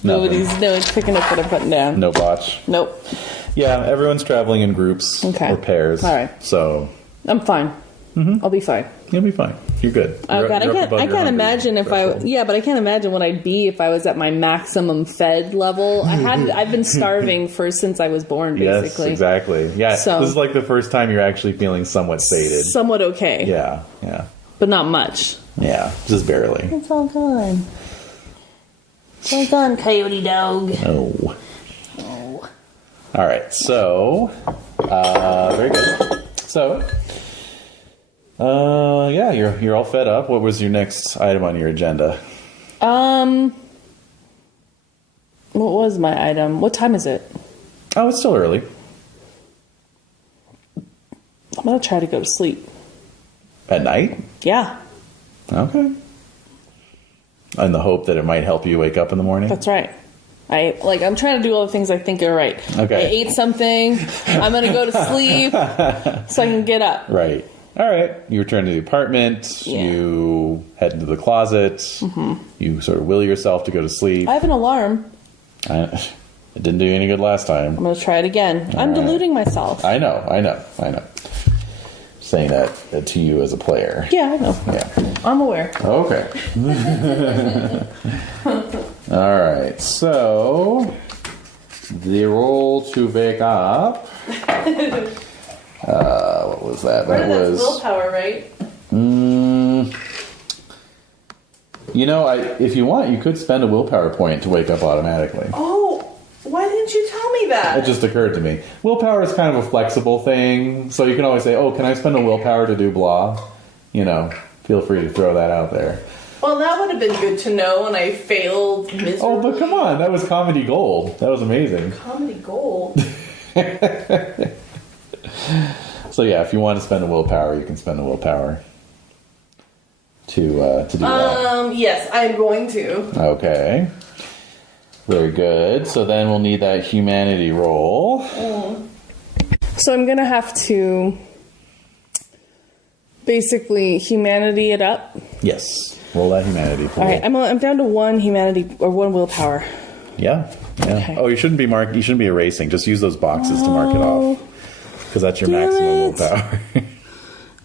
Nobody's picking up what I'm putting down. No botch. Nope. Yeah, everyone's traveling in groups or pairs. All right. So I'm fine. I'll be fine. You'll be fine. You're good. Oh God, I can't imagine if but I can't imagine what I'd be if I was at my maximum fed level. I've been starving since I was born, basically. Yes, exactly. Yeah, so, this is like the first time you're actually feeling somewhat sated. Somewhat okay. Yeah. But not much. Yeah, just barely. It's all gone. It's all gone, coyote dog. Oh. All right, so very good. So. Yeah, you're all fed up. What was your next item on your agenda? What was my item? What time is it? Oh, it's still early. I'm gonna try to go to sleep. At night? Yeah. Okay. In the hope that it might help you wake up in the morning? That's right. I'm trying to do all the things I think are right. Okay. I ate something. I'm gonna go to sleep so I can get up. Right. All right. You return to the apartment. Yeah. You head into the closet. Mm-hmm. You sort of will yourself to go to sleep. I have an alarm. It didn't do you any good last time. I'm going to try it again. I'm deluding myself. I know. Saying that to you as a player. Yeah, I know. Yeah. I'm aware. Okay. All right. So, the roll to wake up. What was that? That was willpower, right? If you want, you could spend a willpower point to wake up automatically. Oh, why didn't you tell me that? It just occurred to me. Willpower is kind of a flexible thing, so you can always say, "Oh, can I spend a willpower to do blah?" Feel free to throw that out there. Well, that would have been good to know, and I failed miserably. Oh, but come on, that was comedy gold. That was amazing. Comedy gold. So yeah, if you want to spend a willpower, you can spend a willpower to do that. Yes, I'm going to. Okay. Very good. So then we'll need that humanity roll. So I'm gonna have to basically humanity it up. Yes. Roll that humanity. All right, I'm down to 1 humanity or 1 willpower. Yeah. Okay. Oh, you shouldn't be erasing. Just use those boxes to mark it off. Because that's your maximum willpower.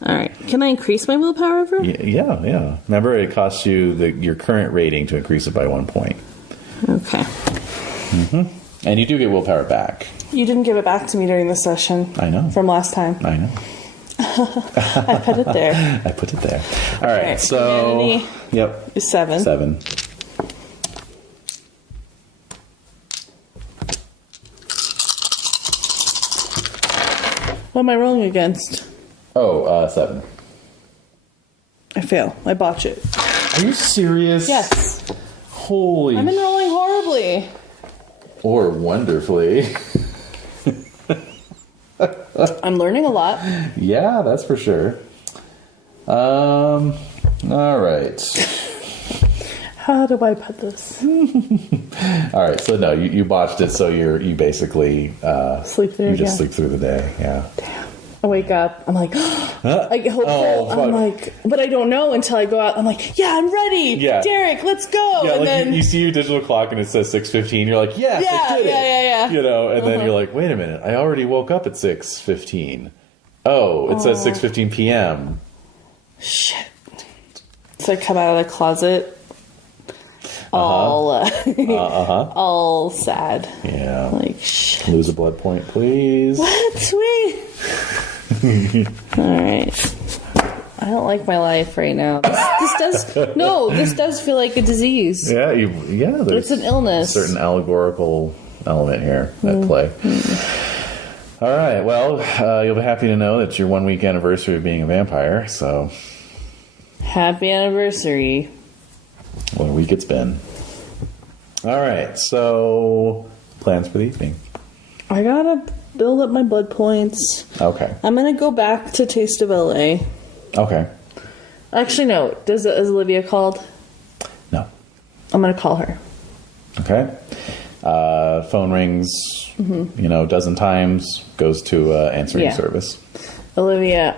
All right. Can I increase my willpower ever? Yeah. Remember, it costs you your current rating to increase it by 1 point. Okay. And you do get willpower back. You didn't give it back to me during the session. I know. From last time. I know. I put it there. I put it there. All right. Okay, So, humanity yep. is 7. 7. What am I rolling against? Oh, 7. I fail. I botch it. Are you serious? Yes. Holy. I've been rolling horribly. Or wonderfully. I'm learning a lot. Yeah, that's for sure. All right. How do I put this? All right. So no, you botched it. So you basically Sleep through you again. just sleep through the day. Yeah. I wake up. I'm like, I get hopeful. fuck. I'm like, but I don't know until I go out. I'm like, yeah, I'm ready. Yeah. Derek, let's go. Yeah, and like then you see your digital clock and it says 6:15. You're like, yes, Yeah, I did it. yeah. You know, and then you're like, wait a minute, I already woke up at 6:15. Oh, it says 6:15 p.m. shit. So I come out of the closet, all all sad. Yeah. Like shit. Lose a blood point, please. What? Sweet. All right. I don't like my life right now. This does feel like a disease. Yeah, there's It's an illness. a certain allegorical element here at play. All right, well, you'll be happy to know that your 1 week anniversary of being a vampire, so Happy anniversary. what a week it's been. All right, so plans for the evening. I gotta build up my blood points. Okay. I'm gonna go back to Taste of LA. Okay. Actually, no. Is Olivia called? No. I'm gonna call her. Okay. Phone rings, a dozen times, goes to answering Yeah. service. Olivia,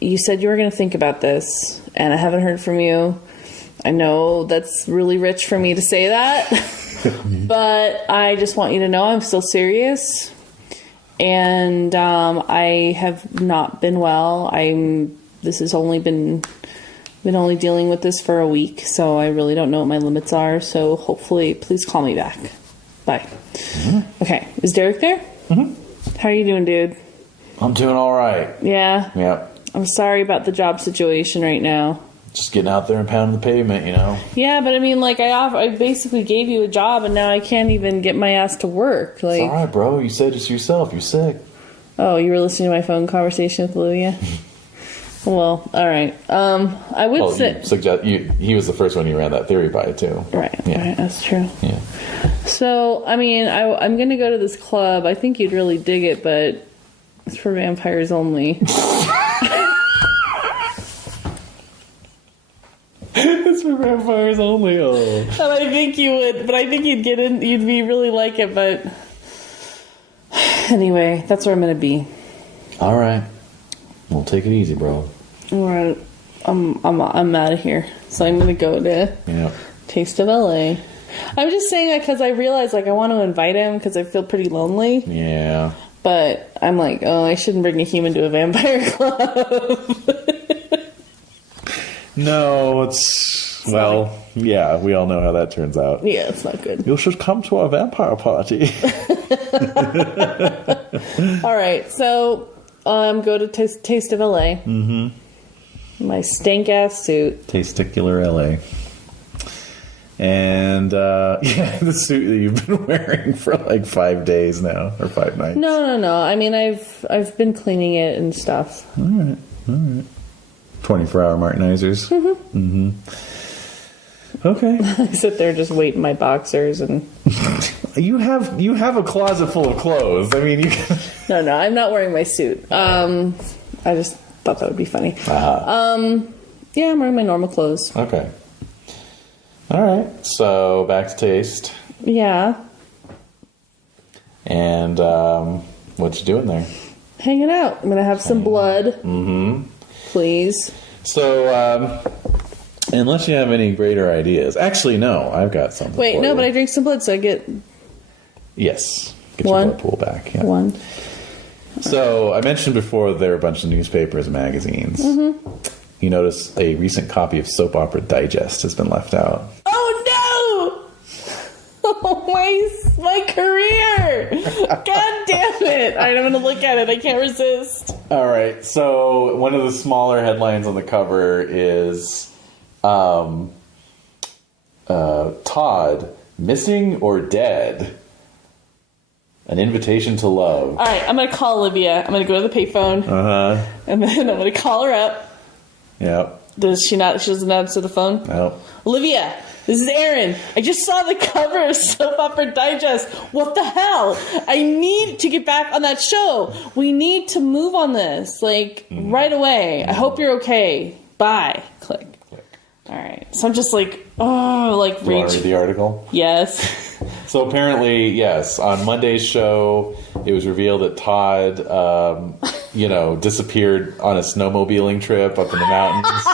you said you were gonna think about this, and I haven't heard from you. I know that's really rich for me to say that, but I just want you to know I'm still serious, and I have not been well. This has only been only dealing with this for a week, so I really don't know what my limits are. So hopefully, please call me back. Bye. Okay, is Derek there? How are you doing, dude? I'm doing all right. Yeah. Yep. I'm sorry about the job situation right now. Just getting out there and pounding the pavement, Yeah, but I mean, like, I basically gave you a job, and now I can't even get my ass to work. Like, It's all right, bro. You said it yourself. You're sick. oh, you were listening to my phone conversation with Olivia? Well, all right. I would say He was the first one you ran that theory by, too. right. Yeah. Right, that's true. Yeah. So, I mean, I'm going to go to this club. I think you'd really dig it, but it's for vampires only. It's for vampires only. Oh. And I think you would, but I think you'd get in. You'd be really like it, but anyway, that's where I'm going to be. All right. Well, take it easy, bro. All right, I'm out of here. So I'm gonna go to Yeah. Taste of LA. I'm just saying that because I realized I want to invite him because I feel pretty lonely. Yeah. But I'm like, oh, I shouldn't bring a human to a vampire club. No, yeah, we all know how that turns out. Yeah, it's not good. You should come to our vampire party. All right, so go to Taste of LA. Mm-hmm. My stank ass suit. Testicular LA. And, the suit that you've been wearing for like 5 days now, or 5 nights. No. I mean, I've been cleaning it and stuff. All right. 24-hour Martinizers. Mm-hmm. Okay. I sit there just waiting my boxers and. You have a closet full of clothes. I mean, you can... No, I'm not wearing my suit. I just thought that would be funny. Uh-huh. Yeah, I'm wearing my normal clothes. Okay. All right. So back to Taste. Yeah. And what you doing there? Hanging out. I'm gonna have some blood. Mm-hmm. Please. So, unless you have any greater ideas. Actually, no. I've got something Wait, for no, you. but I drink some blood, so I get Yes. Get One. your blood pool back. Yeah. 1. So I mentioned before there are a bunch of newspapers and magazines. Mm-hmm. You notice a recent copy of Soap Opera Digest has been left out. Oh no! Oh my career! God damn it! All right, I'm gonna look at it. I can't resist. All right. So one of the smaller headlines on the cover is Todd missing or dead. An invitation to love. All right, I'm gonna call Olivia. I'm gonna go to the payphone, and then I'm gonna call her up. Yep. Does she not? She doesn't answer the phone. No. Olivia, this is Aaron. I just saw the cover of Soap Opera Digest. What the hell? I need to get back on that show. We need to move on this, right away. I hope you're okay. Bye. Click. All right. So I'm just Do you want to read the article? Yes. So apparently, yes, on Monday's show, it was revealed that Todd, disappeared on a snowmobiling trip up in the mountains.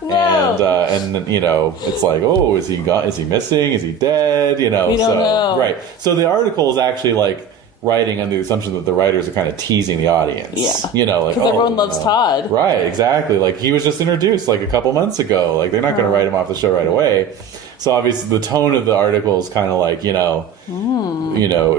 No. And it's like, oh, is he gone? Is he missing? Is he dead? We don't know. Right. So the article is actually writing under the assumption that the writers are kind of teasing the audience. Yeah. Because everyone loves Todd. Right, exactly. He was just introduced a couple months ago. They're not going to write him off the show right away. So obviously the tone of the article is kind of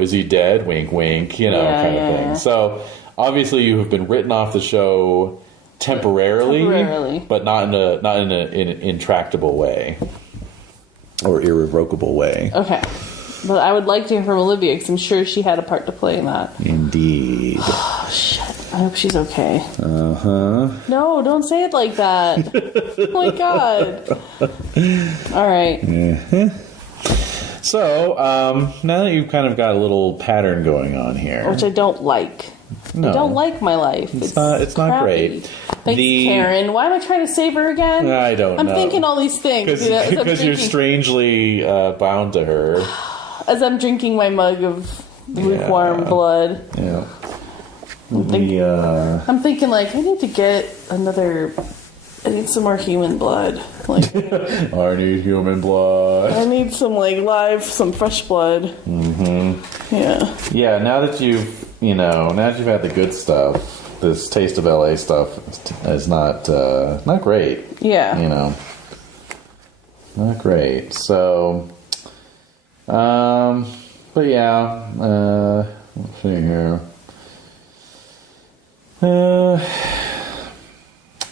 is he dead? Wink, wink, kind of thing. Yeah. So obviously you have been written off the show temporarily. But not in an intractable way or irrevocable way. Okay. But I would like to hear from Olivia because I'm sure she had a part to play in that. Indeed. Oh, shit. I hope she's okay. Uh-huh. No, don't say it like that. Oh, my God. All right. Mm-hmm. So, now that you've kind of got a little pattern going on here. Which I don't like. No. I don't like my life. It's not great. Thanks, Karen. Why am I trying to save her again? I don't know. I'm thinking all these things. Because you're strangely bound to her. As I'm drinking my mug of lukewarm blood. Yeah. I'm thinking I need to get I need some more human blood. I need human blood. I need some some fresh blood. Mm-hmm. Yeah. Yeah, now that you've had the good stuff, this Taste of LA stuff is not great. Yeah. Not great. So, but yeah, let's see here.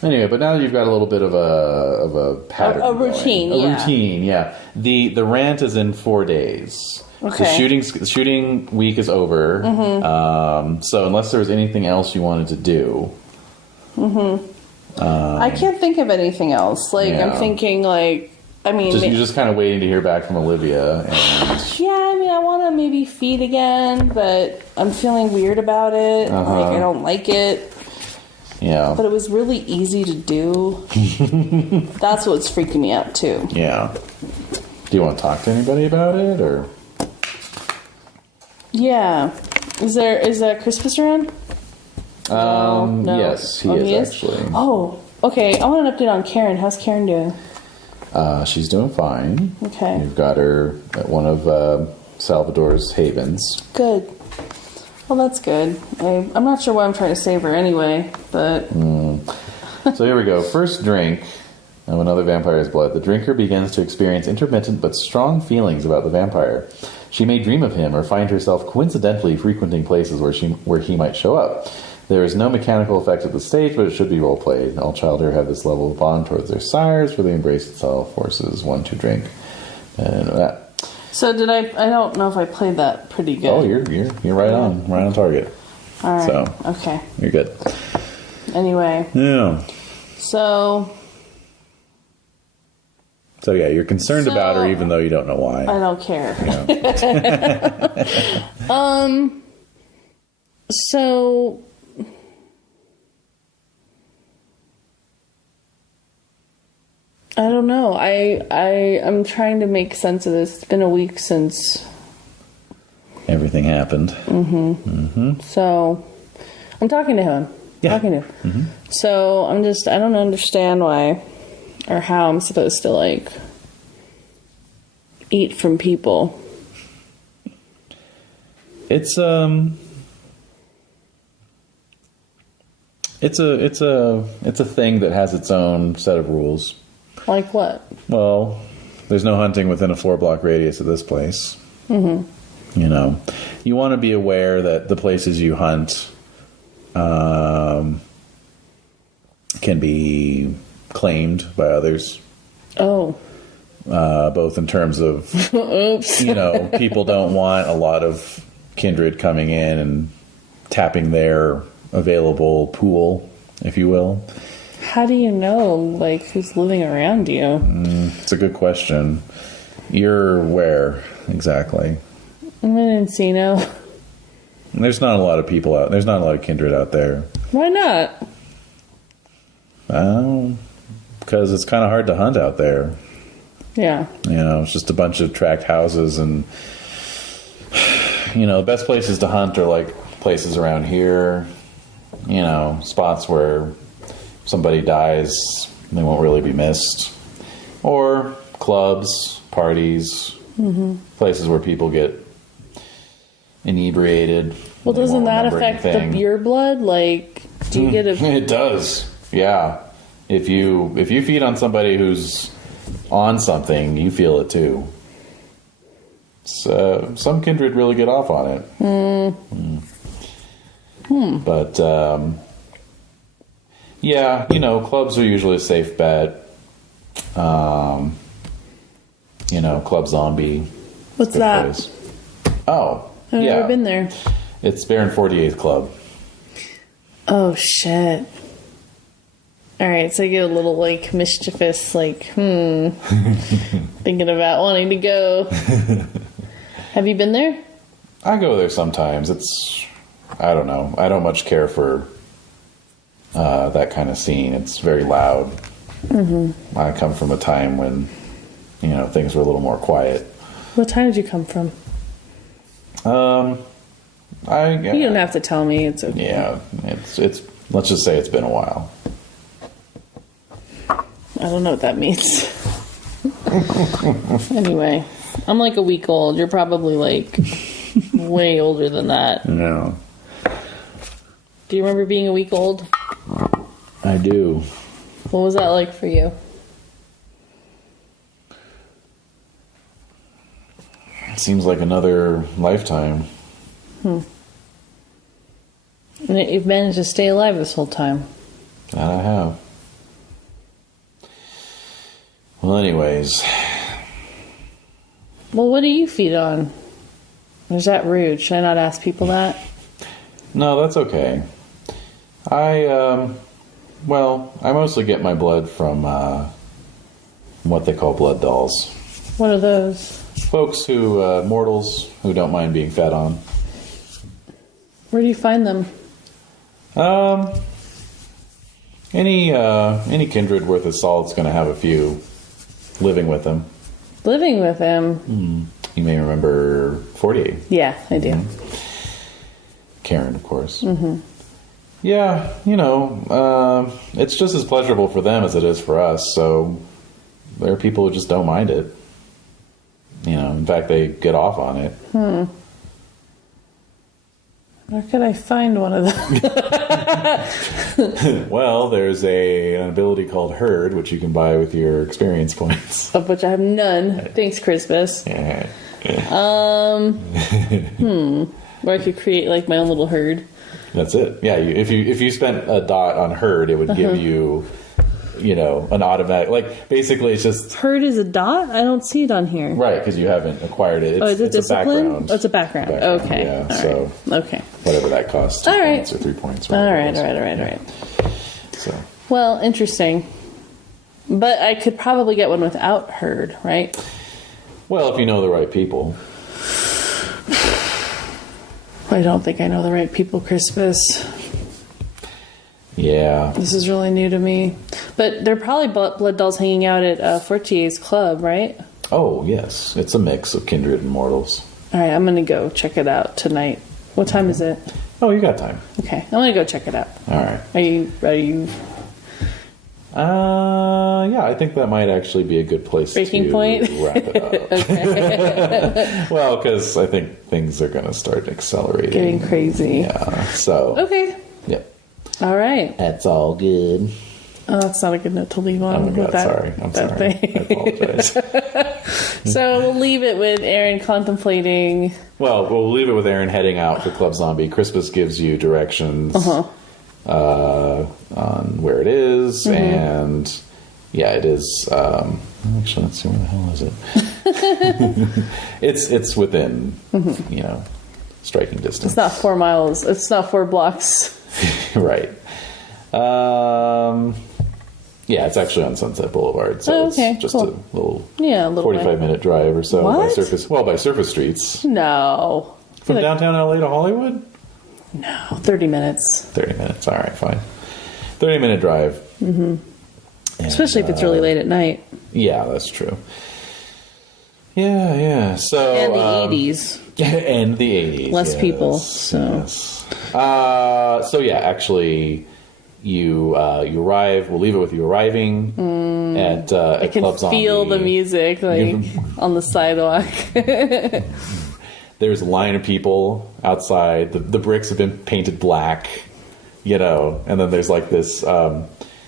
Anyway, but now that you've got a little bit of a pattern, a routine, routine, yeah. The rant is in 4 days. Okay. The shooting week is over. Mm-hmm. So unless there was anything else you wanted to do, I can't think of anything else. I'm thinking you're just kind of waiting to hear back from Olivia. And I want to maybe feed again, but I'm feeling weird about it. I don't like it. Yeah. But it was really easy to do. That's what's freaking me out too. Yeah. Do you want to talk to anybody about it, or? Yeah. Is Crispus around? No. Yes, he is actually. Oh, okay. I want an update on Karen. How's Karen doing? She's doing fine. Okay. You've got her at one of Salvador's havens. Good. Well, that's good. I'm not sure why I'm trying to save her anyway, but... So here we go. First drink of another vampire's blood. The drinker begins to experience intermittent but strong feelings about the vampire. She may dream of him or find herself coincidentally frequenting places where he might show up. There is no mechanical effect at the stage, but it should be role-played. All childhood have this level of bond towards their sires, for the embrace itself forces one to drink. And that. So did I don't know if I played that pretty good. Oh, you're right on target. All right. So, okay. You're good. Anyway. Yeah. So yeah, you're concerned about her even though you don't know why. I don't care. Yeah. So I don't know. I'm trying to make sense of this. It's been a week since everything happened. Mm-hmm. Mm-hmm. So I'm talking to him. Yeah. Talking to him. Mm-hmm. So I don't understand why or how I'm supposed to eat from people. It's It's a thing that has its own set of rules. Like what? Well, there's no hunting within a 4-block radius of this place. Mm-hmm. You know, you want to be aware that the places you hunt can be claimed by others. Oh. Both in terms of, you know, people don't want a lot of kindred coming in and tapping their available pool, if you will. How do you know, like, who's living around you? It's a good question. You're where, exactly? I'm in Encino. There's not a lot of people out. There's not a lot of kindred out there. Why not? Because it's kind of hard to hunt out there. Yeah. You know, it's just a bunch of tract houses, and you know, the best places to hunt are like places around here. You know, spots where somebody dies, they won't really be missed, or clubs, parties, places where people get inebriated. Well, They doesn't won't that remember affect anything. your blood? Like, do you get a... It does. Yeah. If you feed on somebody who's on something, you feel it too. So some kindred really get off on it. But yeah, you know, clubs are usually a safe bet. You know, Club Zombie. What's Good that? place. Oh, I've yeah. never been there. It's Baron 48th Club. Oh, shit. All right, so I get a little, like, mischievous, like, thinking about wanting to go. Have you been there? I go there sometimes. It's, I don't know. I don't much care for that kind of scene. It's very loud. Mm-hmm. I come from a time when, you know, things were a little more quiet. What time did you come from? You don't have to tell me. It's okay. Yeah, it's. Let's just say it's been a while. I don't know what that means. Anyway, I'm like a week old. You're probably like way older than that. No, Do you remember being a week old? I do. What was that like for you? It seems like another lifetime. And you've managed to stay alive this whole time. That I have. Well, anyways. Well, what do you feed on? Or is that rude? Should I not ask people that? No, that's okay. I mostly get my blood from what they call blood dolls. What are those? Folks mortals who don't mind being fed on. Where do you find them? Any kindred worth of salt's going to have a few living with them. Living with him? You may remember 48. Yeah, I do. Karen, of course. Mm-hmm. Yeah, you know, it's just as pleasurable for them as it is for us, so there are people who just don't mind it. You know, in fact, they get off on it. Where could I find one of them? Well, there's an ability called Herd, which you can buy with your experience points. Of which I have none. Thanks, Crispus. Yeah. Where I could create like my own little herd. That's it. Yeah, if you spent a dot on Herd, it would give you, you know, an automatic. Like basically, it's just Herd is a dot? I don't see it on here. right because you haven't acquired it. Is it it's discipline? a background. Oh, it's a background. Okay. Yeah. All So right. Okay. whatever that costs, 2 All right. points or 3 points. All whatever right. it All is. right. So Well, interesting. But I could probably get one without Herd, right? well, if you know the right people. I don't think I know the right people, Crispus. Yeah. This is really new to me. But there are probably blood dolls hanging out at Fortier's club, right? Oh yes, it's a mix of kindred and mortals. All right, I'm going to go check it out tonight. What time is it? Oh, you got time. Okay, I'm going to go check it out. All right. Are you? Yeah, I think that might actually be a good place Breaking to point? wrap it up. Okay. Well, because I think things are going to start accelerating. Getting crazy. Yeah. So. Okay. Yep. All right. That's all good. Oh, that's not a good note to leave on. Oh my with God, that, sorry. I'm that sorry. thing. I apologize. So we'll leave it with Aaron contemplating. Well, we'll leave it with Aaron heading out for Club Zombie. Crispus gives you directions on where it is, and yeah, it is. Actually, let's see, where the hell is it? It's within striking distance. It's not 4 miles. It's not 4 blocks. Right. Yeah, it's actually on Sunset Boulevard, so okay, it's just cool. a little, Yeah, a little 45-minute drive or so by What? surface streets. No. From downtown LA to Hollywood? No, 30 minutes. 30 minutes, all right, fine. 30-minute drive. Mm-hmm. Especially if it's really late at night. Yeah, that's true. Yeah. So And the 80s. And the 80s. Less people, so. Yes. So yeah, actually, you arrive. We'll leave it with you arriving at I can Club Zombie. feel the music on the sidewalk. There's a line of people outside. The bricks have been painted black, and then there's like this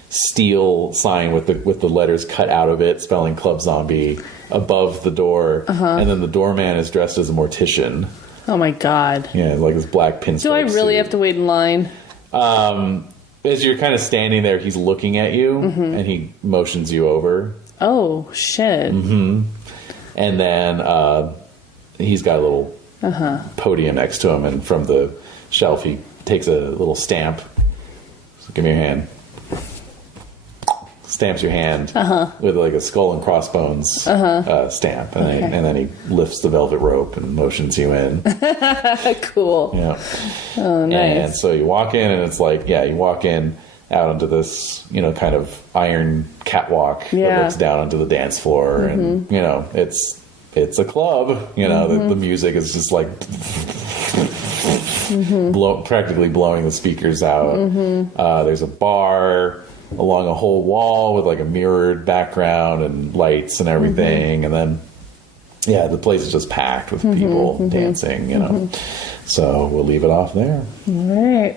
steel sign with the letters cut out of it, spelling Club Zombie above the door, and then the doorman is dressed as a mortician. Oh my God. Yeah, like this black pinstripe Do I really suit. have to wait in line? As you're kind of standing there, he's looking at you, and he motions you over. Oh, shit. And then he's got a little podium next to him, and from the shelf he takes a little stamp. So give me your hand. Stamps your hand with like a skull and crossbones stamp, and then he lifts the velvet rope and motions you in. Cool. Yeah. Oh, nice. And so you walk in, and it's like, you walk in out onto this, kind of iron catwalk that looks down onto the dance floor, and it's a club. The music is just like practically blowing the speakers out. There's a bar along a whole wall with like a mirrored background and lights and everything, and then the place is just packed with people dancing. So we'll leave it off there. All right.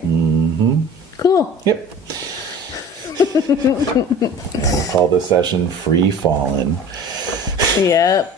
Cool. Yep. We'll call this session Free Fallin. Yep.